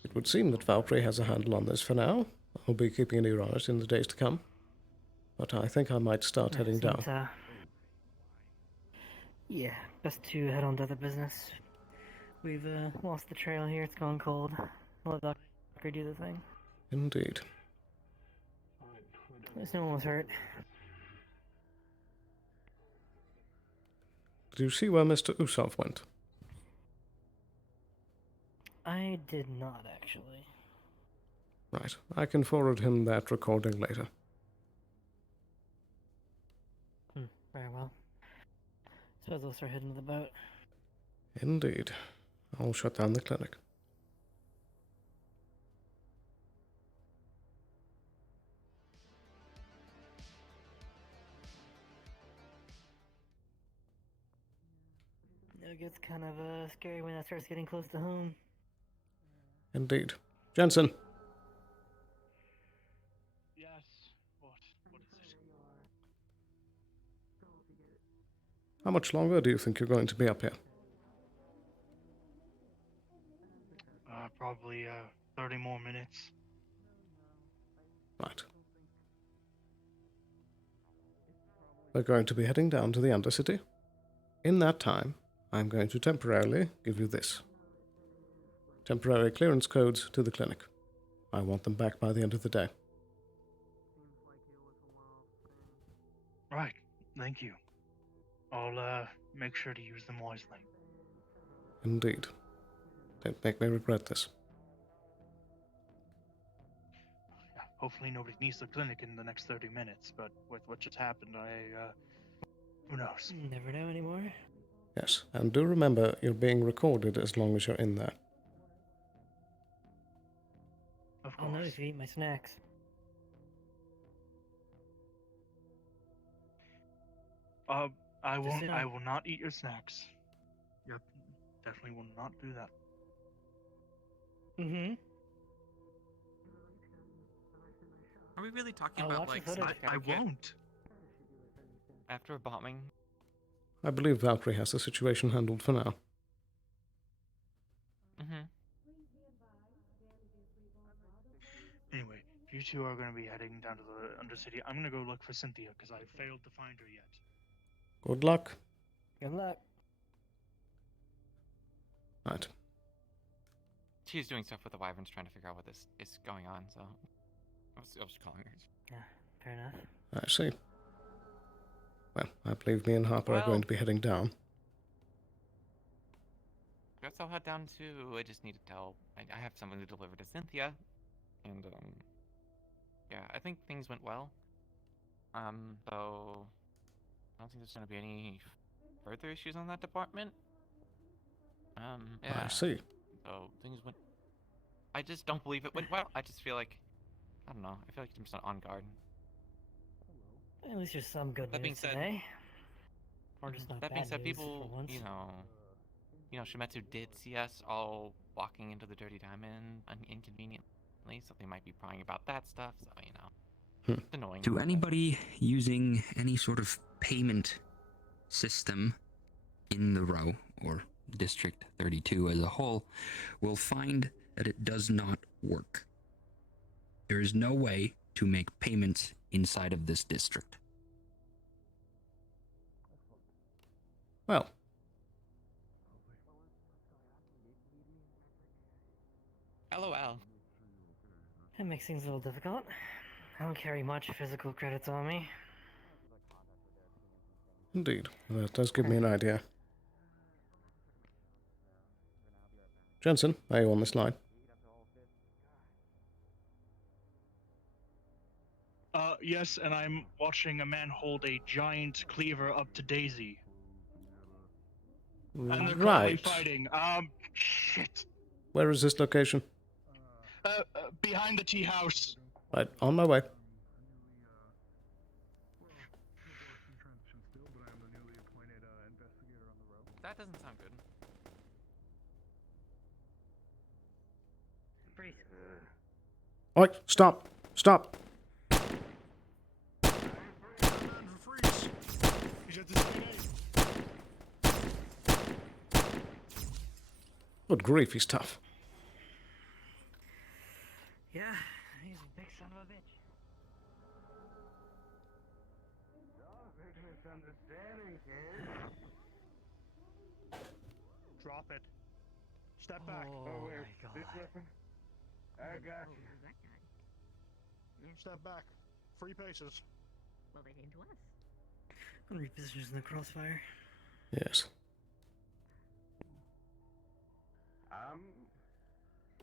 It would seem that Valkyrie has a handle on this for now. I'll be keeping an ear on it in the days to come. But I think I might start heading down. Yeah, best to head on to other business. We've lost the trail here, it's gone cold. Let Valkyrie do the thing. Indeed. There's no one was hurt. Did you see where Mr. Usov went? I did not, actually. Right. I can forward him that recording later. Very well. Suppose we'll start heading to the boat. Indeed. I'll shut down the clinic. It gets kind of scary when that starts getting close to home. Indeed. Jensen. Yes. What is it? How much longer do you think you're going to be up here? Probably 30 more minutes. Right. We're going to be heading down to the Undercity. In that time, I'm going to temporarily give you this. Temporary clearance codes to the clinic. I want them back by the end of the day. Right. Thank you. I'll make sure to use them wisely. Indeed. Don't make me regret this. Yeah, hopefully nobody needs the clinic in the next 30 minutes, but with what just happened, who knows? Never know anymore. Yes, and do remember you're being recorded as long as you're in there. Of I'll know if you eat my snacks. I won't. soon. I will not eat your snacks. Yep, definitely will not do that. Mm-hmm. Are we really talking I'll about watch like the footage. I won't. after a bombing? I believe Valkyrie has the situation handled for now. Mm-hmm. Anyway, if you two are going to be heading down to the Undercity, I'm going to go look for Cynthia because I failed to find her yet. Good luck. Good luck. Right. She's doing stuff with the wyverns, trying to figure out what this is going on. So I was calling her. Yeah, fair enough. I see. Well, I believe me and Harper are going to be heading down. Guess I'll head down too. I just need to tell. I have something to deliver to Cynthia, and yeah, I think things went well. So I don't think there's gonna be any further issues on that department. Yeah. I see. So things went. I just don't believe it went well. I just feel like, I don't know. I feel like I'm just not on guard. At least there's some good That being news said, today. Or just not that being bad said, news people, for once. you know, Shimetsu did see us all walking into the Dirty Diamond inconveniently, so they might be prying about that stuff. So you know, it's annoying. To anybody using any sort of payment system in the row, or District 32 as a whole, will find that it does not work. There is no way to make payments inside of this district. Well. LOL. That makes things a little difficult. I don't carry much physical credits on me. Indeed. That does give me an idea. Jensen, are you on this line? Yes, and I'm watching a man hold a giant cleaver up to Daisy. And they're currently Right. fighting. Shit. Where is this location? Behind the tea house. Right, on my way. That doesn't sound good. Freeze. Oi, stop! Stop! Good grief, he's tough. Yeah, he's a big son of a bitch. Drop it. Step back. Oh, wait. my God. This weapon? I got you. step back. 3 paces. Well, they came to us. I'll reposition in the crossfire. Yes.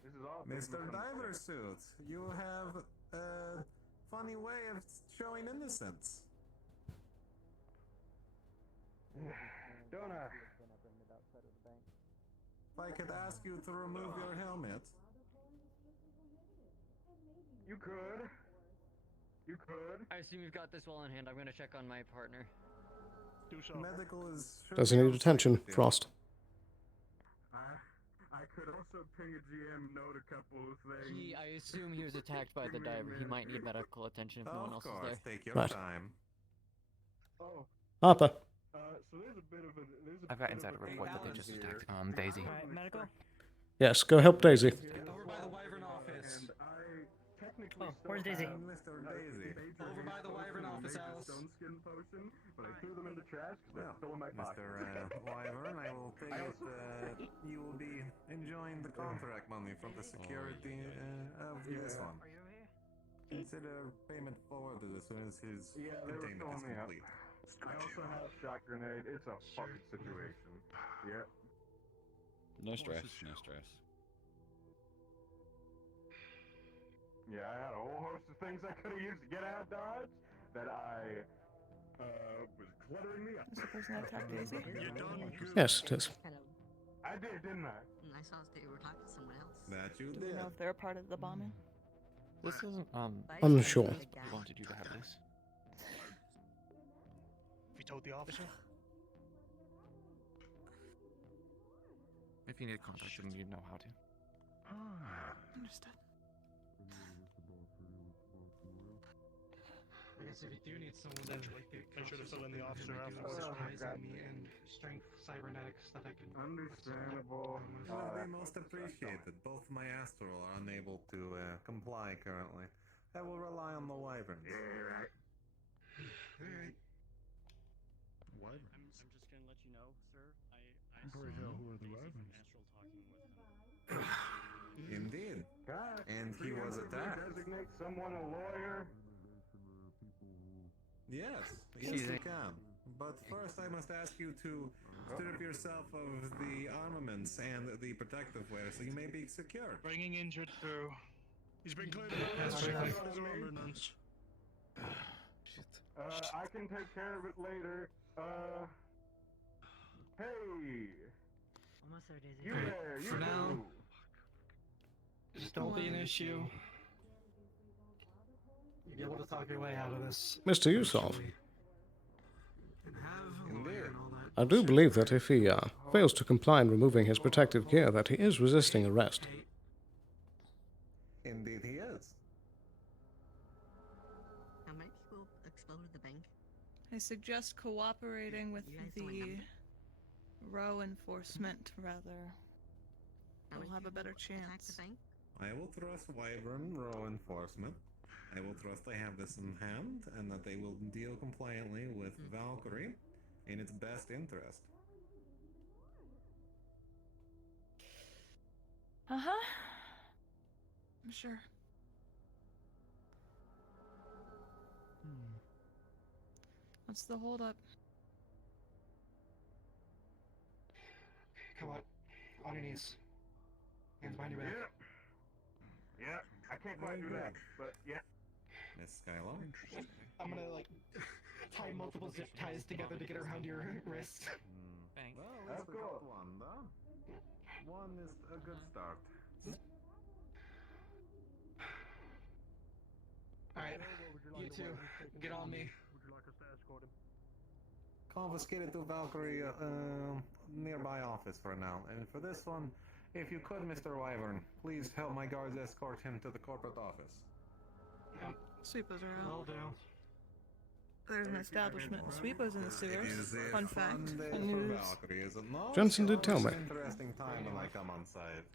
This is all Mr. Diver Suit, you have a funny way of showing innocence. Don't I? If I could ask you to remove your helmet. You could. You could. I assume you've got this well in hand. I'm gonna check on my partner. Do so. Medical is. Doesn't need attention, Frost. I could also ping a GM note a couple of things. I assume he was attacked by the diver. He might need medical attention if no one else is there. Take your Right. time. Oh. Harper. So there's a bit of a I've got inside report that they just attacked Daisy. Alright, medical? Yes, go help Daisy. Over by the Wyvern office. And I technically where's Daisy? Mr. Daisy. Over by the Wyvern office, Alice. Stone skin potion, but I threw them in the trash because they're still in my pocket. Mr. Wyvern, I will take it that you will be enjoying the contract money from the security of this one. Consider payment forwarded as soon as his containment is complete. I also have shot grenade. It's a fucking situation. Yeah. No stress, no stress. Yeah, I had a whole host of things I could have used to get out of Dodge that I was cluttering me up. Is the person that attacked Daisy? You done good. Yes, it is. I did, didn't I? I saw they were talking to someone else. That you Do we did. know if they're a part of the bombing? This isn't Unsure. I wanted you to have this. You told the officer? If you need contact him, you know how to. Understood. I guess if you do need someone to make sure to fill in the officer and strength cybernetics that I can. Understandable. Well, they most appreciated. Both my Astral are unable to comply currently. I will rely on the Wyverns. Yeah, right. Alright. I'm just gonna let you know, sir. I Pray saw hell, who are the Daisy from Wyverns? Astral talking with him. Indeed. And he was attacked. Designate someone a lawyer. Yes, yes you can. But first I must ask you to strip yourself of the armaments and the protective wear so you may be secure. Bringing injured through. He's been cleared of arrest. Check out his armaments. Shit. I can take care of it later. Hey! Almost there, Daisy. You there, you For now, too. just don't be an issue. You'll be able to talk your way out of this. Mr. Yusov. And have a lawyer and all that. I do believe that if he fails to comply in removing his protective gear, that he is resisting arrest. Indeed he is. How many people exploded the bank? I suggest cooperating with You guys the one the number? row enforcement, rather. How We'll many have a better people attacked chance. the bank? I will trust Wyvern Row Enforcement. I will trust they have this in hand and that they will deal compliantly with Valkyrie in its best interest. Uh-huh. I'm sure. What's the holdup? Come on. On your knees. Hands behind your back. Yeah, I can't quite do that, but yeah. Miss Skylar? I'm gonna like tie multiple zip ties together to get around your wrist. Thanks. Well, at least we got one, though. One is a good start. Alright, you two, get on me. Confiscated to Valkyrie nearby office for now. And for this one, if you could, Mr. Wyvern, please help my guards escort him to the corporate office. Sweepers are Will out. do. There's an establishment with sweepers in the sewers. It is a Fun fact. day Fun for news. Valkyrie, is it not? Jensen did tell It's me. an interesting time when I come on site.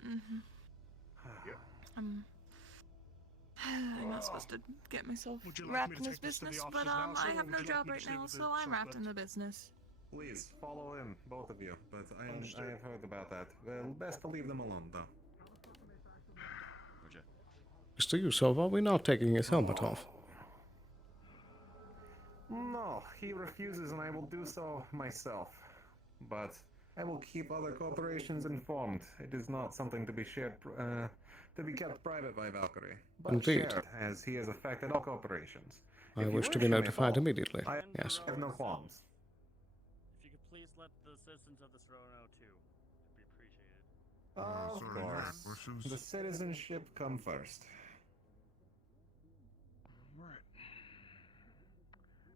I'm not supposed to get myself Would you like wrapped me in to this take this to the business, offices but now, I sir, or have would no you like job me to right stay now, with so the I'm wrapped in suspect? the business. Please follow in, both of you. But I Understood. have heard about that. Well, best to leave them alone, though. Mr. Yusov, are we not taking his helmet off? No, he refuses and I will do so myself. But I will keep other corporations informed. It is not something to be shared, to be kept private by Valkyrie. But Indeed. shared, as he has affected all corporations. I If you wish to be you may notified follow. immediately. I Yes. have no qualms. If you could please let the citizens of this row know too, it'd be appreciated. Of sorry, you have course. questions? The citizenship come first. Right.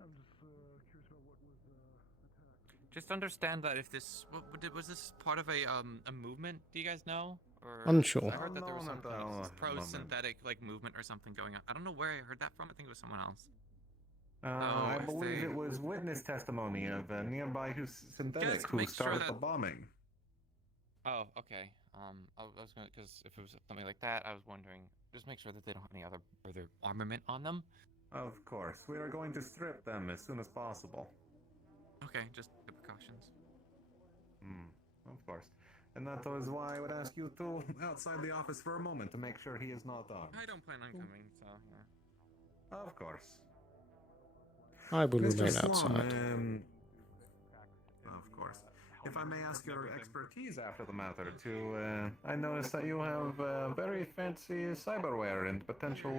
I'm just curious about what was attacked. Just understand that if this was this part of a movement? Do you guys know? Or Unsure. I heard that there was some kind Unknown of at the pro-synthetic like movement or something going on. I don't know where I heard that from. I think it was someone else. I if believe they- it was witness testimony of a nearby synthetic Just who make sure started that- the bombing. Oh, okay. I was gonna, because if it was something like that, I was wondering. Just make sure that they don't have any other further armament on them. Of course, we are going to strip them as soon as possible. Okay, just the precautions. Of course. And that is why I would ask you to outside the office for a moment to make sure he is not armed. I don't plan on coming, so yeah. Of course. I will Mr. remain Sloan, outside. Of course. If I may ask your expertise after the matter, to I noticed that you have very fancy cyberware and potential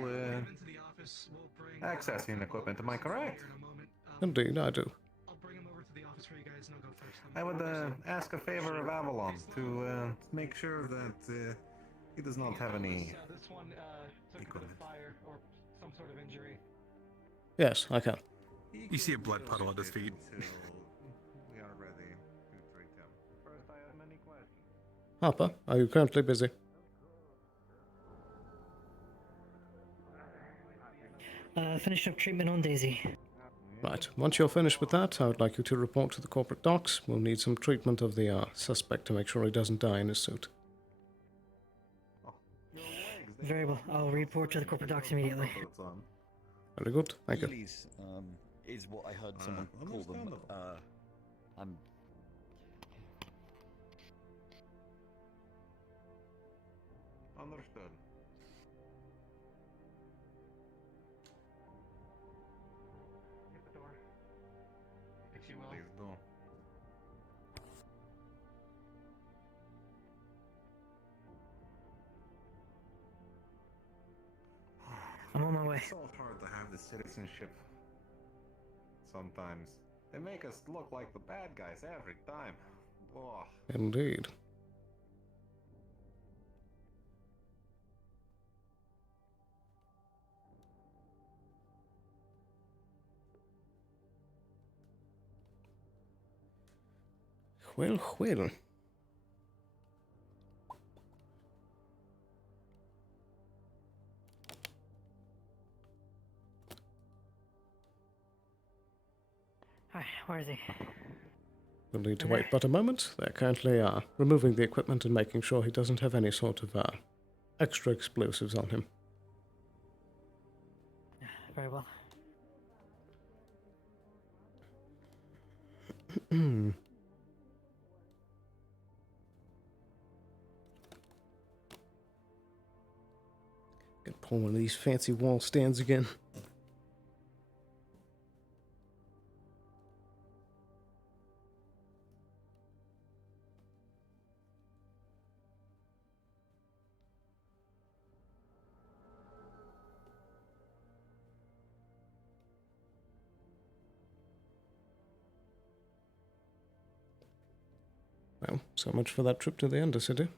accessing equipment. Am I correct? Indeed, I do. I would ask a favor of Avalon to make sure that he does not have any This one took a bit of equipment. fire or some sort of injury. Yes, I can. You see a blood puddle at his feet. We are ready to treat him. First, I have many questions. Harper, are you currently busy? Finish up treatment on Daisy. Right. Once you're finished with that, I would like you to report to the corporate docks. We'll need some treatment of the suspect to make sure he doesn't die in his suit. Very well. I'll report to the corporate docs immediately. Very good. Thank you. Heelys, is what I heard someone call them. I'm Understood. Hit the door. If you will. Please do. I'm on my way. It's so hard to have the citizenship. Sometimes they make us look like the bad guys every time. Oh. Indeed. Well, well. Hi, where is he? We'll need to wait but a moment. They're currently removing the equipment and making sure he doesn't have any sort of extra explosives on him. Very well. Gonna pull one of these fancy wall stands again. Well, so much for that trip to the Undercity.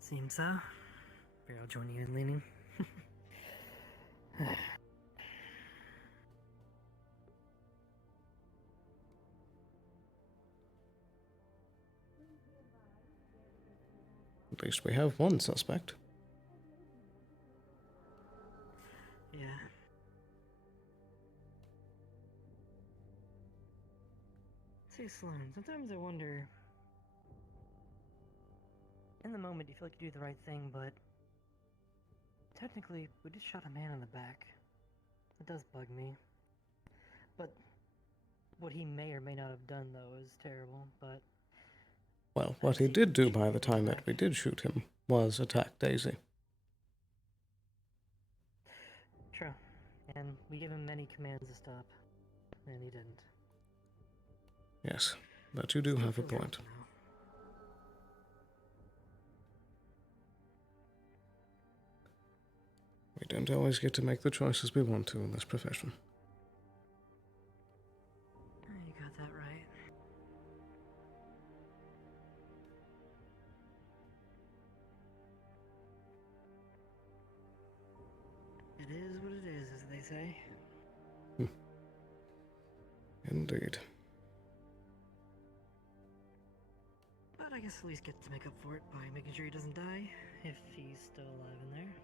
Seems so. Maybe I'll join you in leaning. At least we have one suspect. Yeah. Say, Sloan, sometimes I wonder. In the moment, you feel like you do the right thing, but technically, we just shot a man in the back. It does bug me. But what he may or may not have done, though, is terrible. But Well, what he did do by the time that we did shoot him was attack Daisy. True. And we gave him many commands to stop, and he didn't. Yes, but you do have a point. We don't always get to make the choices we want to in this profession. You got that right. It is what it is, as they say. Indeed. But I guess at least get to make up for it by making sure he doesn't die, if he's still alive in there.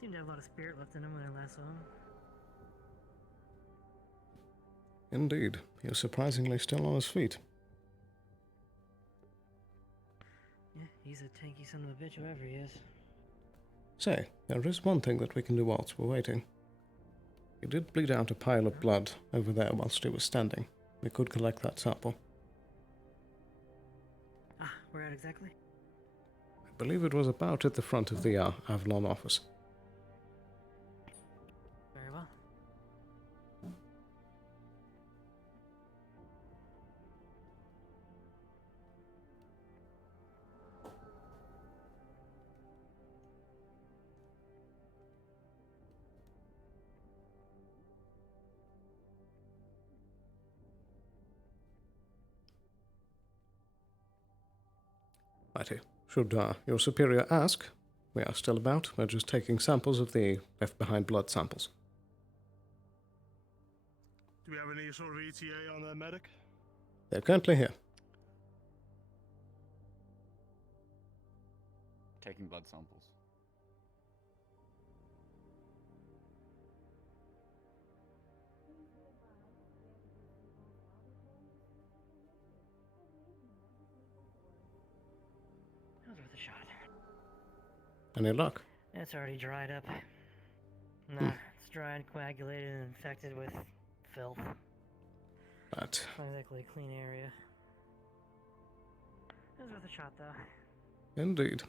Seemed to have a lot of spirit left in him when I last saw him. Indeed. He is surprisingly still on his feet. Yeah, he's a tanky son of a bitch, whoever he is. Say, there is one thing that we can do whilst we're waiting. He did bleed out a pile of blood over there whilst he was standing. We could collect that sample. Ah, where at exactly? I believe it was about at the front of the Avalon office. Very well. Righty. Should your superior ask, we are still about. We're just taking samples of the left-behind blood samples. Do we have any sort of ETA on that medic? They're currently here. Taking blood samples. That was worth a shot. Any luck? It's already dried up. Nah, it's dried, coagulated, and infected with filth. But Not exactly a clean area. That was worth a shot, though. indeed.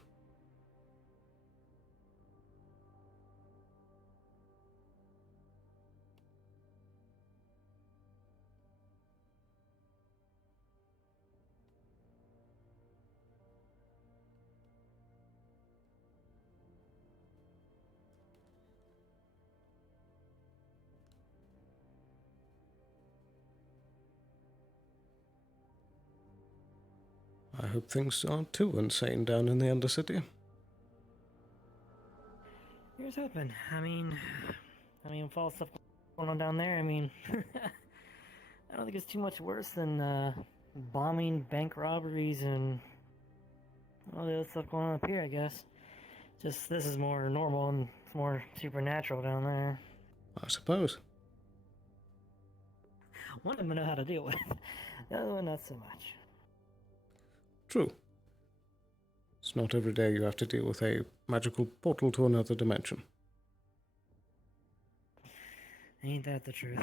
I hope things aren't too insane down in the Undercity. Here's hoping. I mean, with all the stuff going on down there, I mean, I don't think it's too much worse than bombing, bank robberies, and all the other stuff going on up here, I guess. Just this is more normal and it's more supernatural down there. I suppose. One of them I know how to deal with. The other one, not so much. True. It's not every day you have to deal with a magical portal to another dimension. Ain't that the truth?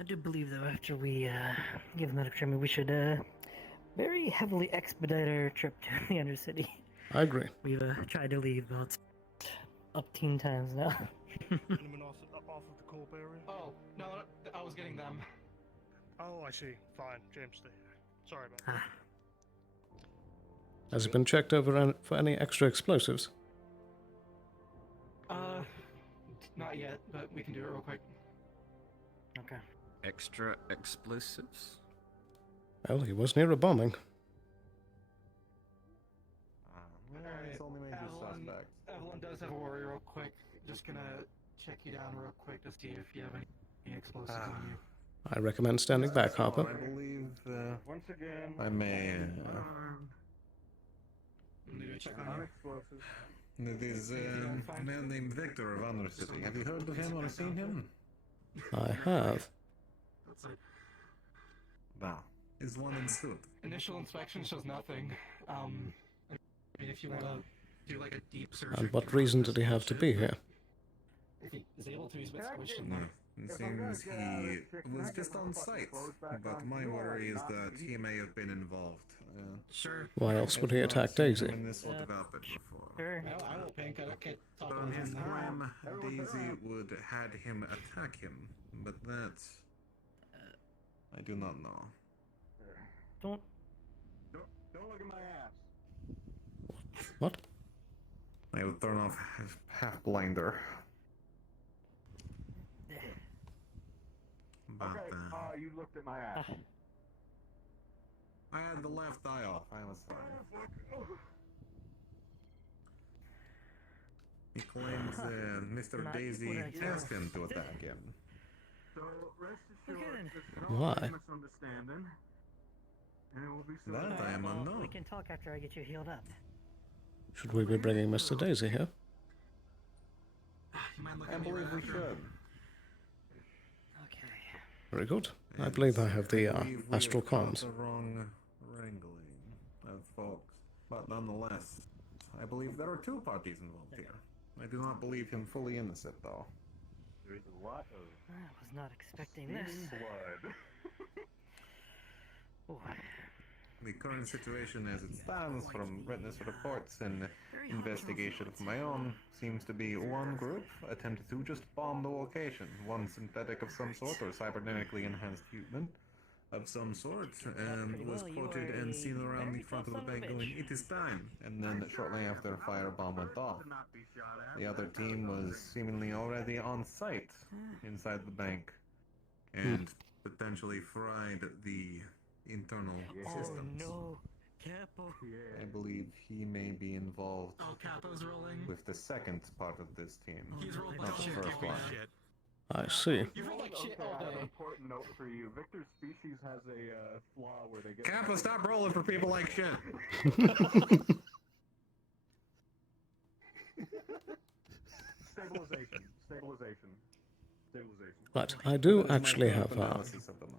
I do believe, though, after we give the medical treatment, we should very heavily expedite our trip to the Undercity. I agree. We've tried to leave about up 10 times now. Anyone off of the Culp area? Oh, no, I was getting them. Oh, I see. Fine. James, stay here. Sorry about that. Has it been checked over for any extra explosives? Not yet, but we can do it real quick. Okay. Extra explosives? Well, he was near a bombing. It's only major suspect. Evelyn does have a worry real quick. Just gonna check you down real quick to see if you have any explosives on you. I recommend standing back, Harper. I believe Once again, I may. I'm gonna go check on you. Explosives. It is a man named Victor of Undercity. Have you heard of him or seen him? I have. Wow. Is one in suit. Initial inspection shows nothing. I mean, if you want to do like a deep search. And what reason did he have to be here? If he is able to, he's been squished. No. It seems he was just on site, but my worry is that he may have been involved. Sure. Why else would he attack Daisy? This sort of outfit before. Sure. I will pink. I can't talk But about on his him. whim, Daisy would had him attack him, but that I do not know. Don't look at my ass. What? I will turn off his half blinder. But, you looked at my ass. I had the left eye off. I was fine. He claims Mr. Daisy asked him to attack him. So rest assured, this Why? misunderstanding, and it will be so. That I am We unknown. can talk after I get you healed up. Should we be bringing Mr. Daisy here? I believe we should. Okay. Very good. I believe I have the believe we astral have got comms. the wrong wrangling of folks, but nonetheless, I believe there are two parties involved here. I do not believe him fully innocent, though. There is a lot of I was not expecting this. blood. Oh, The current situation as it stands from witness reports and investigation of my own seems to be one group attempted to just bomb the location, one synthetic of some sort or cybernetically enhanced human of some sort, and was quoted and seen around the front of the bank going, "It is time," and then shortly after a firebomb went off. The other team was seemingly already on site inside the bank and potentially fried the internal systems. no. Capo. I believe he may be involved Oh, Capo's rolling. with the second part of this team, He's rolled not like the shit. first one. I see. You rolled like shit all I have an day. important note for you. Victor's species has a flaw where they get. Kappa, stop rolling for people like shit. Stabilization. Right, I do actually have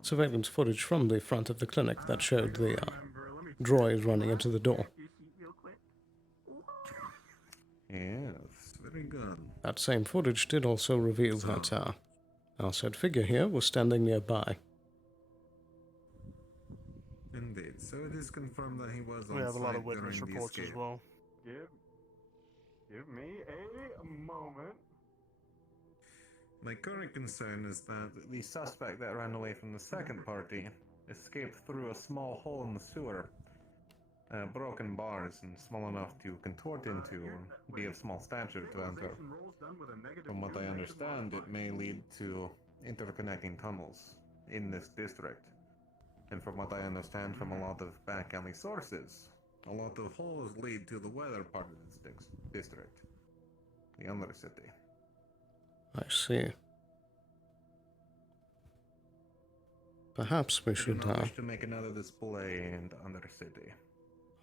surveillance footage from the front of the clinic that showed the droid running into the door. Yes, very good. That same footage did also reveal that our said figure here was standing nearby. Indeed. So it is confirmed that he was on We have a lot of site witness during the reports as escape. well. Give me a moment. My current concern is that the suspect that ran away from the second party escaped through a small hole in the sewer. Broken bars and small enough to contort into and be of small stature to enter. From what I understand, it may lead to interconnecting tunnels in this district. And from what I understand from a lot of back alley sources, a lot of holes lead to the weather part of this district. The Undercity. I see. Perhaps we should, I do not wish to make another display in the Undercity.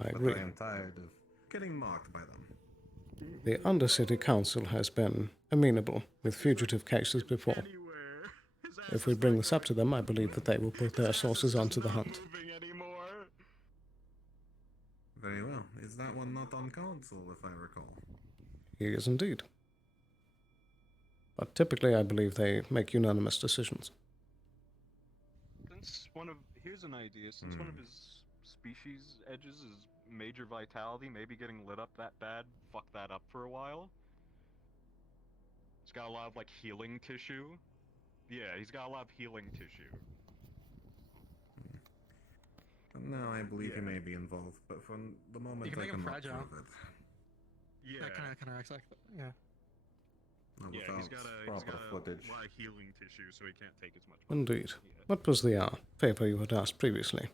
I agree. But I am tired of getting mocked by them. The Undercity Council has been amenable with fugitive cases before. If we bring this up to them, I believe that they will put their sources onto the hunt. Very well. Is that one not on council, if I recall? He is indeed. But typically, I believe they make unanimous decisions. Since here's an idea. Since one of his species edges is major vitality, maybe getting lit up that bad, fuck that up for a while. He's got a lot of healing tissue. Yeah, he's got a lot of healing tissue. No, I believe he may be involved, but for the moment You can I make him cannot fragile. prove it. Yeah. That kind of acts like that. Yeah. Not Yeah, without he's got proper a footage. lot of healing tissue, so he can't take as much. Indeed. What was the favor you had asked previously?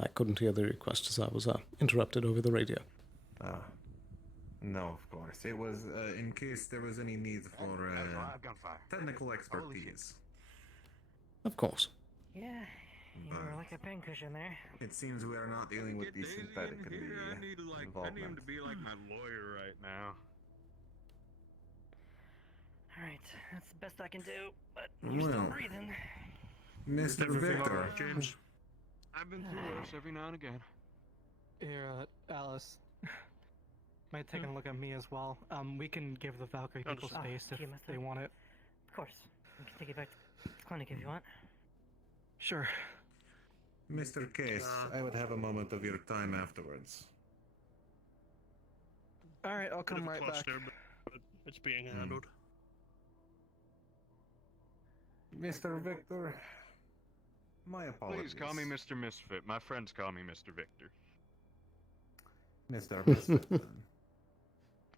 I couldn't hear the request as I was interrupted over the radio. No, of course. It was in case there was any need for technical expertise. Of course. Yeah, you were like a pincushion there. It seems we are not dealing with the synthetic and the I need him involvement. to be like my lawyer right now. Alright, that's the best I can do, but you're still Well, breathing. Mr. Everything all Victor. right, James? I've been through worse every now and again. Here, Alice. Might take a look at me as well. We can give the Valkyrie people space if they want it. Of course. We can take it back to the clinic if you want. Sure. Mr. Case, I would have a moment of your time afterwards. Alright, I'll Bit of come a right back. cluster, but it's being handled. Mr. Victor, my apologies. Please call me Mr. Misfit. My friends call me Mr. Victor. Mr. Misfit, then.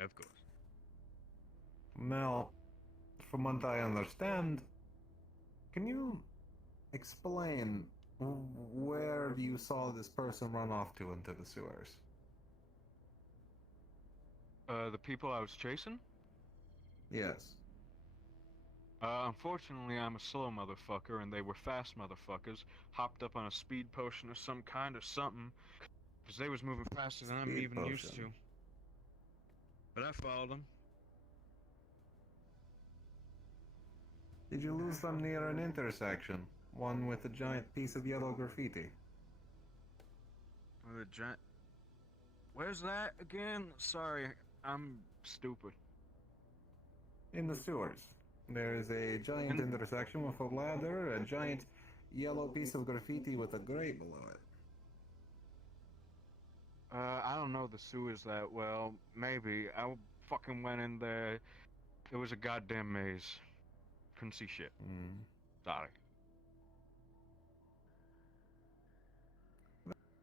Of course. Now, from what I understand, can you explain where you saw this person run off to into the sewers? The people I was chasing? Yes. Unfortunately, I'm a slow motherfucker, and they were fast motherfuckers, hopped up on a speed potion of some kind or something, because they was moving faster than I'm Speed even used potion. to. But I followed them. Did you lose them near an intersection? One with a giant piece of yellow graffiti? With a giant... Where's that again? Sorry, I'm stupid. In the sewers. There is a giant intersection with a ladder, a giant yellow piece of graffiti with a grate below it. I don't know the sewers that well. Maybe. I fucking went in there. It was a goddamn maze. Couldn't see shit. Sorry.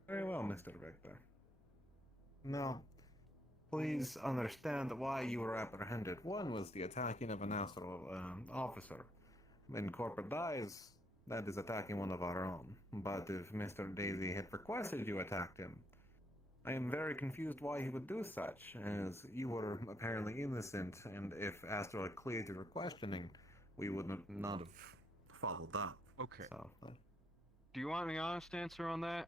Very well, Mr. Victor. Now, please understand why you were apprehended. One was the attacking of an astral officer. In corporate eyes, that is attacking one of our own. But if Mr. Daisy had requested you attacked him, I am very confused why he would do such, as you were apparently innocent, and if Astral had cleared your questioning, we would not have followed up. Okay. So, Do you want the honest answer on that?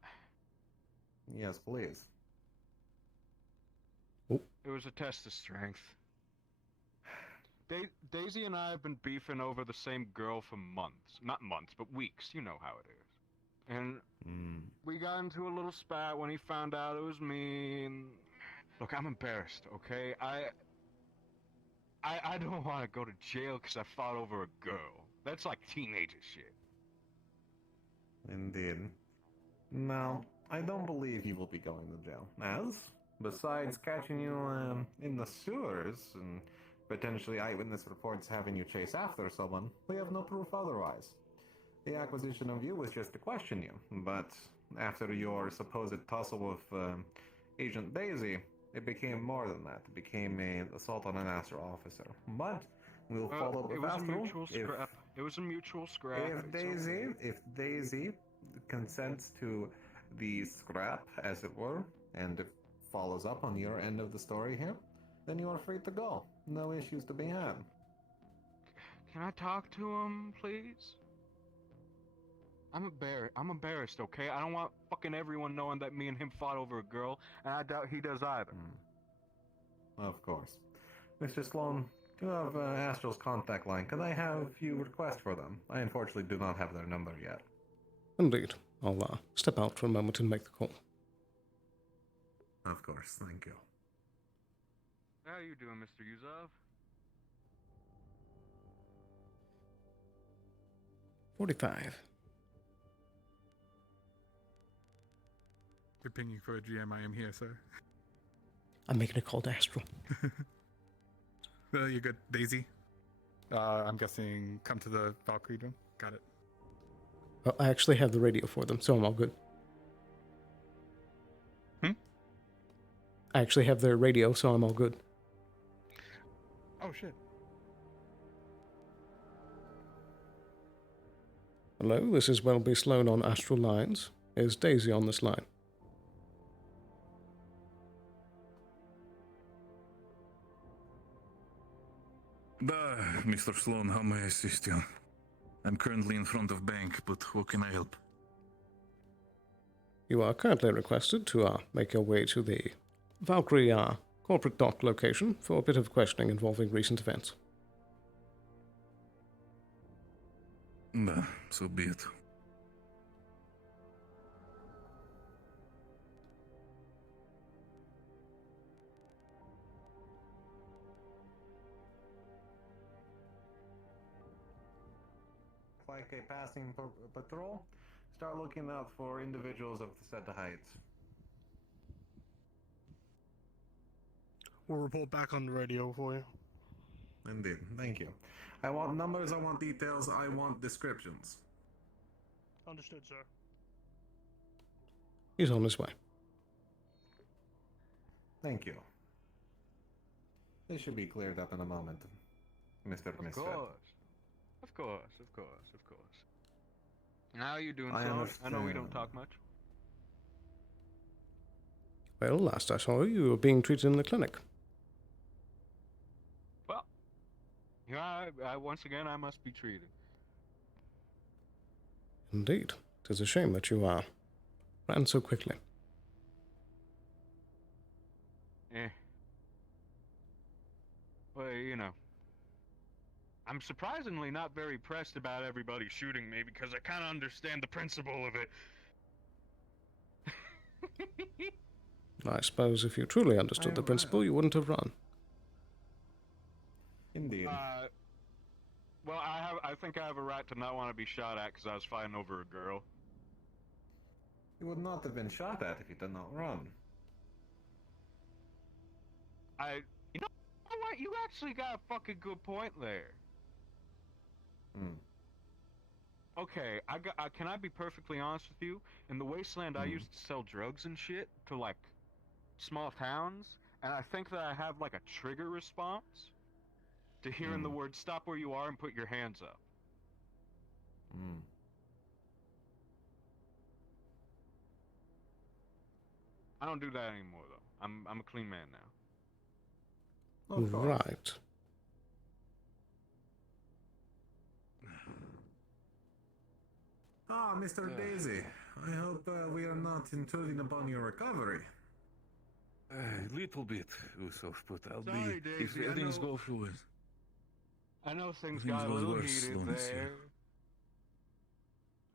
yes, please. It was a test of strength. Daisy and I have been beefing over the same girl for months. Not months, but weeks. You know how it is. And we got into a little spat when he found out it was me. And look, I'm embarrassed, okay? I don't want to go to jail because I fought over a girl. That's like teenager shit. Indeed. Now, I don't believe you will be going to jail, as, besides catching you in the sewers and potentially eyewitness reports having you chase after someone, we have no proof otherwise. The acquisition of you was just to question you, but after your supposed tussle with Agent Daisy, it became more than that. It became an assault on an Astral officer. But we'll follow up with Astral. It was a mutual scrap. If Daisy consents to the scrap, as it were, and it follows up on your end of the story here, then you are free to go. No issues to be had. Can I talk to him, please? I'm embarrassed, okay? I don't want fucking everyone knowing that me and him fought over a girl, and I doubt he does either. Of course. Mr. Sloan, do you have Astral's contact line? Could I have a few requests for them? I unfortunately do not have their number yet. Indeed. I'll step out for a moment and make the call. Of course, thank you. How you doing, Mr. Yuzov? 45. You're pinging for a GM. I am here, sir. I'm making a call to Astral. Well, you're good. Daisy? I'm guessing come to the Valkyrie room. Got it. Well, I actually have the radio for them, so I'm all good. I actually have their radio, so I'm all good. Oh, shit. Hello, this is Welby Sloan on Astral Lines. Is Daisy on this line? Mr. Sloan, how may I assist you? I'm currently in front of bank, but how can I help? You are currently requested to make your way to the Valkyrie corporate dock location for a bit of questioning involving recent events. Nah, so be it. Like a passing patrol, start looking out for individuals of the said heights. We'll report back on the radio for you. Indeed, thank you. I want numbers, I want details, I want descriptions. Understood, sir. He's on his way. Thank you. This should be cleared up in a moment, Mr. Of Misfit. course. Of course, of course, of course. How are you doing, I Sloan? I know we understand. don't talk much. Well, last I saw you, you were being treated in the clinic. Well, yeah, once again, I must be treated. Indeed. It is a shame that you ran so quickly. Eh. Well, you know. I'm surprisingly not very pressed about everybody shooting me because I kind of understand the principle of it. I suppose if you truly understood the principle, you wouldn't have run. Indeed. Well, I think I have a right to not want to be shot at because I was fighting over a girl. You would not have been shot at if you did not run. You know what? You actually got a fucking good point there. Okay, can I be perfectly honest with you? In the Wasteland, I used to sell drugs and shit to, like, small towns, and I think that I have, like, a trigger response to hearing the word stop where you are and put your hands up. I don't do that anymore, though. I'm a clean man now. Right. Ah, Mr. Daisy. I hope we are not intruding upon your recovery. A little bit, Usof, but I'll Sorry, be... If Daisy, I things know- go through it. I know things Things got a got little worse, heated Sloan, this there.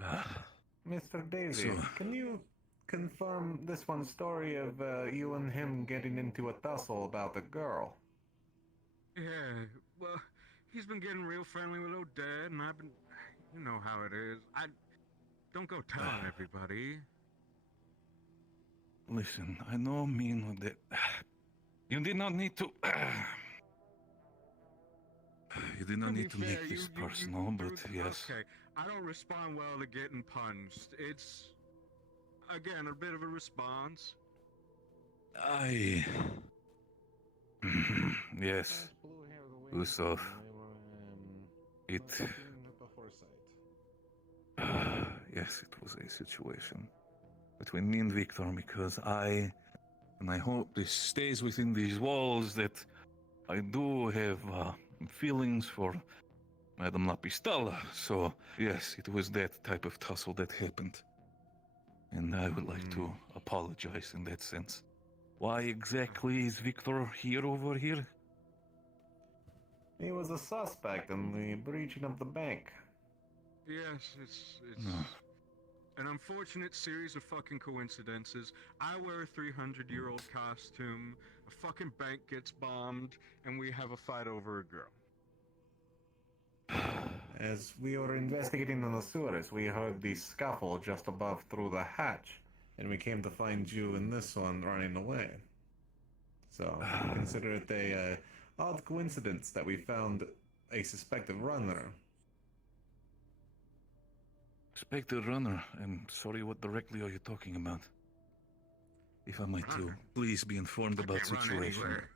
year. Mr. Daisy, So- can you confirm this one story of you and him getting into a tussle about the girl? Yeah, well, he's been getting real friendly with old Dad, and I've been... You know how it is. Don't go telling everybody. Listen, I know mean that... You did not need to... You did not To be need to fair, make this personal, but yes. Okay, I don't respond well to getting punched. It's, again, a bit of a response. Yes. Usof. It... Yes, it was a situation between me and Victor because and I hope this stays within these walls, that I do have feelings for Madame La Pistola. So, yes, it was that type of tussle that happened. And I would like to apologize in that sense. Why exactly is Victor here over here? He was a suspect in the breaching of the bank. Yes, it's No. an unfortunate series of fucking coincidences. I wear a 300-year-old costume, a fucking bank gets bombed, and we have a fight over a girl. As we were investigating in the sewers, we heard the scuffle just above through the hatch, and we came to find you and this one running away. So, we consider it a odd coincidence that we found a suspected runner. Suspected runner. I'm sorry, what directly are you talking about? If I might to, please be informed about Can't run situation. anywhere.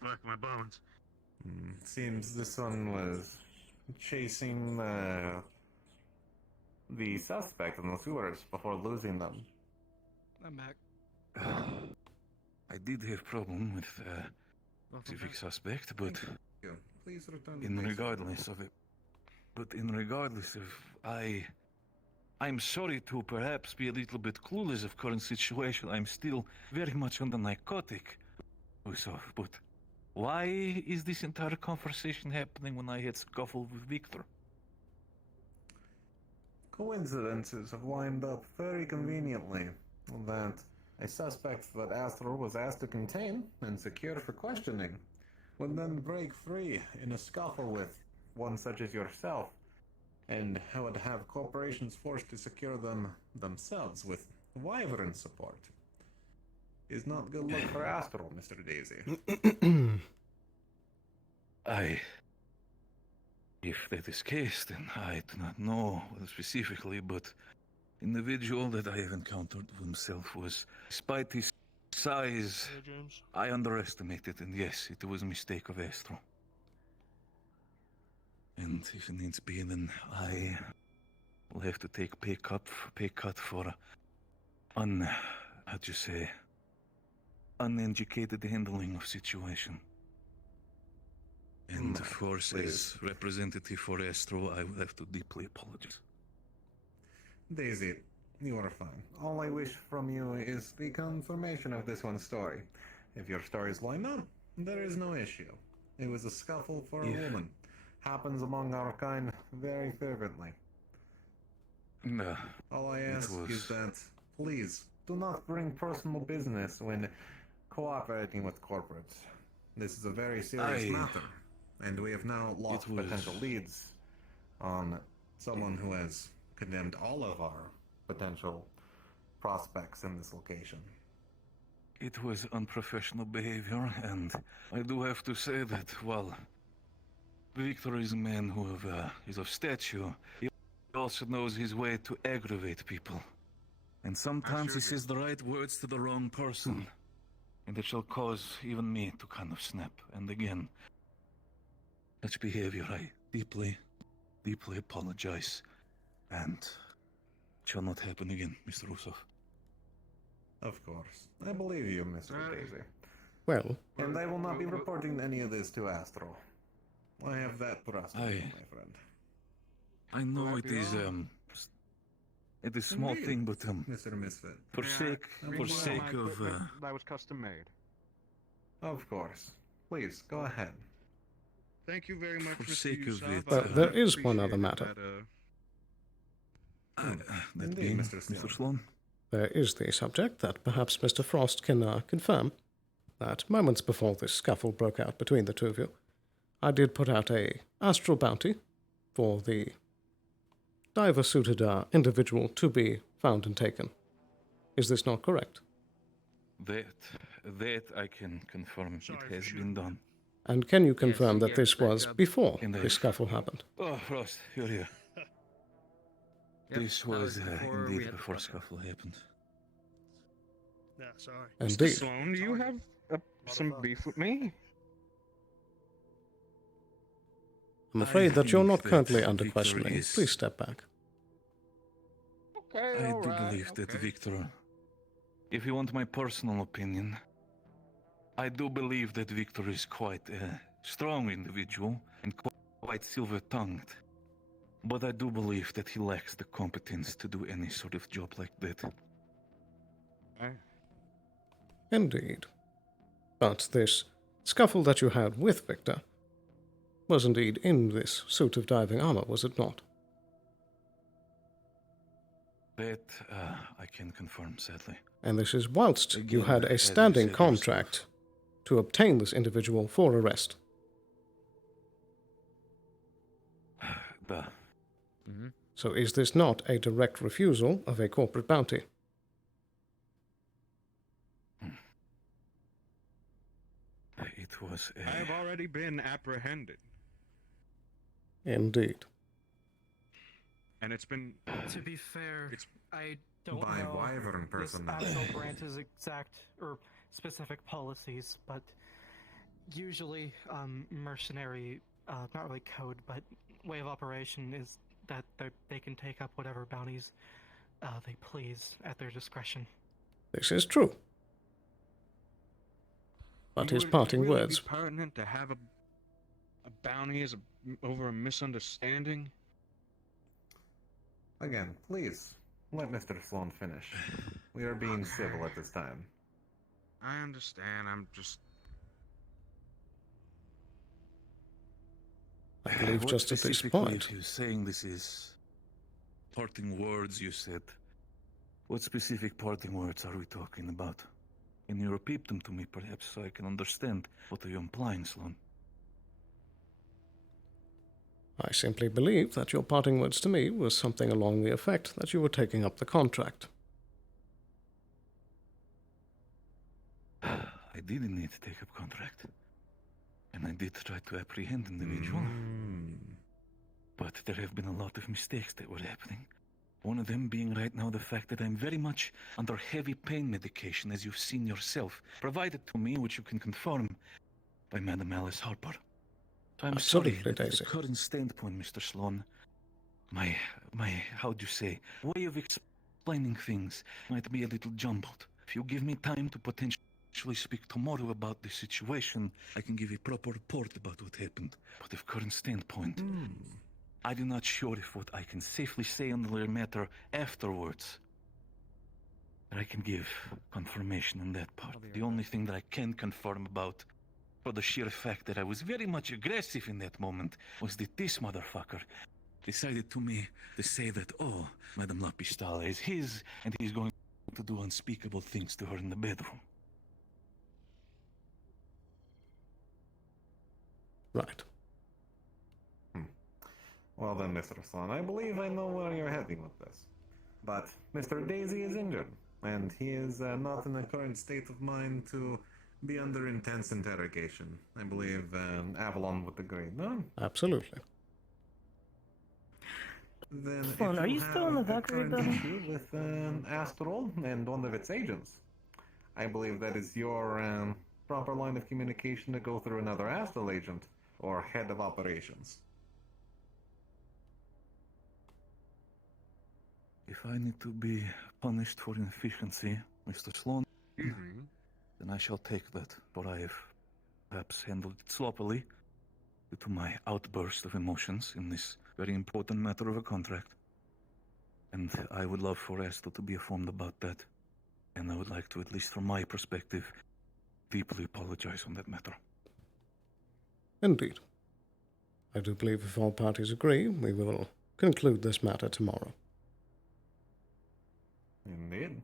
Fuck my bones. Seems this one was chasing the suspect in the sewers before losing them. I'm back. I did have problem with specific suspect, but Please return. in regardless of it, I'm sorry to perhaps be a little bit clueless of current situation. I'm still very much under narcotic, Usof, but Why is this entire conversation happening when I had scuffle with Victor? Coincidences have lined up very conveniently that a suspect that Astro was asked to contain and secure for questioning would then break free in a scuffle with one such as yourself, and would have corporations forced to secure them themselves with Wyvern support. Is not good luck for Astro, Mr. Daisy. If that is case, then I do not know specifically, but individual that I have encountered himself was, despite his size, I underestimated, and yes, it was a mistake of Astro. And if it needs be, then I will have to take pay cut for uneducated handling of situation. And of course, as representative for Astro, I will have to deeply apologize. Daisy, you are fine. All I wish from you is the confirmation of this one story. If your stories line up, there is no issue. It was a scuffle for a woman. Happens among our kind very fervently. No. All I ask is that, please, do not bring personal business when cooperating with corporates. This is a very serious matter, and we have now lost potential leads on someone who has condemned all of our potential prospects in this location. It was unprofessional behavior, and I do have to say that, well, Victor is a man who is of stature. He also knows his way to aggravate people. And sometimes he says the right words to the wrong person. And it shall cause even me to kind of snap. And again, such behavior, I deeply, deeply apologize. And it shall not happen again, Mr. Rusov. Of course. I believe you, Mr. Daisy. Well... And I will not be reporting any of this to Astro. I have that trust in you, my friend. I know it is a small thing, but Mr. Misfit. for sake of that was custom made. Of course. Please go ahead. Thank you very much, For Mr. sake of Yusuf. it, Well, there is one other matter. that being Mr. Sloan. There is the subject that perhaps Mr. Frost can confirm that moments before this scuffle broke out between the two of you, I did put out a astral bounty for the diver-suited individual to be found and taken. Is this not correct? That I can confirm it has been done. And can you confirm that this was before the scuffle happened? Oh, Frost, you're here. This was indeed before scuffle happened. Yeah, sorry. Indeed. Mr. Sloan, do you have some beef with me? I'm afraid that you're not think currently that under Victor questioning. is- Please step back. Okay, I do believe that Victor, if you want my personal opinion, I do believe that Victor is quite a strong individual and quite silver-tongued. But I do believe that he lacks the competence to do any sort of job like that. Indeed. But this scuffle that you had with Victor was indeed in this suit of diving armor, was it not? That I can confirm, sadly. And this is whilst you Again, had a as you standing said contract to obtain this individual for arrest. So is this not a direct refusal of a corporate bounty? It was I have already been apprehended. Indeed. And it's been... To be fair, I don't by know Wyvern this personnel. actual branch's exact or specific policies, but usually mercenary, not really code, but way of operation is that they can take up whatever bounties they please at their discretion. This is true. But his Would it parting really words. be pertinent to have a bounty over a misunderstanding? Again, please, let Mr. Sloan finish. We are being civil at this time. I understand. I'm just... I believe What just at this specifically, point. if you're saying this is parting words, you said, what specific parting words are we talking about? Can you repeat them to me, perhaps, so I can understand what are you implying, Sloan? I simply believe that your parting words to me was something along the effect that you were taking up the contract. I didn't need to take up contract. And I did try to apprehend individual. But there have been a lot of mistakes that were happening. One of them being right now the fact that I'm very much under heavy pain medication, as you've seen yourself, provided to me, which you can confirm, by Madam Alice Harper. So I'm Absolutely, sorry that Daisy. the current standpoint, Mr. Sloan, my, how do you say, way of explaining things might be a little jumbled. If you give me time to potentially speak tomorrow about the situation, I can give a proper report about what happened. But if current standpoint, I'm not sure if what I can safely say on the matter afterwards, that I can give confirmation on that part. The only thing that I can confirm about, for the sheer fact that I was very much aggressive in that moment, was that this motherfucker decided to say that, oh, Madame La Pistola is his, and he's going to do unspeakable things to her in the bedroom. Right. Well then, Mr. Sloan, I believe I know where you're heading with this. But Mr. Daisy is injured, and he is not in the current state of mind to be under intense interrogation. I believe Avalon would agree, no? Absolutely. Then Sloan, if are you still on the have a dock current brother? issue with Astral and one of its agents, I believe that is your proper line of communication to go through another Astral agent or head of operations. If I need to be punished for inefficiency, Mr. Sloan, then I shall take that, for I have perhaps handled it sloppily due to my outburst of emotions in this very important matter of a contract. And I would love for Esther to be informed about that. And I would like to, at least from my perspective, deeply apologize on that matter. Indeed. I do believe if all parties agree, we will conclude this matter tomorrow. Indeed.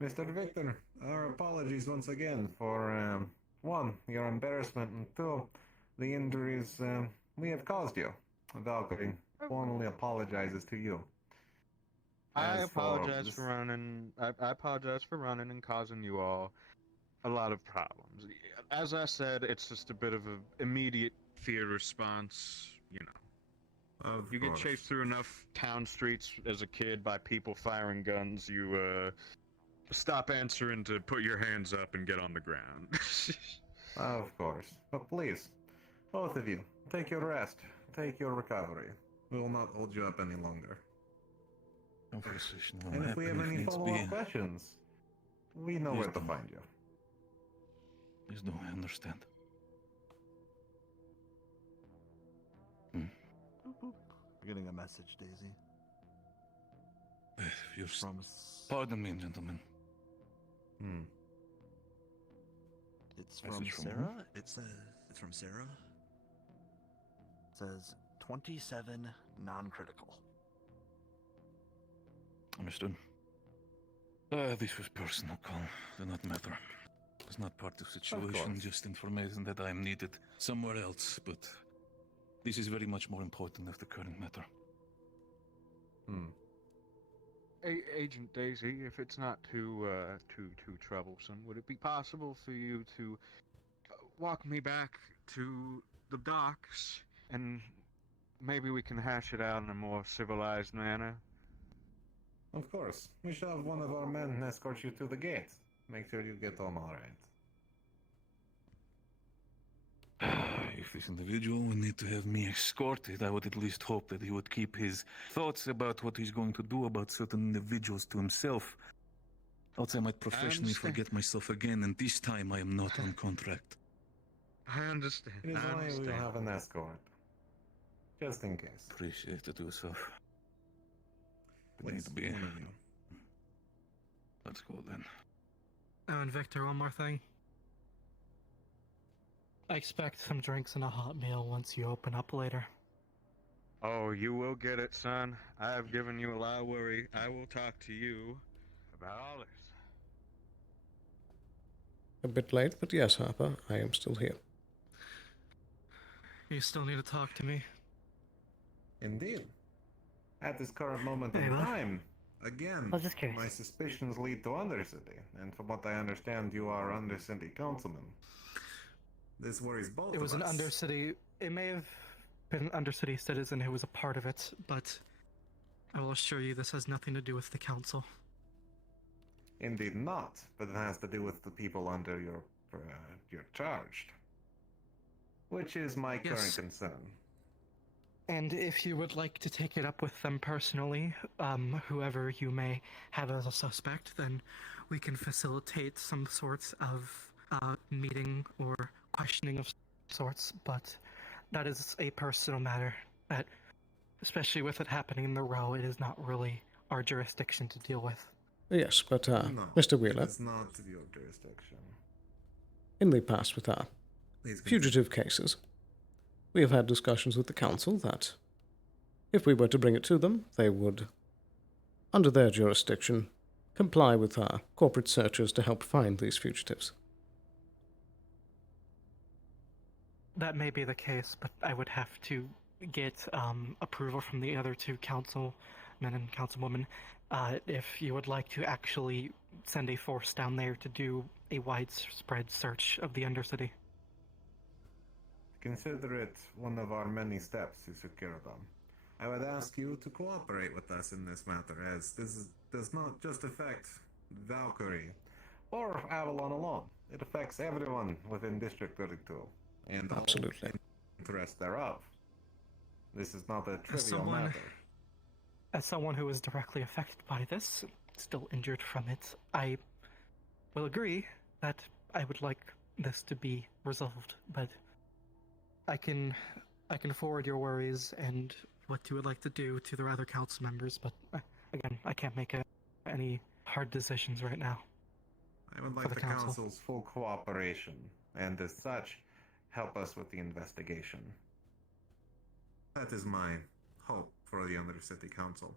Mr. Victor, our apologies once again for, one, your embarrassment, and two, the injuries we have caused you. Valkyrie formally apologizes to you. I As for apologize this- for running. I apologize for running and causing you all a lot of problems. As I said, it's just a bit of an immediate fear response. You know, Of you get course. chased through enough town streets as a kid by people firing guns, you stop answering to put your hands up and get on the ground. Of course. But please, both of you, take your rest. Take your recovery. We will not hold you up any longer. Conversation will And if we have happen if any needs follow-up be. questions, we know where to find you. Please do, I understand. Getting a message, Daisy. You're From Pardon me, gentlemen. It's from Message from who? Sarah. It says it's from Sarah. It says 27 non-critical. Understood. This was personal call. Do not matter. It's not part of situation, course. just information that I am needed somewhere else, but this is very much more important of the current matter. Agent Daisy, if it's not too troublesome, would it be possible for you to walk me back to the docks, and maybe we can hash it out in a more civilized manner? Of course. We shall have one of our men escort you to the gate. Make sure you get home alright. If this individual would need to have me escorted, I would at least hope that he would keep his thoughts about what he's going to do about certain individuals to himself. Else I might professionally understand. forget myself again, and this time I am not on contract. I understand. It is I why we understand. will have an escort. Just in case. Appreciate it, yourself. We need Please, to be. one of you. Let's go then. Oh, and Victor, one more thing. I expect some drinks and a hot meal once you open up later. Oh, you will get it, son. I have given you a lot of worry. I will talk to you about all this. A bit late, but yes, Harper, I am still here. You still need to talk to me? Indeed. At this current moment Very in well. time, again, I was just curious. my suspicions lead to Undercity, and from what I understand, you are Undercity councilman. This worries both It was of an us. Undercity. It may have been an Undercity citizen who was a part of it, but I will assure you this has nothing to do with the council. Indeed not, but it has to do with the people under your charge. Which is my current Yes. concern. And if you would like to take it up with them personally, whoever you may have as a suspect, then we can facilitate some sorts of meeting or questioning of sorts, but that is a personal matter that, especially with it happening in the row, it is not really our jurisdiction to deal with. Yes, but No, Mr. Wheeler, it's not your jurisdiction. in the past with our Please fugitive cases, we have had discussions with the council that if we were to bring it to them, they would, under their jurisdiction, comply with our corporate searches to help find these fugitives. That may be the case, but I would have to get approval from the other two councilmen and councilwomen if you would like to actually send a force down there to do a widespread search of the Undercity. Consider it one of our many steps to secure them. I would ask you to cooperate with us in this matter, as does not just affect Valkyrie or Avalon alone. It affects everyone within District 32, and Absolutely. all interest thereof. This is not a trivial matter. As someone who is directly affected by this, still injured from it, I will agree that I would like this to be resolved, but I can forward your worries and what you would like to do to the other council members, but again, I can't make any hard decisions right now. I would for like the the council. council's full cooperation, and as such, help us with the investigation. That is my hope for the Undercity Council.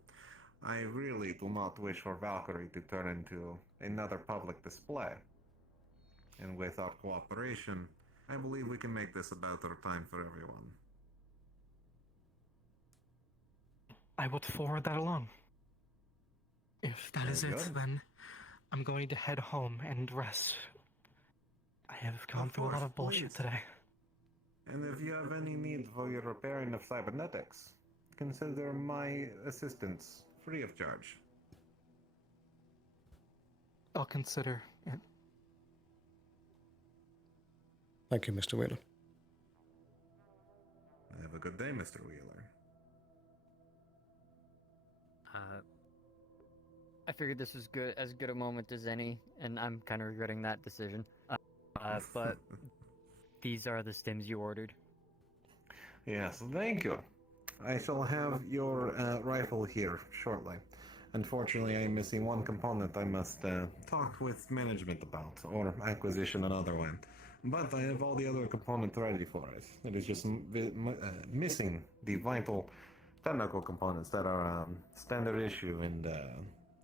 I really do not wish for Valkyrie to turn into another public display. And with our cooperation, I believe we can make this a better time for everyone. I would forward that along. If that is Very it, good. then I'm going to head home and rest. I have gone through a lot course, of bullshit please. today. And if you have any need for your repairing of cybernetics, consider my assistance free of charge. I'll consider it. Thank you, Mr. Wheeler. Have a good day, Mr. Wheeler. I figured this was as good a moment as any, and I'm kind of regretting that decision. But these are the stims you ordered. Yes, thank you. I shall have your rifle here shortly. Unfortunately, I'm missing one component I must talk with management about, or acquisition another one. But I have all the other components ready for it. It is just missing the vital technical components that are standard issue and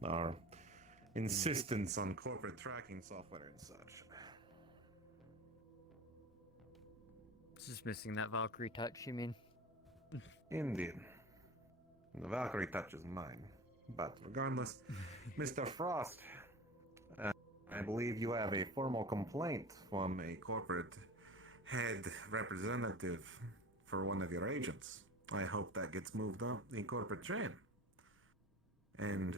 our insistence on corporate tracking software and such. It's just missing that Valkyrie touch, you mean? Indeed. The Valkyrie touch is mine. But regardless, Mr. Frost, I believe you have a formal complaint from a corporate head representative for one of your agents. I hope that gets moved up the corporate chain and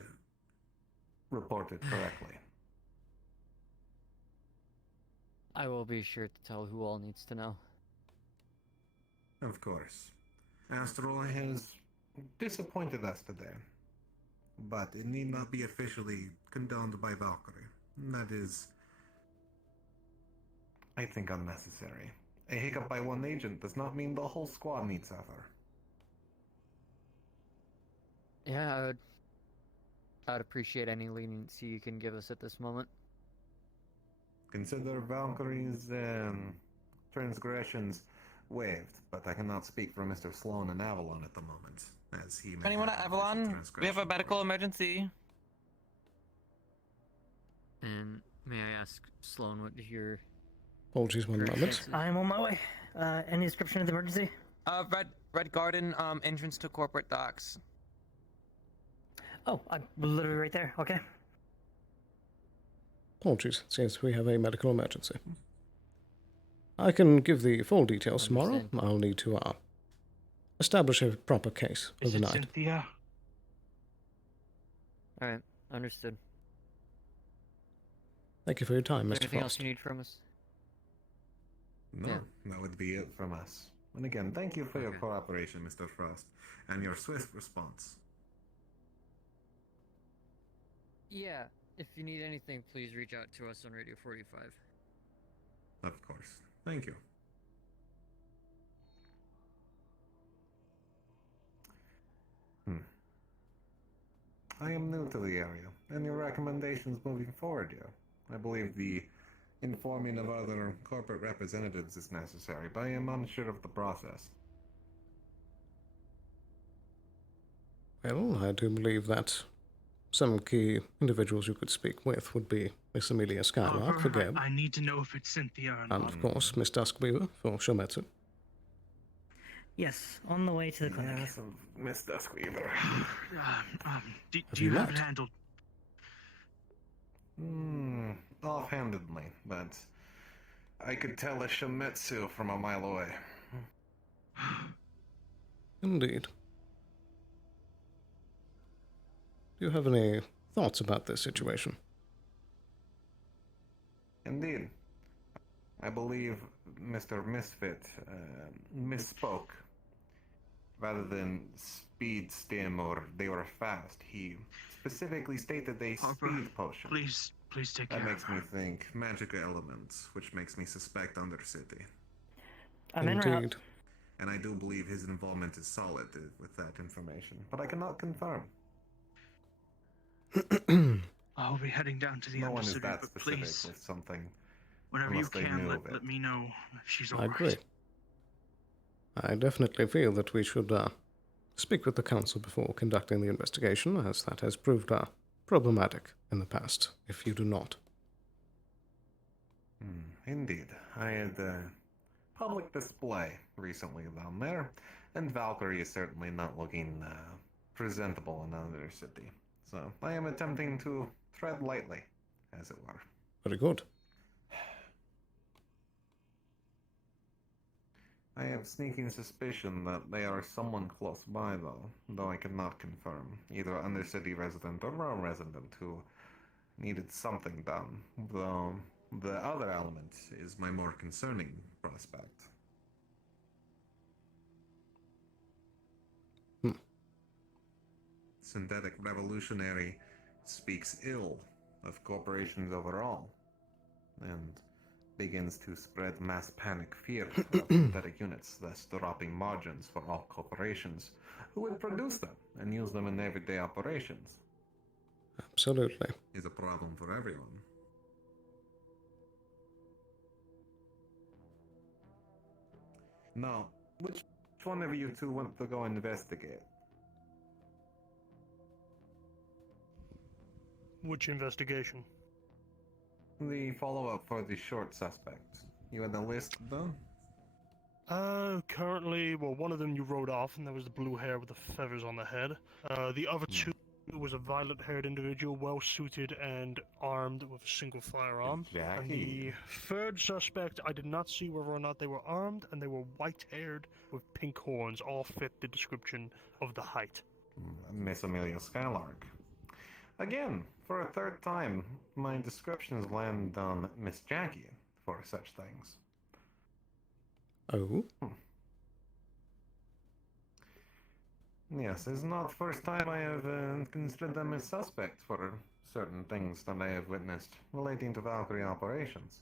reported correctly. I will be sure to tell who all needs to know. Of course. Astral has disappointed us today, but it need not be officially condoned by Valkyrie. That is, I think, unnecessary. A hiccup by one agent does not mean the whole squad needs suffer. Yeah, I'd appreciate any leniency you can give us at this moment. Consider Valkyrie's transgressions waived, but I cannot speak for Mr. Sloan and Avalon at the moment, as he may Anyone have at an official Avalon? We have a transgression. medical emergency. And may I ask Sloan what your Apologies, one current moment. status is? I'm on my way. Any description of the emergency? Red Garden, entrance to corporate docks. Oh, I'm literally right there. Okay. Apologies, it seems we have a medical emergency. I can give the full details tomorrow. Understand. I'll need to establish a proper case Is it overnight. Cynthia? Alright, understood. Thank you for your time, Is Mr. there anything else Frost. you need from us? No, Yeah. that would be it from us. And again, thank you for your cooperation, Mr. Frost, and your swift response. Yeah, if you need anything, please reach out to us on Radio 45. Of course. Thank you. I am new to the area. Any recommendations moving forward here? I believe the informing of other corporate representatives is necessary, but I am unsure of the process. Well, I do believe that some key individuals you could speak with would be Miss Amelia Skylark for However, Geb, I need to know if it's Cynthia or and not. of course Miss Duskweaver for Shometsu. Yes, on the way to the clinic. Yes, Miss Duskweaver. Do you have met? it handled? Offhandedly, but I could tell a Shometsu from a mile away. Indeed. Do you have any thoughts about this situation? Indeed. I believe Mr. Misfit misspoke. Rather than speed stim or they were fast, he specifically stated a speed potion. Please take That care makes of me her. think magic elements, which makes me suspect Undercity. I'm en route. Indeed. And I do believe his involvement is solid with that information, but I cannot confirm. I'll be heading down to the No one is Undercity, that but specific please, with something. whenever you unless they can, knew of it. let me know if she's I alright. agree. I definitely feel that we should speak with the council before conducting the investigation, as that has proved problematic in the past, if you do not. Indeed. I had a public display recently down there, and Valkyrie is certainly not looking presentable in Undercity. So I am attempting to tread lightly, as it were. Very good. I have sneaking suspicion that they are someone close by, though I cannot confirm. Either Undercity resident or Rome resident who needed something done, though the other element is my more concerning prospect. Synthetic revolutionary speaks ill of corporations overall, and begins to spread mass panic fear of synthetic units, thus dropping margins for all corporations who would produce them and use them in everyday operations. Absolutely. Is a problem for everyone. Now, which one of you two want to go investigate? Which investigation? The follow-up for the short suspects. You had the list done? Currently, well, one of them you wrote off, and that was the blue hair with the feathers on the head. The other two was a violet-haired individual, well-suited and armed with a single firearm. And the third suspect, I did not see whether or not they were armed, and they were white-haired with pink horns, all fit the description of the height. Miss Amelia Skylark. Again, for a third time, my descriptions land on Miss Jackie for such things. Oh? Yes, it's not the first time I have considered them as suspects for certain things that I have witnessed relating to Valkyrie operations.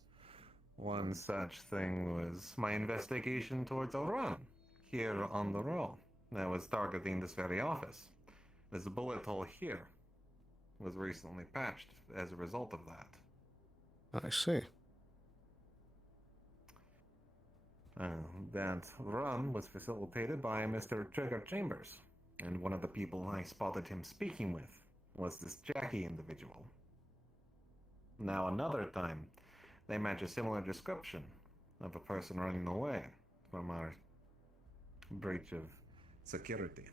One such thing was my investigation towards Oran, here on the roll, that was targeting this very office. There's a bullet hole here. Was recently patched as a result of that. I see. That run was facilitated by Mr. Trigger Chambers, and one of the people I spotted him speaking with was this Jackie individual. Now another time, they match a similar description of a person running away from our breach of security.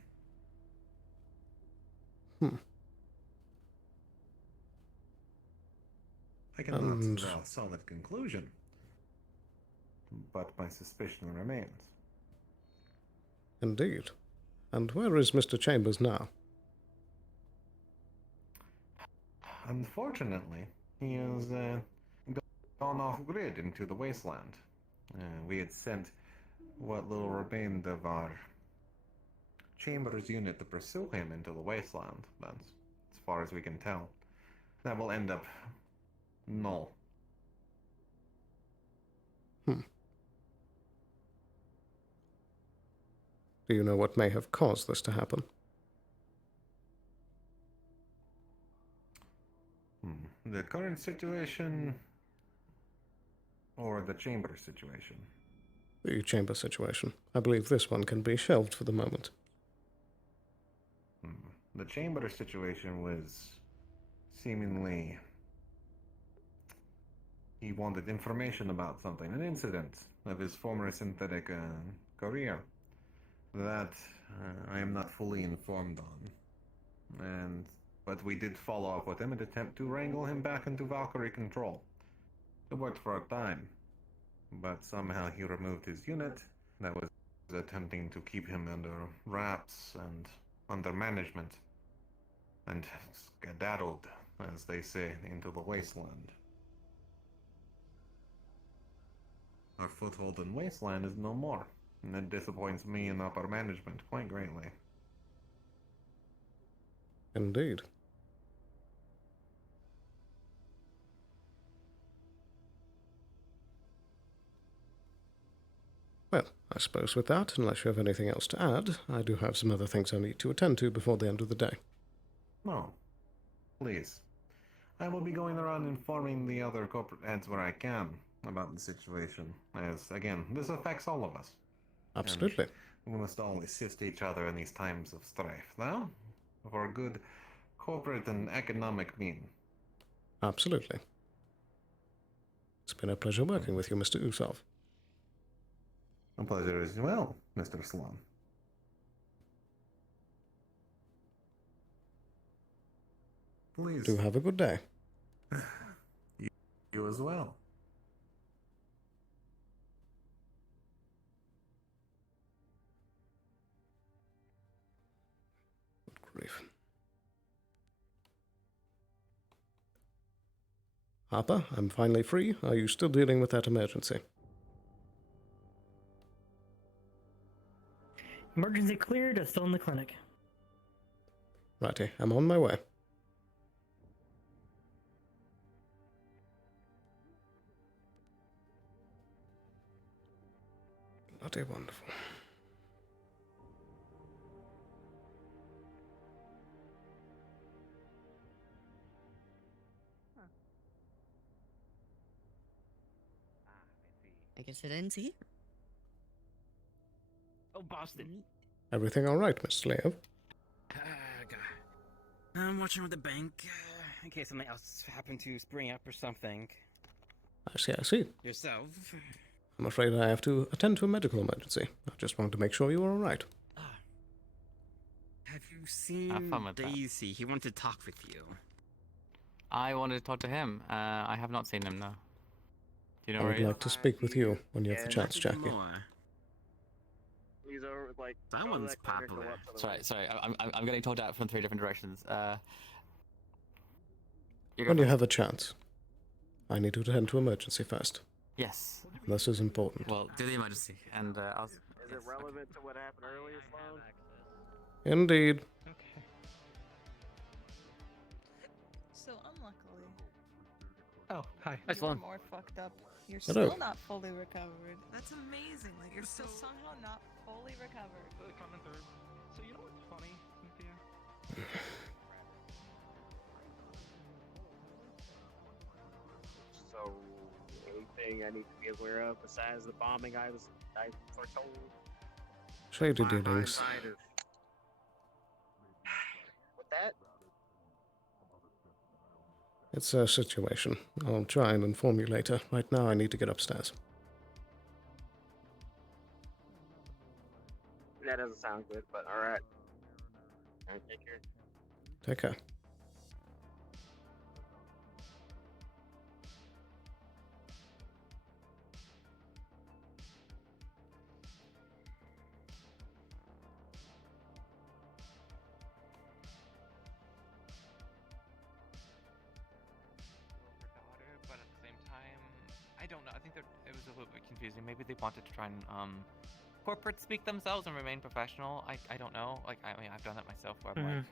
I cannot draw a solid conclusion, but my suspicion remains. Indeed. And where is Mr. Chambers now? Unfortunately, he has gone off-grid into the wasteland. We had sent what little remained of our Chambers unit to pursue him into the wasteland, but as far as we can tell, that will end up null. Do you know what may have caused this to happen? The current situation or the chamber situation? The chamber situation. I believe this one can be shelved for the moment. The chamber situation was seemingly... He wanted information about something, an incident of his former synthetic career that I am not fully informed on. But we did follow up with him and attempt to wrangle him back into Valkyrie control. It worked for a time, but somehow he removed his unit that was attempting to keep him under wraps and under management, and skedaddled, as they say, into the wasteland. Our foothold in wasteland is no more, and it disappoints me and upper management quite greatly. Indeed. Well, I suppose with that, unless you have anything else to add, I do have some other things I need to attend to before the end of the day. No. Please. I will be going around informing the other corporate heads where I can about the situation, as, again, this affects all of us. Absolutely. And we must all assist each other in these times of strife, now, for a good corporate and economic mean. Absolutely. It's been a pleasure working with you, Mr. Usov. A pleasure as well, Mr. Sloan. Please. Do have a good day. You as well. Good grief. Harper, I'm finally free. Are you still dealing with that emergency? Emergency cleared, still in the clinic. Righty, I'm on my way. Bloody wonderful. I guess I didn't see. Oh, Boston. Everything all right, Mr. Leo? I'm watching with the bank in case something else happened to spring up or something. I see, I see. Yourself? I'm afraid I have to attend to a medical emergency. I just wanted to make sure you were all right. Have you seen fun with that. Daisy? He wanted to talk with you. I wanted to talk to him. I have not seen him, no. Do you know I where would he is? like to speak with you when you have the chance, Jackie. He's over, like, That one's popular. Sorry, I'm getting told out from 3 different directions. When you have a chance. I need to attend to emergency first. Yes. This is important. Well, do the emergency, and I'll... Is it relevant to what happened earlier, Sloan? Indeed. So unluckily, Oh, hi. you're more fucked up. You're Hello. still not fully recovered. That's amazing. Like you're still somehow not fully recovered. Coming third. So you know what's funny, Cynthia? So, anything I need to be aware of besides the bombing I foretold? Shady My dealings. hindsight is- With that, It's a situation. I'll try and inform you later. Right now, I need to get upstairs. that doesn't sound good, but alright. Alright, take care. Take care. But at the same time, I don't know. I think that it was a little bit confusing. Maybe they wanted to try and corporate speak themselves and remain professional. I don't know. Like I mean, I've done that myself where I'm like,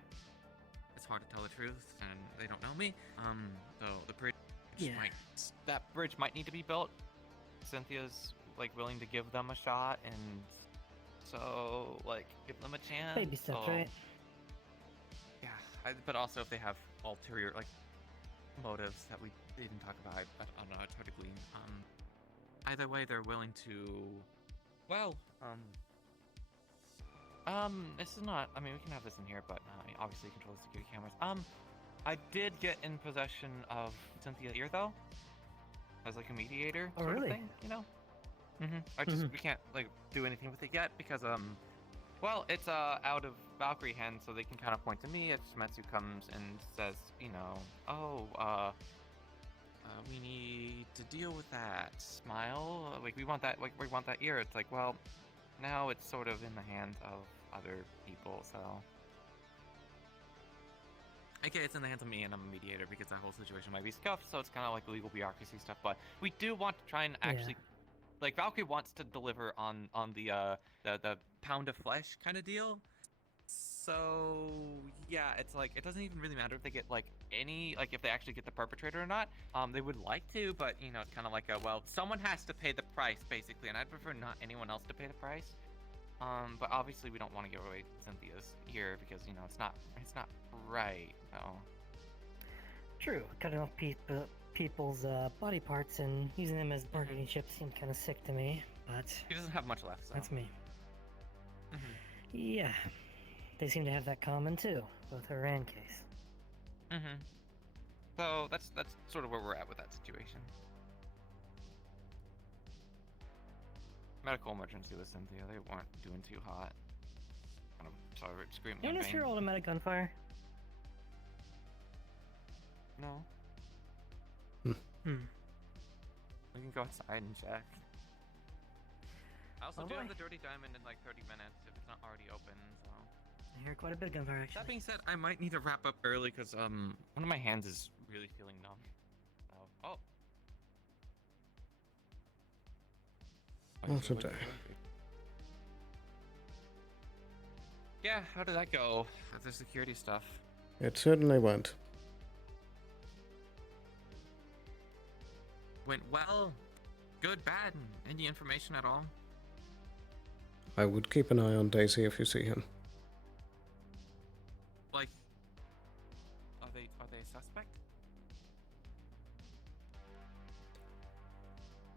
it's hard to tell the truth and they don't know me. So the bridge that bridge might need to be built. Cynthia's like willing to give them a shot, and so like give them a chance. Baby steps, so, right? Yeah, but also if they have ulterior like motives that we didn't talk about, I don't know. It's hard to glean. Either way, they're willing to. Well, this is not. I mean, we can have this in here, but obviously control the security cameras. I did get in possession of Cynthia's ear though, as like a mediator sort of thing, you know. I just we can't like do anything with it yet because well, it's out of Valkyrie hands, so they can kind of point to me if Shmetsu comes and says, you know, oh, we need to deal with that. Smile, like we want that ear. It's like, well, now it's sort of in the hands of other people, so. Okay, it's in the hands of me, and I'm a mediator because that whole situation might be scuffed, so it's kind of like legal bureaucracy stuff. But we do want to try and actually, like, Valkyrie wants to deliver on the pound of flesh kind of deal. So yeah, it's like it doesn't even really matter if they get like any, like if they actually get the perpetrator or not. They would like to, but you know, it's kind of like well, someone has to pay the price basically, and I'd prefer not anyone else to pay the price. But obviously we don't want to give away Cynthia's ear because you know it's not right. So. True. Cutting off people's body parts and using them as bargaining chips seemed kind of sick to me, but He doesn't have much left. So. that's me. Yeah, they seem to have that common too, both her and Case. So that's sort of where we're at with that situation. Medical emergency with Cynthia. They weren't doing too hot. Kind of sorry, screaming. You notice your automatic gunfire? No. We can go outside and check. I also do have the dirty diamond in like 30 minutes if it's not already open, so. I hear quite a bit of gunfire actually. That being said, I might need to wrap up early because one of my hands is really feeling numb. So, oh. Not a day. Yeah, how did that go with the security stuff? It certainly went. Went well, good, bad, any information at all? I would keep an eye on Daisy if you see him. Like, are they a suspect?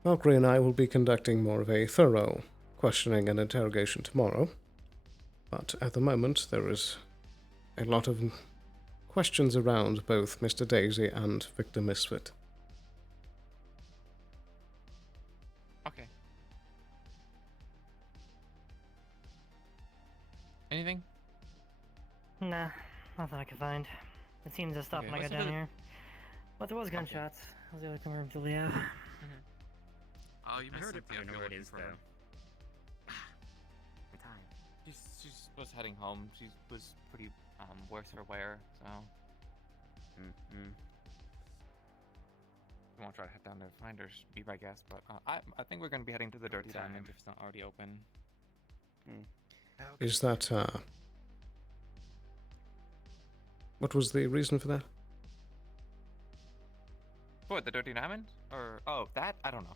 Valkyrie and I will be conducting more of a thorough questioning and interrogation tomorrow, but at the moment there is a lot of questions around both Mr. Daisy and Victor Misfit. Okay. Anything? Nah, nothing I could find. It seemed to stop when I got down here. But there was gunshots. I was the only confirmed to Leo. Oh, you I missed heard it. it, but I know where it is, though. She was heading home. She was pretty worse for wear, so. We won't try to head down to find her, I guess, but I think we're going to be heading to the Dirty Diamond if it's not already open. Is that, what was the reason for that? What, the Dirty Diamond? Or, oh, that? I don't know.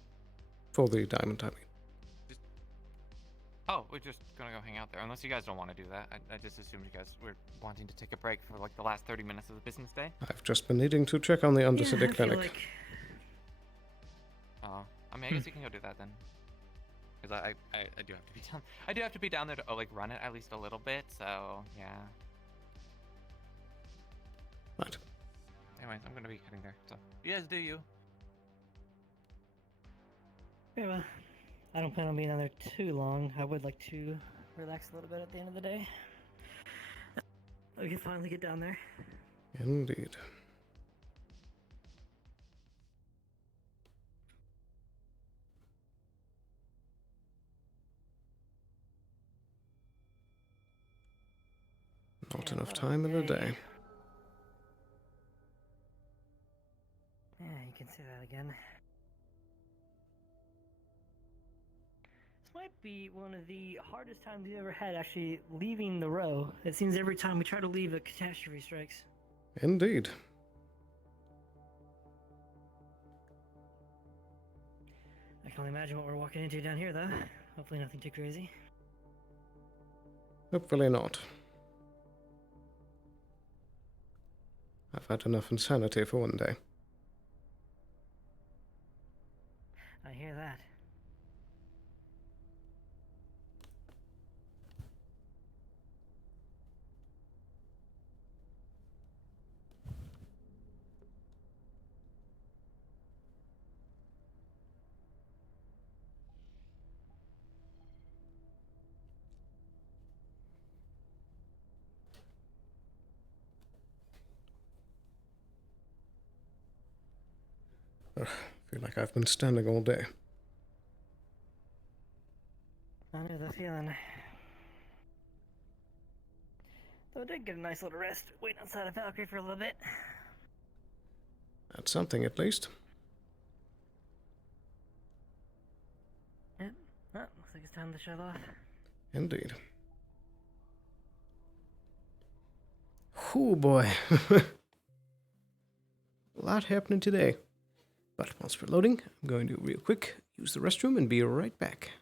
For the diamond, I mean. Oh, we're just gonna go hang out there. Unless you guys don't want to do that. I just assumed you guys were wanting to take a break for like the last 30 minutes of the business day. I've just been needing to check on the Undercity Clinic. I mean, I guess you can go do that then. Because I do have to be down. I do have to be down there to like run it at least a little bit. So yeah. Right. Anyways, I'm gonna be heading there. So you guys do you. Yeah, well, I don't plan on being down there too long. I would like to relax a little bit at the end of the day. We can finally get down there. Indeed. Not enough time in a day. Yeah, you can say that again. This might be one of the hardest times you ever had actually leaving the row. It seems every time we try to leave, a catastrophe strikes. Indeed. I can only imagine what we're walking into down here, though. Hopefully nothing too crazy. Hopefully not. I've had enough insanity for one day. I hear that. Ugh, feel like I've been standing all day. I know the feeling. Though I did get a nice little rest waiting outside of Valkyrie for a little bit. That's something at least. Yep. Well, looks like it's time to shut off. Indeed. Oh boy. A lot happening today. But whilst we're loading, I'm going to real quick use the restroom and be right back.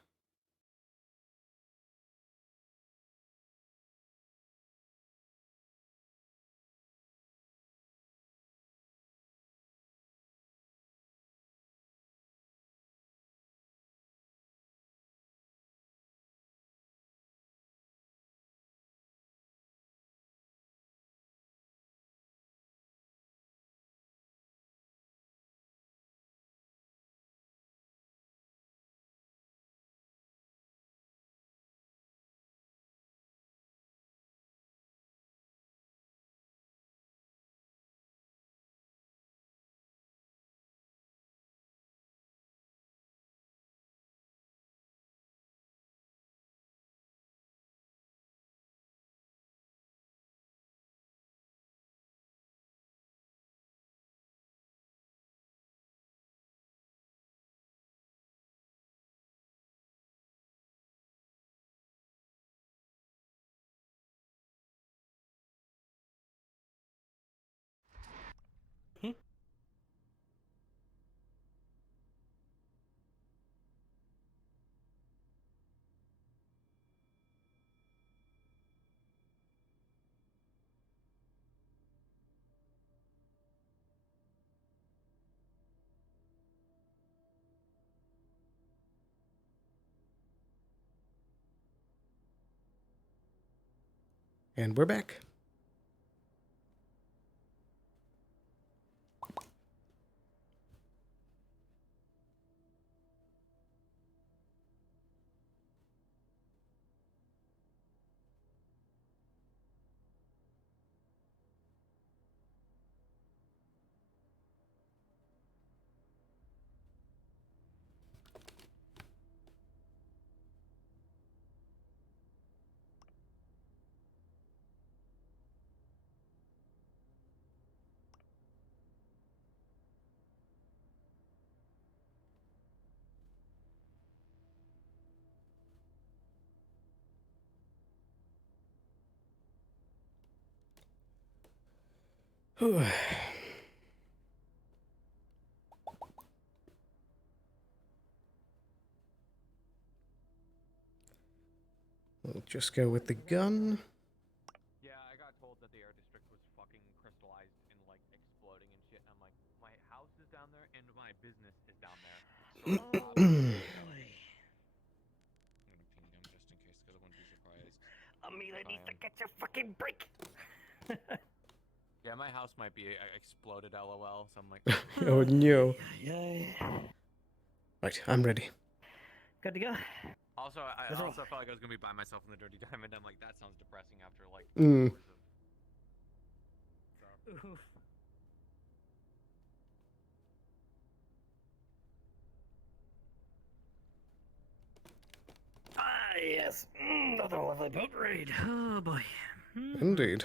And we're back. Whew. We'll just go with the gun. Yeah, I got told that the air district was fucking crystallized and like exploding and shit. And I'm like, my house is down there and my business is down there. Amelia needs to get your fucking break. Yeah, my house might be exploded, lol. So I'm like, Oh no. Yeah. Right, I'm ready. Good to go. Also, I Nothing. also felt like I was gonna be by myself in the Dirty Diamond. I'm like, that sounds depressing after like. Mm. Oof. Ah, yes. Another lovely boat raid. Oh boy. Indeed.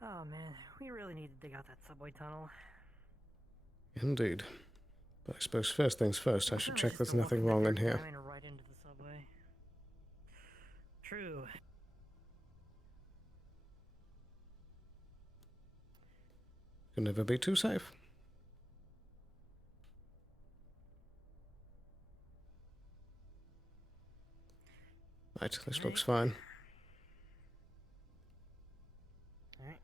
Oh man, we really need to dig out that subway tunnel. Indeed. But I suppose first things first, I should check there's Just go nothing walking wrong that in Dirty here. Diamond right into the subway. True. Can never be too safe. Right, this looks fine. Alright.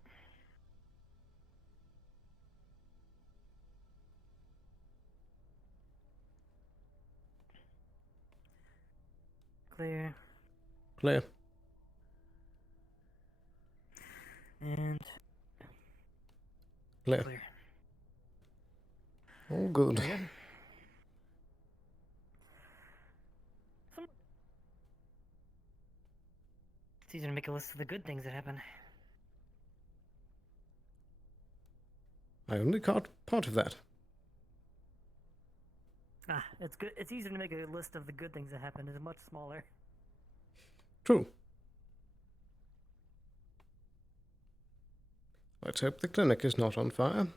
Clear. Clear. And Clear. clear. All good. Very good. It's easy to make a list of the good things that happen. I only caught part of that. Ah, it's good. It's easier to make a list of the good things that happen. It's much smaller. True. Let's hope the clinic is not on fire.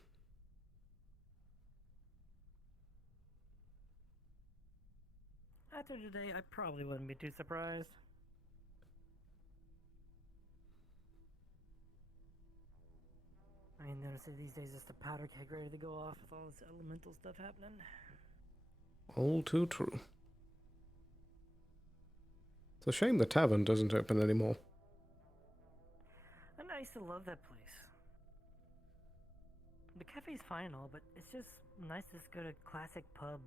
After today, I probably wouldn't be too surprised. I mean, honestly, these days it's the powder keg ready to go off with all this elemental stuff happening. All too true. It's a shame the tavern doesn't open anymore. And I used to love that place. The cafe's fine and all, but it's just nice to just go to a classic pub.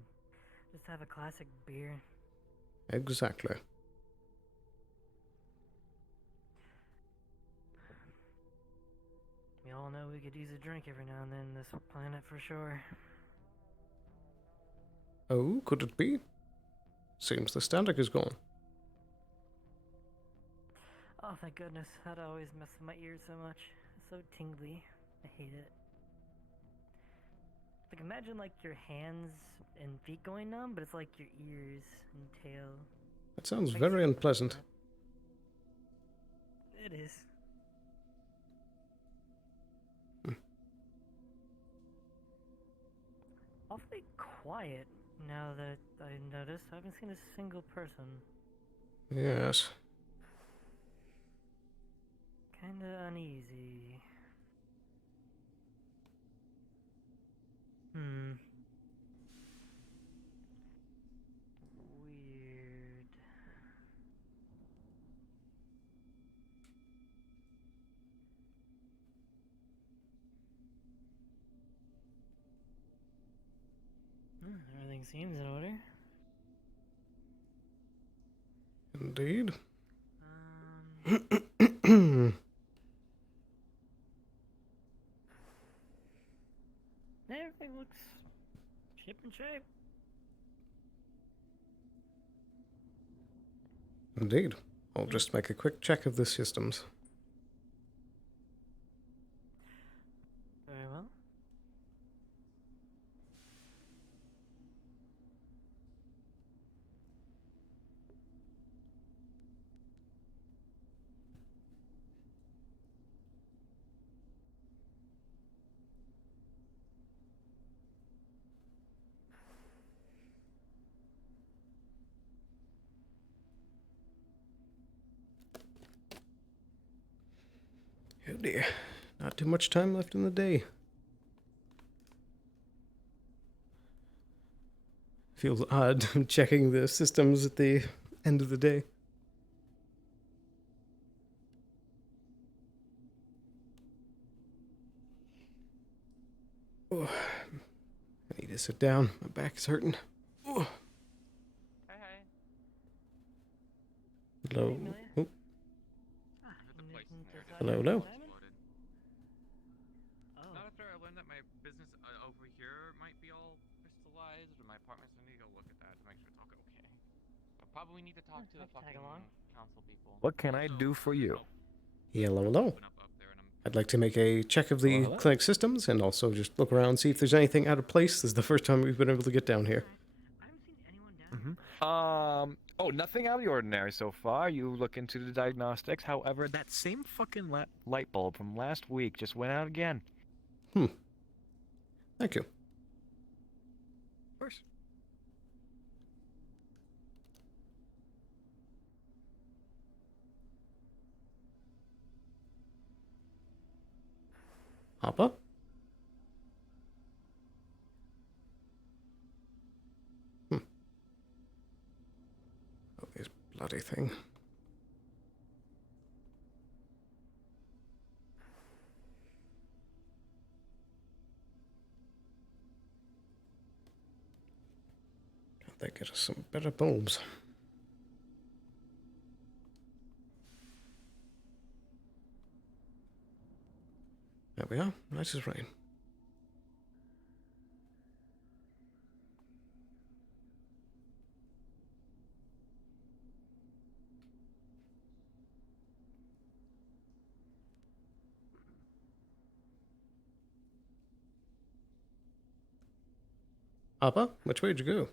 Just have a classic beer. Exactly. We all know we could use a drink every now and then in this planet for sure. Oh, could it be? Seems the static is gone. Oh, thank goodness. That always messes with my ears so much. It's so tingly. I hate it. Like, imagine, like, your hands and feet going numb, but it's like your ears and tail. That sounds very unpleasant. It is. Awfully quiet now that I noticed. I haven't seen a single person. Yes. Kinda uneasy. Weird. Everything seems in order. Indeed. Everything looks ship and shape. Indeed. I'll just make a quick check of the systems. Very well. Oh dear. Not too much time left in the day. Feels odd checking the systems at the end of the day. Yeah, sit down. My back is hurting. Ooh. Hello. Oh. Hello, hello. Not after I learned that my business over here might be all crystallized, or my apartment's gonna need to go look at that to make sure it's all okay. I probably need to talk to the fucking council people. What can I do for you? Hello, hello. I'd like to make a check of the clinic systems and also just look around, see if there's anything out of place. This is the first time we've been able to get down here. Oh, nothing out of the ordinary so far. You look into the diagnostics. However, that same fucking light bulb from last week just went out again. Thank you. Of course. Hopper? Oh, this bloody thing. Can't they get us some better bulbs? There we are, nice as rain. Papa, which way did you go?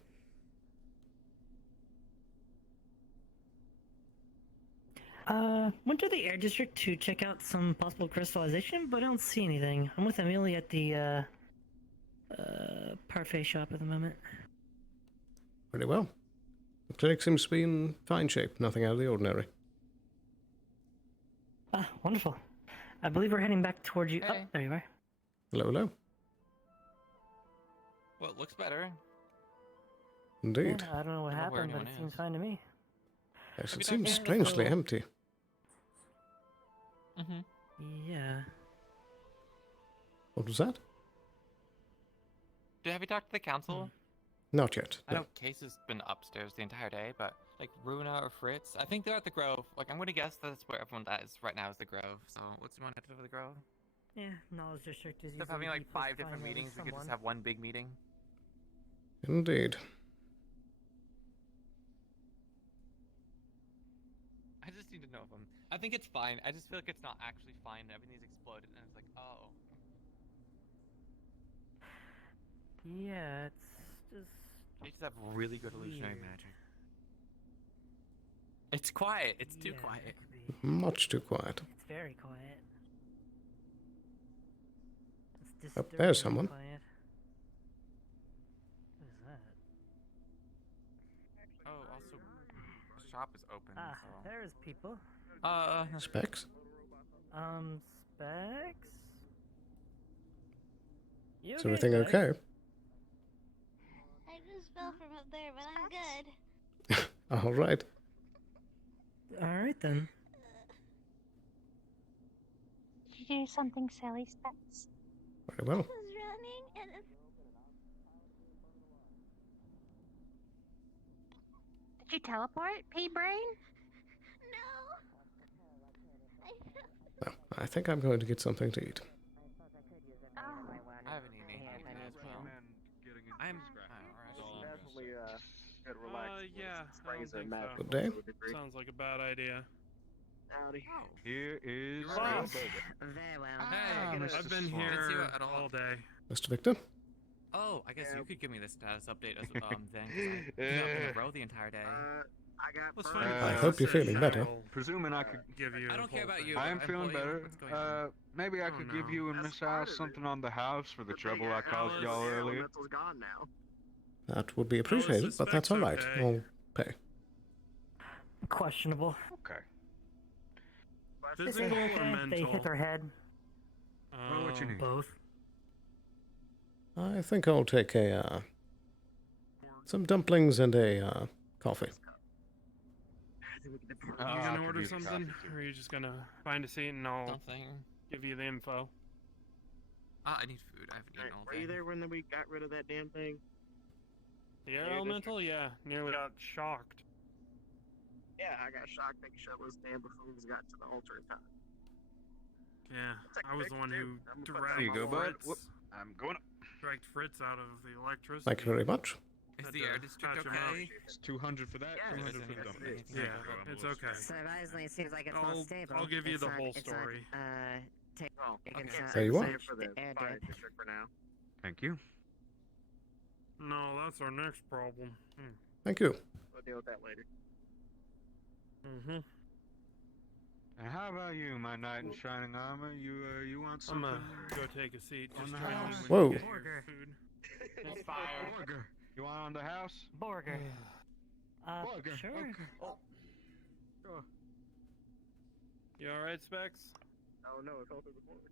Went to the air district to check out some possible crystallization, but I don't see anything. I'm with Amelia at the, parfait shop at the moment. Pretty well. The clinic seems to be in fine shape, nothing out of the ordinary. Ah, wonderful. I believe we're heading back towards you. Hey. Oh, there you are. Hello, hello. Well, it looks better. Indeed. Yeah, I don't know what I don't know where happened, but it anyone seems is. fine to me. Yes, it Maybe seems that's strangely all. empty. Yeah. What was that? Have you talked to the council? Not yet. I No. know Case has been upstairs the entire day, but like Runa or Fritz, I think they're at the Grove. Like I'm gonna guess that's where everyone is right now is the Grove. So what's the one headed over the Grove? Yeah, knowledge district is Instead of usually having like the place 5 to different find at meetings, least we could just someone. have one big meeting. Indeed. I just need to know if I'm. I think it's fine. I just feel like it's not actually fine. Everything's exploded, and it's like, oh. Yeah, it's just. They just have really good illusionary weird. magic. It's quiet. It's too Yeah, quiet. it could be. Much too quiet. It's very quiet. It's Oh, there's disturbingly someone. quiet. What is that? Oh, also, the shop is open. Ah, so. there's people. Specs? Specs? You Is everything Specs? okay? I just fell from up there, but I'm good. All right. Alright then. Did you do something silly, Specs? Very well. I was running and Did you teleport, P-Brain? No. Well, I think I'm going to get something to eat. I haven't eaten anything as well. I'm. Definitely get relaxed. Yeah, I don't think so. Good day. Sounds like a bad idea. Howdy. Here is Boss. Very well. Hey, I've been Didn't see you here at all. all day. Mr. Victor? Oh, I guess you could give me the status update as then. 'Cause I've been up in a row the entire day. I got Let's burned. find a I place hope to you're sit feeling and better. I'll Presuming I could. give you I the don't care whole about thing. you. I am feeling employee, better. what's going on? Maybe I could give you and Miss Alice something on the house for the trouble I caused y'all earlier. Elemental's gone now. That would be appreciated, but that's all right. okay. I'll pay. Questionable. Okay. Physical or mental? They hit their head. Well, what you need? Both. I think I'll take a, some dumplings and a, coffee. You I gonna could order use a something, coffee, too. or are you just gonna find a seat and I'll Nothing. give you the info? I need food. I haven't eaten all Were day. you there when we got rid of that damn thing? The air elemental? Yeah, nearly got shocked. Yeah, I got shocked making sure those damn buffoons got to the altar in time. Yeah, I was the one who There you go, bud. Whoop. Fritz. I'm going up. Dragged Fritz out of the electricity. Thank you very much. Is Had the to air district patch him up. okay? It's 200 for that, Yeah, 200 for the it's- donut. Yeah, it's okay. Surprisingly, it seems like it's not stable. I'll give you It's the not- whole it's not, story. take, Oh, you okay. can There you are. Save for the air fire dip. district for now. Thank you. No, that's our next problem. Thank you. We'll deal with that later. Mm-hmm. And how about you, my knight in shining armor? You want I'm something? gonna go take a seat. On Just the join me house? when Whoa. you get your Burger. food. It's fire. Burger. You want on the house? Burger. Burger. Sure. Okay. Oh. Sure. You alright, Specs? Oh no, it fell through the board.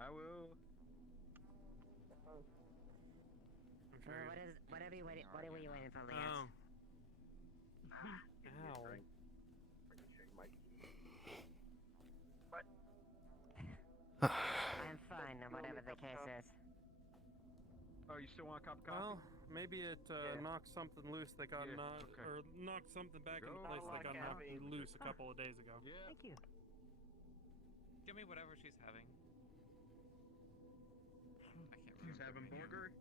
I will. I'm sure. What is? What are you waiting? What were you waiting for, Leon? Oh. Ow. I'm fine, whatever the case is. Oh, you still want a cup of coffee? Well, maybe it knocked something loose that got Yeah, knocked, okay. or knocked something back into Go place that got knocked caffeine. loose a couple of days ago. Yeah. Thank you. Give me whatever she's having. I can't remember. She's having burger?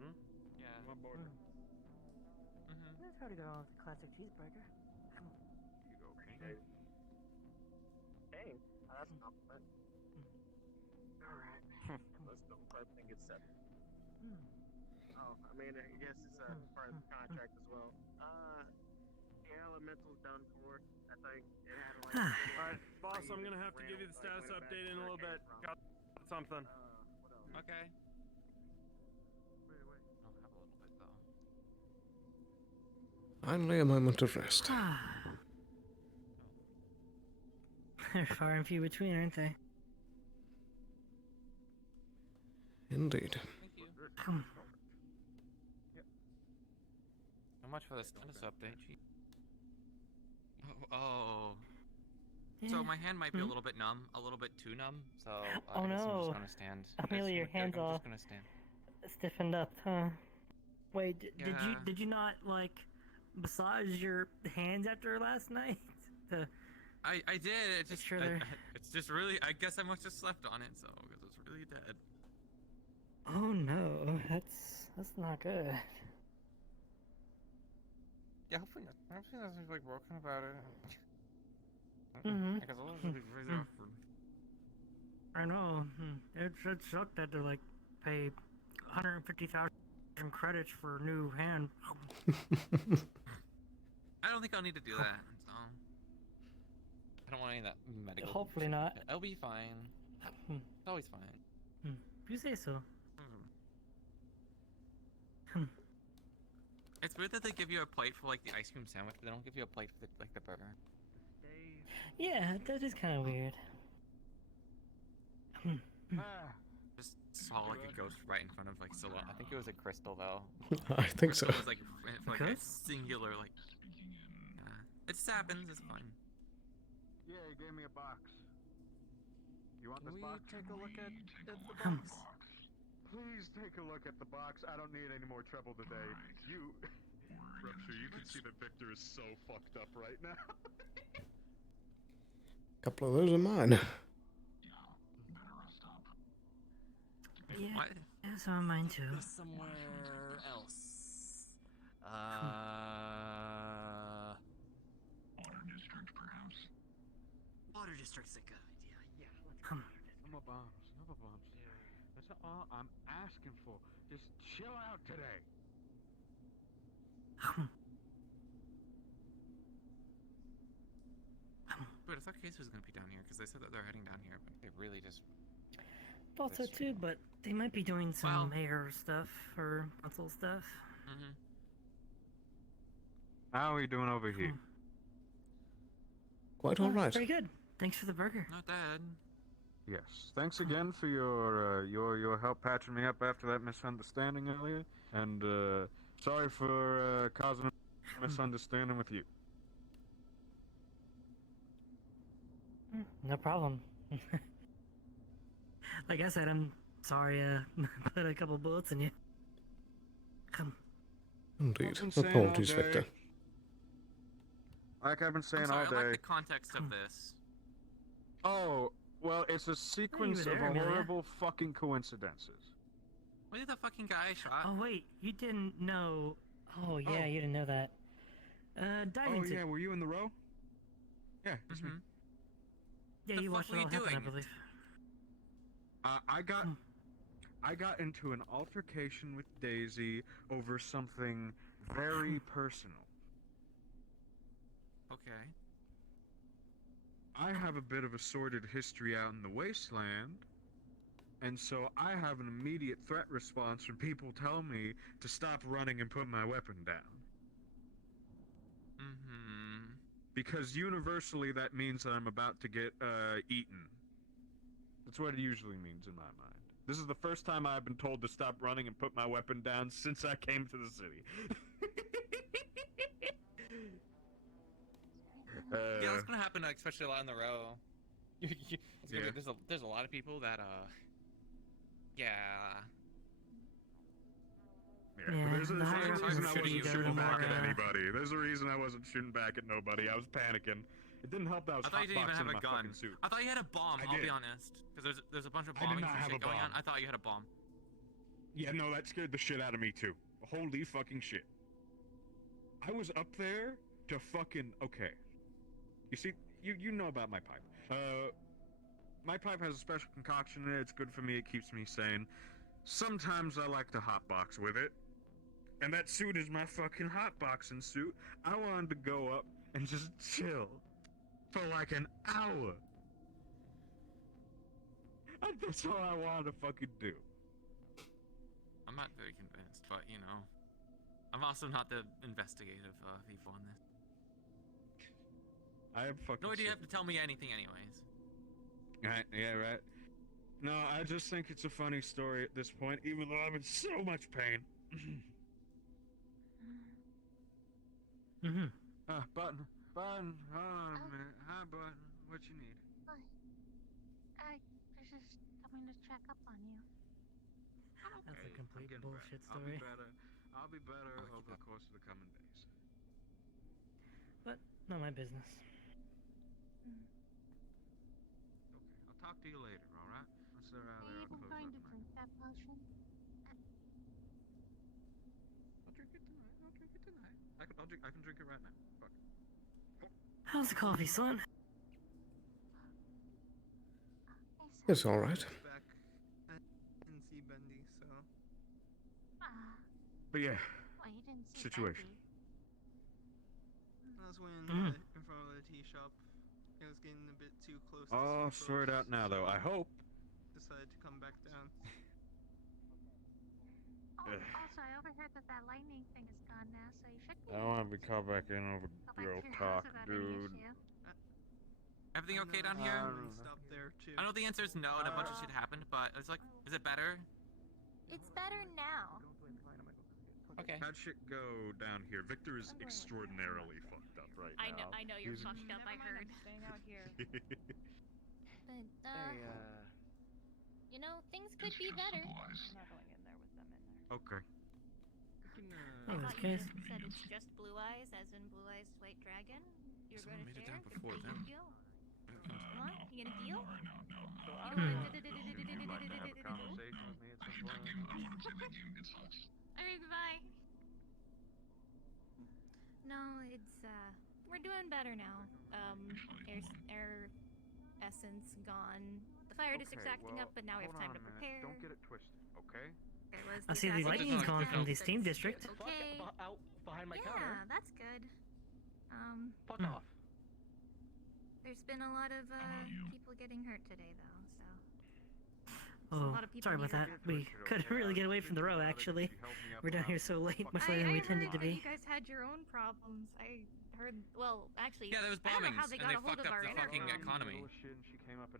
Hmm? Yeah. What border? Mm-hmm. It's hard to go wrong with the classic cheeseburger. You go, Hey. Hey, that's a compliment. Alright. Let's go. I think it's 7. Oh, I mean, I guess it's part of the contract as well. The elemental's done for. I think it had like. Alright, boss, I'm gonna have to give you the status update in a little bit. Got something. Okay. I'll have a little bit though. Finally, a moment of rest. They're far and few between, aren't they? Indeed. Thank you. Hmm. How much for the status update? Oh. So Yeah. my hand might be a Hmm? little bit numb, a little bit too numb. So Oh I guess I'm no. just gonna stand. Amelia, your hands I'm all just gonna stand. stiffened up, huh? Wait, Yeah. did you not like massage your hands after last night? I did. It just sure they're- it's just really. I guess I must have slept on it, so because it's really dead. Oh no, that's not good. Yeah, hopefully nothing's like broken about it. Mhm. Because I'll just be really awkward. I know. It sucked that to like pay 150,000 credits for a new hand. I don't think I'll need to do that. So I don't want any of that medical. Hopefully bullshit. not. I'll be fine. Hmm. It's always fine. You say so. It's weird that they give you a plate for like the ice cream sandwich, but they don't give you a plate for the burger. Yeah, that is kind of weird. Just saw like a ghost right in front of like Sloan. I think it was a crystal though. I think so. It was like for like a Ghost? singular like. It just happens. It's fine. Yeah, he gave me a box. You want this box? Take a look at the box. Please take a look at the box. I don't need any more trouble today. You... Rupture, you can see that Victor is so fucked up right now. Couple of those are mine. Yeah, What? yeah, some of mine too. Somewhere else. Water district, perhaps. Water district's a good idea. Yeah. No more bombs. No more bombs. That's all I'm asking for. Just chill out today. But I thought Case was gonna be down here because they said that they're heading down here, but they really just. Thought so too, but they might be doing some mayor stuff or console stuff. Mm-hmm. How are we doing over here? Quite all right. Very good. Thanks for the burger. Not bad. Yes. Thanks again for your help patching me up after that misunderstanding earlier, and sorry for causing a misunderstanding with you. No problem. Like I said, I'm sorry, put a couple bullets in you. Come. Indeed. I've been saying Apologies, all day. Victor. Like I've been saying I'm sorry, all I day. like the context of this. Oh, well, it's a sequence there, of Amelia. horrible fucking coincidences. What did the fucking guy I shot? Oh wait, you didn't know. Oh yeah, you didn't know that. Diving. Oh yeah, were you in the row? Yeah, that's me. Yeah, The you fuck watched were it you all happen, I doing? believe. I got into an altercation with Daisy over something very personal. Okay. I have a bit of a sordid history out in the wasteland, and so I have an immediate threat response from people telling me to stop running and put my weapon down. Mm-hmm. Because universally that means that I'm about to get eaten. That's what it usually means in my mind. This is the first time I've been told to stop running and put my weapon down since I came to the city. Yeah, what's gonna happen, like, especially a lot in the row? It's gonna Yeah. be, there's a lot of people that yeah. Yeah, but there's a higher up in reason the I city you wasn't go, the shooting back more, at anybody. There's a reason I wasn't shooting back at nobody. I was panicking. It didn't help that I was I thought you didn't even hotboxing have my a gun. fucking suit. I thought you had a bomb. I I'll be did. honest, because there's a bunch of I did bombing not and have shit a going on. bomb. I thought you had a bomb. Yeah, no, that scared the shit out of me too. Holy fucking shit. I was up there to fucking okay. You see, you know about my pipe. My pipe has a special concoction in it. It's good for me. It keeps me sane. Sometimes I like to hotbox with it. And that suit is my fucking hotboxing suit. I wanted to go up and just chill for like an hour. That's all I wanted to fucking do. I'm not very convinced, but you know, I'm also not the investigative people on this. I am fucking. Nor do you sick. have to tell me anything, anyways. Right, yeah, right. No, I just think it's a funny story at this point, even though I'm in so much pain. Button. Hold on a minute. Hi, Button. What you need? I was just coming to check up on you. That's a complete I'm getting bullshit better. story. I'll be better over the course of the coming days. But not my business. Okay, I'll talk to you later, alright? Once they're out Are there, you I'll even close going up to drink that potion? I'll drink it tonight. I can drink it right now. Fuck. How's the coffee, Sloan? It's all right. Back and see Bendy, so. But yeah, Well, you didn't see situation. That was when in front of the tea shop, it was getting a bit too close. to I'll super sort it close, out now, though. I hope. Decided to come back down. Oh, also, I overheard that lightning thing is gone now, so you should be I don't want to be caught back in over go back to girl your talk, house without any dude. issue. Everything okay down here? Stop there too. I know the answer is no, and a bunch of shit happened, but it's like, is it better? It's better now. Okay. How'd shit go down here? Victor is extraordinarily fucked up right now. I know you're He's- fucked up. I heard. Staying out here. But you know, things could be better. I'm not going in there with them in there. Okay. Oh, I that's thought you good. just said it's just Blue Eyes, as in Blue Eyes White Dragon. You're Someone gonna made it share? down before Are you them. gonna deal? Huh? You gonna deal? You'd like to have a conversation with me at some point? Alright, goodbye. No, it's we're doing better now. Air essence gone. The fire district's acting up, but now we have time to prepare. Don't get it twisted, okay? There was I see the lightning's gone from the steam district. Okay. Out behind my Yeah, counter. that's good. Fuck off. There's been a lot of people getting hurt today, though. So. Oh, lot of people sorry about that. needed We couldn't really get away from the row, actually. We're down here so late, much later than we intended to I heard that be. you guys had your own problems. I heard. Well, actually. Yeah, there was I don't know bombings, how they and got they a hold fucked of up our the fucking intercom. economy.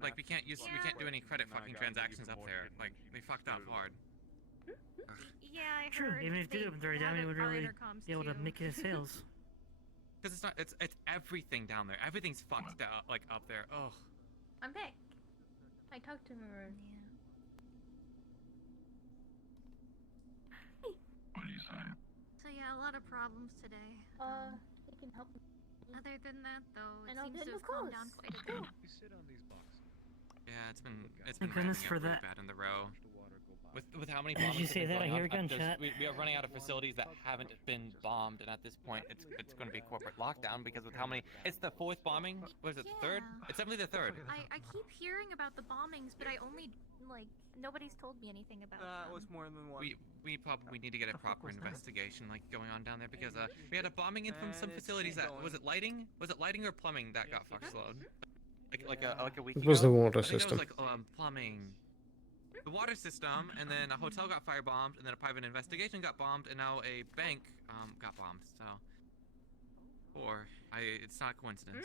Like, we can't do any credit fucking transactions up there. Like, they fucked up hard. Yeah, I heard. True, even if they it did open the right down, had we would our really intercoms be able to too. make it sales. Because it's not, it's everything down there. Everything's fucked up, like, up there. Oh. I'm back. I talked to her. Yeah. So yeah, a lot of problems today. We can help. Other than that, though, it And I'll seems get to new have calmed clothes. down quite a bit. You sit on these boxes. Yeah, it's been Thank goodness ramping for up really that. bad in the row. With how many As you bombings have say been that, I going hear a on, gunshot. we are running out of facilities that haven't been bombed, and at this point, it's going to be corporate lockdown because with how many, it's the fourth bombing. Was it the third? It's definitely the third. I keep hearing about the bombings, but I only nobody's told me anything about That them. was more than one. We probably need to get a proper investigation going on down there because we had a bombing in from some facilities that was it lighting or plumbing that got fucked Sloan? Like a week It was ago? the water I think system. It was like plumbing. The water system, and then a hotel got firebombed, and then a private investigation got bombed, and now a bank got bombed. So, it's not a coincidence.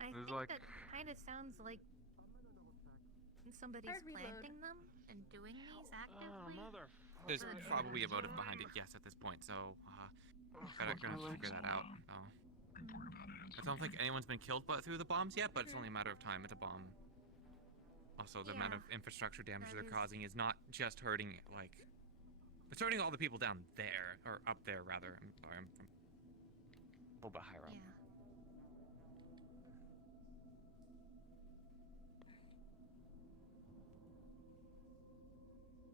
I It was think like- that kind of sounds like somebody's planting them and doing these actively. There's probably a motive behind it, yes, at this point. So, gonna figure that out. So. I don't think anyone's been killed through the bombs yet, but it's only a matter of time. It's a bomb. Also, the amount of infrastructure damage they're causing is not just hurting, it's hurting all the people down there, or up there, rather. I'm sorry, I'm from a little bit higher up. Yeah.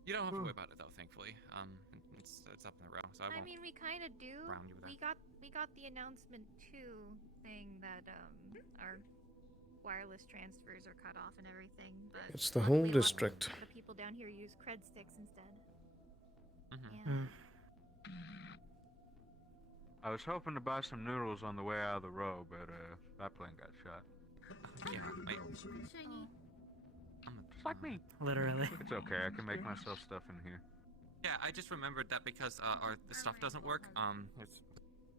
You don't have to worry about it, though, thankfully. It's up in the row, so I I won't. mean, we kind of do. round you with We got the announcement too, saying that our wireless transfers are cut off and everything. But It's the whole luckily, district. A lot of people down here use cred sticks instead. Mm-hmm. I was hoping to buy some noodles on the way out of the row, but that plane got shot. Yeah, Shiny. Fuck me. Literally. It's okay, I can make myself stuff in here. Yeah, I just remembered that because the stuff doesn't work.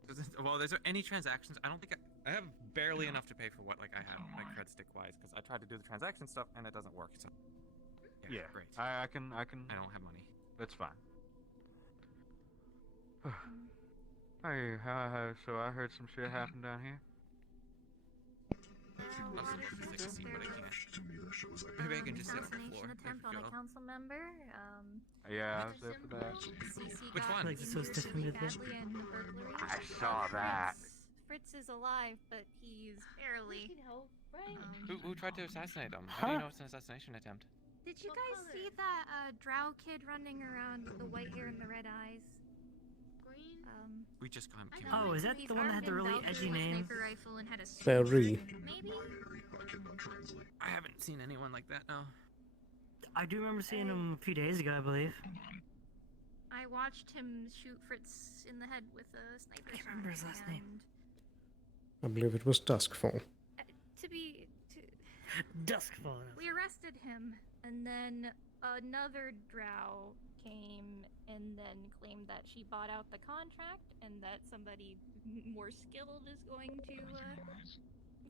There's any transactions. I don't think I have barely enough to pay for what I have cred stick wise because I tried to do the transaction stuff and it doesn't work. So Yeah, great. I can. I don't have money. That's fine. Hey, so I heard some shit happen down here. I was looking to see, but I can't. Maybe I can just sit on the floor. Assassination attempt on a council member. Yeah, I was there for that. Which one? Like so stiff and Badly and burglary. I saw that. Fritz is alive, but he's barely. Who tried to assassinate him? How do you know it's an assassination attempt? Did you guys see that drow kid running around with the white hair and the red eyes? Green. We just got him killed. Oh, is that the one that had the really edgy name? Sniper rifle and had a Barry. Maybe. I haven't seen anyone like that. No. I do remember seeing him a few days ago, I believe. I watched him shoot Fritz in the head with a sniper. I can't remember his last name. I believe it was Duskfall. Duskfall. We arrested him, and then another drow came and then claimed that she bought out the contract and that somebody more skilled is going to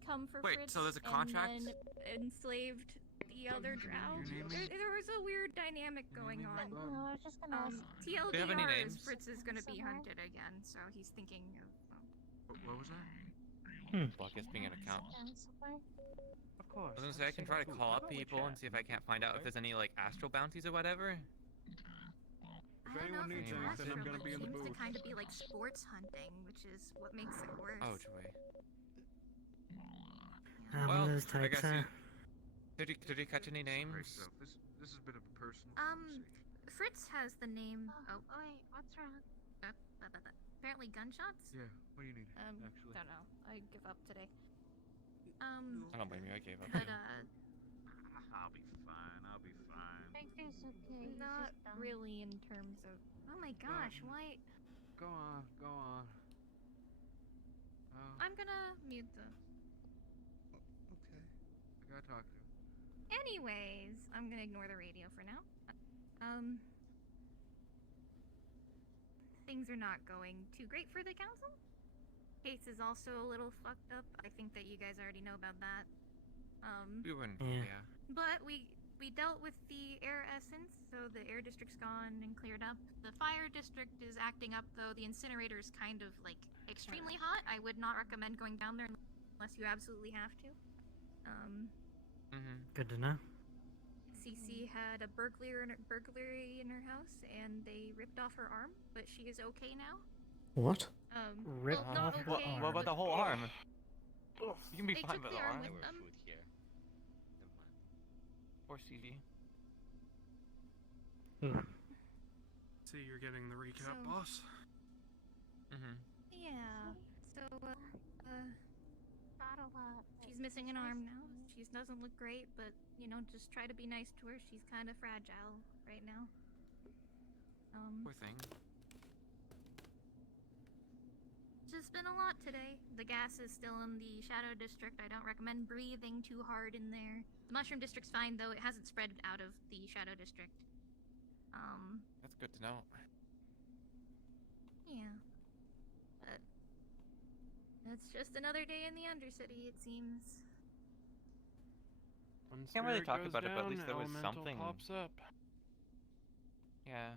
come for Wait, Fritz. so there's a contract? And then enslaved the other drow. There was a weird dynamic going on. I was just gonna ask. Do you have any TLDR names? is Fritz is going to be hunted again, so he's thinking of. What was that? Well, I guess being an account. Of course. I was gonna say I can try to call up people and see if I can't find out if there's any astral bounties or whatever. I don't know anyone if needs it's anything, I'm astral, gonna but be in it the seems to booth. kind of be like sports hunting, which is what makes it worse. Oh, joy. One Well, of those I types, guess you, did you catch any names? This is a bit of a personal. Fritz has the name. Oh, wait, what's wrong? Apparently gunshots. Yeah, what do you need? Actually. Don't know. I give up today. I don't blame you. I gave up. But I'll be fine. I'll be fine. It's okay. not really in terms of. Oh my gosh, why? Go on, go on. I'm gonna mute the. Okay. I gotta talk to him. Anyways, I'm gonna ignore the radio for now. Things are not going too great for the council. Case is also a little fucked up. I think that you guys already know about that. We wouldn't. Yeah. Yeah. But we dealt with the air essence, so the air district's gone and cleared up. The fire district is acting up, though. The incinerator is kind of extremely hot. I would not recommend going down there unless you absolutely have to. Good to know. Cece had a burglary in her house, and they ripped off her arm, but she is okay now. What? Well, not okay. What about the whole arm? You can be They fine took with the the arm arm. with them. Or CD. See, you're getting the recap, So- boss. Yeah. So, she's missing an arm now. She doesn't look great, but you know, just try to be nice to her. She's kind of fragile right now. Poor thing. Just been a lot today. The gas is still in the Shadow District. I don't recommend breathing too hard in there. The Mushroom District's fine though. It hasn't spread out of the Shadow District. That's good to know. Yeah. But it's just another day in the Undercity, it seems. One Can't really spirit talk goes about it, but at down, least there was elemental something. pops up. Yeah.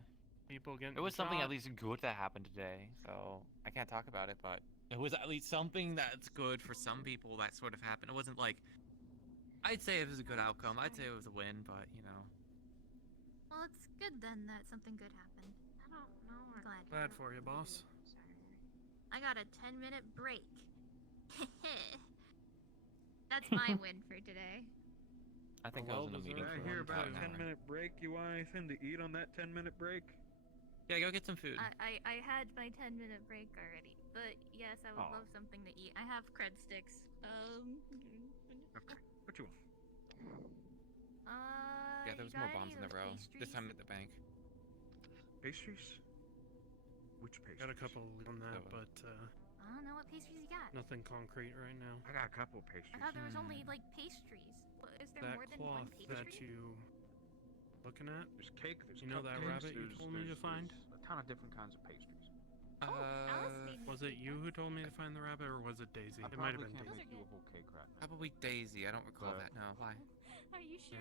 People getting It was something shot. at least good that happened today, so I can't talk about it, but It was at least something that's good for some people that sort of happened. It wasn't like, I'd say it was a good outcome. I'd say it was a win, but you know. Well, it's good then that something good happened. I don't know. I'm glad. Glad for you, boss. I got a 10-minute break. That's my win for today. I think I was in a meeting I for hear an about a entire hour. 10-minute break. You want anything to eat on that 10-minute break? Yeah, go get some food. I had my 10-minute break already, but yes, I would Oh. love something to eat. I have cred sticks. Okay. What you want? Yeah, there was you more got bombs any in of a those row. This pastries? time at the bank. Pastries? Which pastries? Got a couple on that, Oh. but I don't know what pastries you got. nothing concrete right now. I got a couple pastries. I thought there was only like pastries. What, is there That more than one cloth pastry? that you looking at? There's cake, there's You know that cupcakes, rabbit you there's- told me to there's- find? there's a ton of different kinds of pastries. Was it you who told me to find the rabbit, or was it Daisy? I It might have probably been can't Daisy. make you a whole cake right now. Probably Daisy. I don't recall that. No. Why? Are you sure?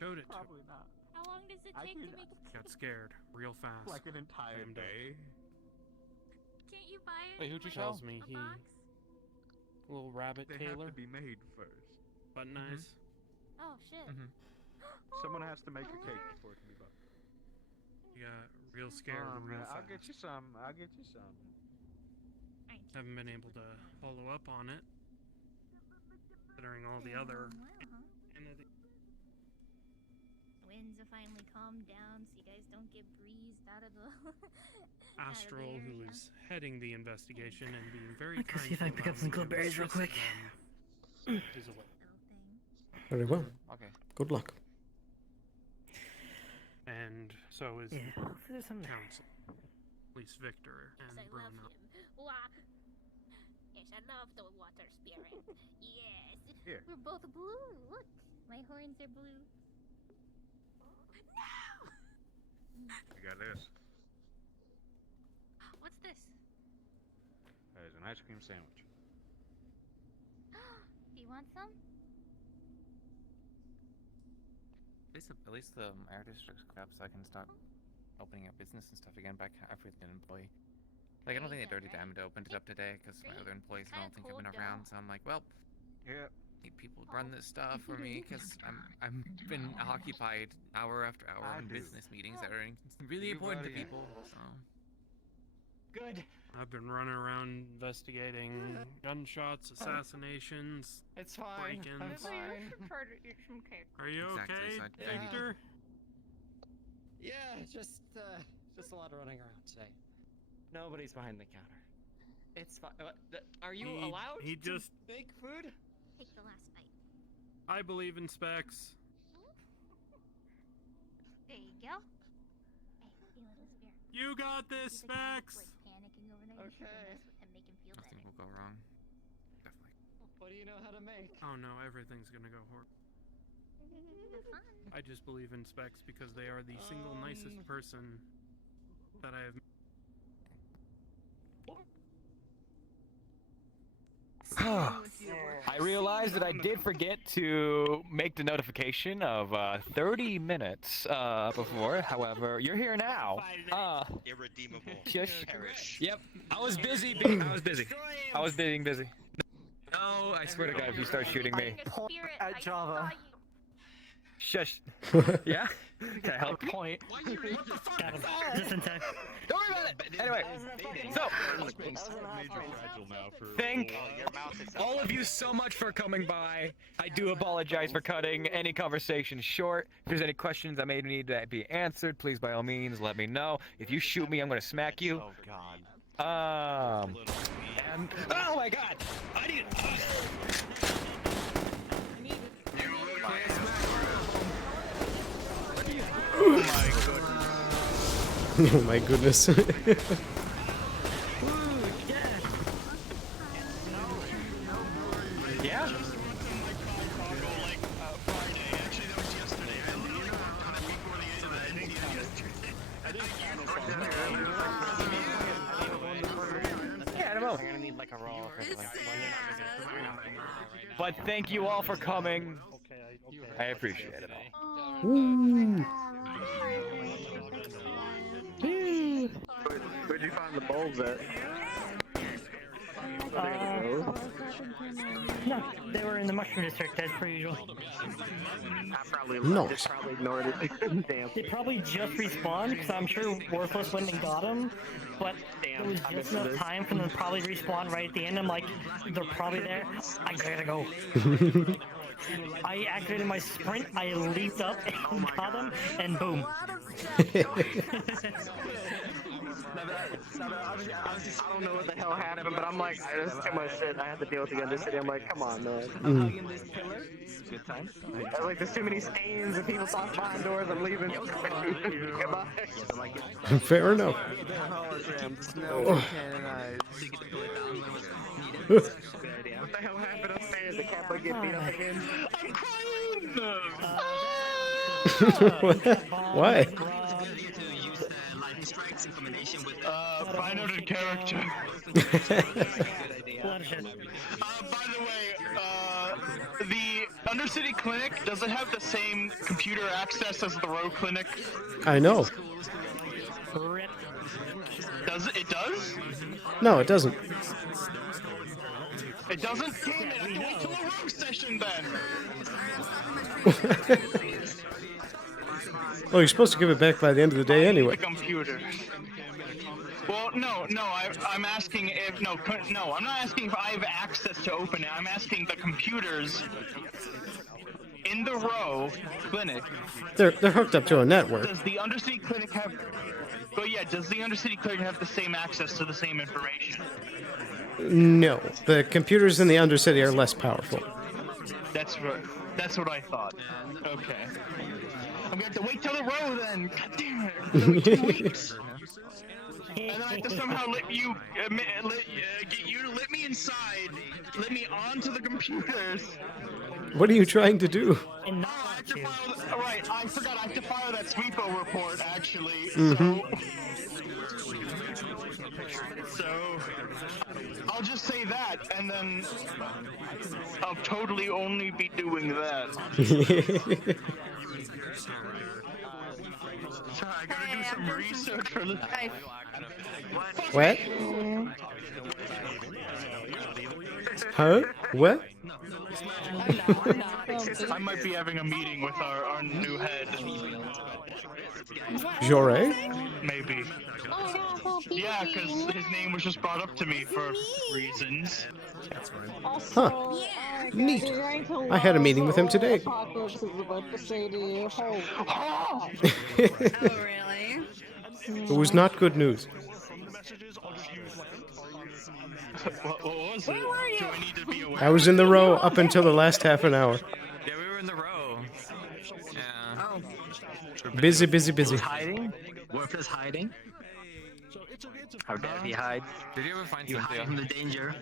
Showed it to. Probably not. How long does it I take to could- make a Got scared real fast. Like an entire Slammed up. day. Can't you buy it? Wait, in, who'd you like, show? Tells me a he box? little rabbit They tailor, have to be made first. button eyes. Oh shit. Someone has to make a cake before it can be bought. You got real scared Oh, real man, fast. I'll get you some. I'll get you some. Haven't been able to follow up on it, considering all the other. Winds have finally calmed down, so you guys don't get breezed out of the Astral, out of the who area. is heading the investigation and being very I could kind see if to I can pick allow up some me to clubberries real assist quick. them, is away. Very well. Okay. Good luck. And so is Yeah, hopefully there's some council. At least Victor and Yes, I love Bruno. him. Wah. Yes, I love the water spirit. Yes. Here. We're both blue. Look, my horns are blue. No! I got this. What's this? There's an ice cream sandwich. Do you want some? At least the air district's crap, so I can start opening up business and stuff again. But I've really an employee. Like I don't think the Dirty Diamond opened it up today because my other employees I don't think have been around. So I'm like, well, yeah, need people to run this stuff for me because I'm been occupied hour after hour I in do. business meetings that are really important to Everybody- people. So Good. I've been running around investigating gunshots, assassinations, It's fine. I'm break-ins. fine. Prepared to eat some cake. Are you Exactly, okay, so I- Victor? Yeah, just a lot of running around today. Nobody's behind the counter. It's fine. Are you allowed he to just- make food? Take the last bite. I believe in Specs. There you go. Hey, you little spirit. You got this, He's the guy that's, Specs. like, panicking over there. You should go Okay. mess with him, make him feel nothing better. will go wrong. Definitely. What do you know how to make? Oh no, everything's gonna go horrible. Have fun. I just believe in Specs because they are the single nicest person that I have. I realized that I did forget to make the notification of 30 minutes before. However, you're here now. Irredeemable. Shush. Perish. Yep. I was busy. I was busy. I was being busy. No, I swear to God, if you start shooting me. Spirit, at I Java. saw you. Shush. Yeah? Can I help? Point. Got him. Just in time. Don't worry about it. Anyway, so thank all of you so much for coming by. I do apologize for cutting any conversation short. If there's any questions that may need to be answered, please by all means let me know. If you shoot me, I'm gonna smack you. Oh God. And oh my God, I need. Oh my goodness. Yeah? Yeah, in a moment. I'm gonna need like a roll. But thank you all for coming. I appreciate it. Where'd you find the bulbs at? No, they were in the mushroom district as per usual. I probably Nice. probably ignored it. Damn. They probably just respawned, because I'm sure Worthless went and got them, but there was just enough time for them to probably respawn right at the end. I'm like, they're probably there. I gotta go. I activated my sprint, I leaped up and got them, and boom. I don't know what the hell happened, but I'm like, there's too much shit I had to deal with the Undercity. I'm like, come on, man. I'm hugging this pillar. Good time. I was like, there's too many stains and people talk behind doors. I'm leaving. Goodbye. Fair enough. What the hell happened upstairs? The Kappa get beat up again? I'm crying! Why? Find out in character. By the way, the Undercity Clinic, does it have the same computer access as the Row Clinic? I know. Does it? It does? No, it doesn't. It doesn't? Damn it, I have to wait till the Row session then! Well, you're supposed to give it back by the end of the day anyway. The computer. Well, no, I'm asking if, no, I'm not asking if I have access to open it. I'm asking the computers in the Row Clinic. They're hooked up to a network. Does the Undercity Clinic have, but yeah, does the Undercity Clinic have the same access to the same information? No, the computers in the Undercity are less powerful. That's what I thought. Okay. I'm gonna have to wait till the Row then. God damn it. 2 weeks. And then I have to somehow let you, get you to let me inside, let me onto the computers. What are you trying to do? Right, I forgot, I have to file that sweepo report, actually. So, I'll just say that, and then I'll totally only be doing that. Sorry, I gotta do some research for this. What? Huh? What? I might be having a meeting with our new head. Jore? Maybe. Yeah, because his name was just brought up to me for reasons. Huh. Neat. I had a meeting with him today. It was not good news. What was it? Do I need to be aware? I was in the Row up until the last half an hour. Yeah, we were in the Row. Yeah. Oh. Busy, busy, busy. Hiding? Worthless hiding? How dare he hide? Did you ever find You Cynthia? hide from the danger.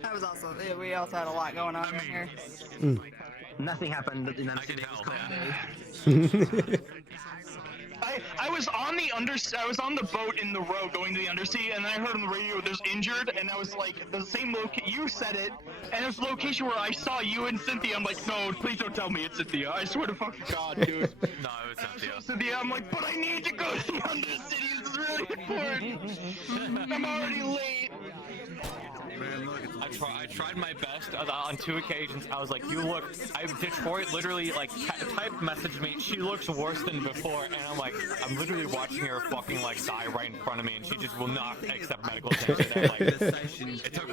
That was also, yeah, we also had a lot going on in here. Nothing happened in the city. I I was on the I was on the boat in the road going to the undersea, and then I heard on the radio there's injured, and I was like, the same you said it, and it was the location where I saw you and Cynthia. I'm like, no, please don't tell me it's Cynthia. I swear to fucking God, dude. No, it was Cynthia. Cynthia, I'm like, but I need to go to the undercity. This is really important. I'm already late. I tried my best on 2 occasions. I was like, you look. Detroit literally like type messaged me. She looks worse than before, and I'm like, I'm literally watching her fucking like die right in front of me, and she just will not accept medical attention. And, like, it took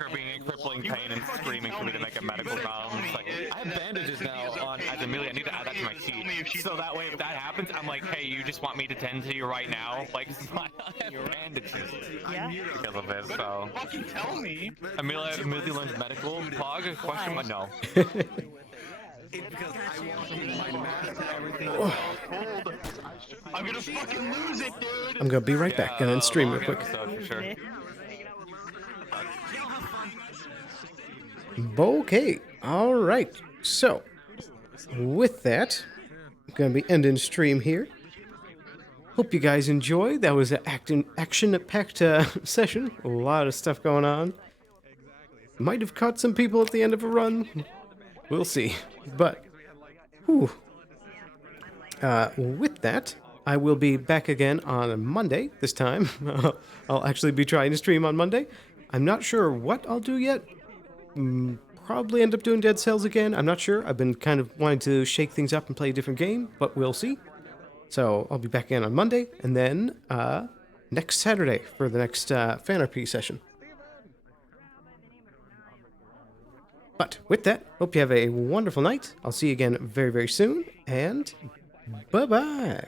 her being in crippling pain and screaming for me to make a medical call. I'm just like, I have bandages now on as Amelia. I need to add that to my sheet. So that way, if that happens, I'm like, hey, you just want me to tend to you right now? Like, I have bandages because of this. So Fucking tell me. Amelia learns medical. Pog? Question mark? No. Because I want my mask and everything is all cold. I'm gonna fucking lose it, dude. I'm gonna be right back. Gonna end stream real quick. For sure. Okay. All right. So, with that, I'm gonna be ending stream here. Hope you guys enjoyed. That was an action-packed session. A lot of stuff going on. Might have caught some people at the end of a run. We'll see. But, whew. With that, I will be back again on Monday this time. I'll actually be trying to stream on Monday. I'm not sure what I'll do yet. Probably end up doing Dead Cells again. I'm not sure. I've been kind of wanting to shake things up and play a different game, but we'll see. So I'll be back again on Monday, and then next Saturday for the next Fanarpy session. But with that, hope you have a wonderful night. I'll see you again very, very soon, and bye-bye.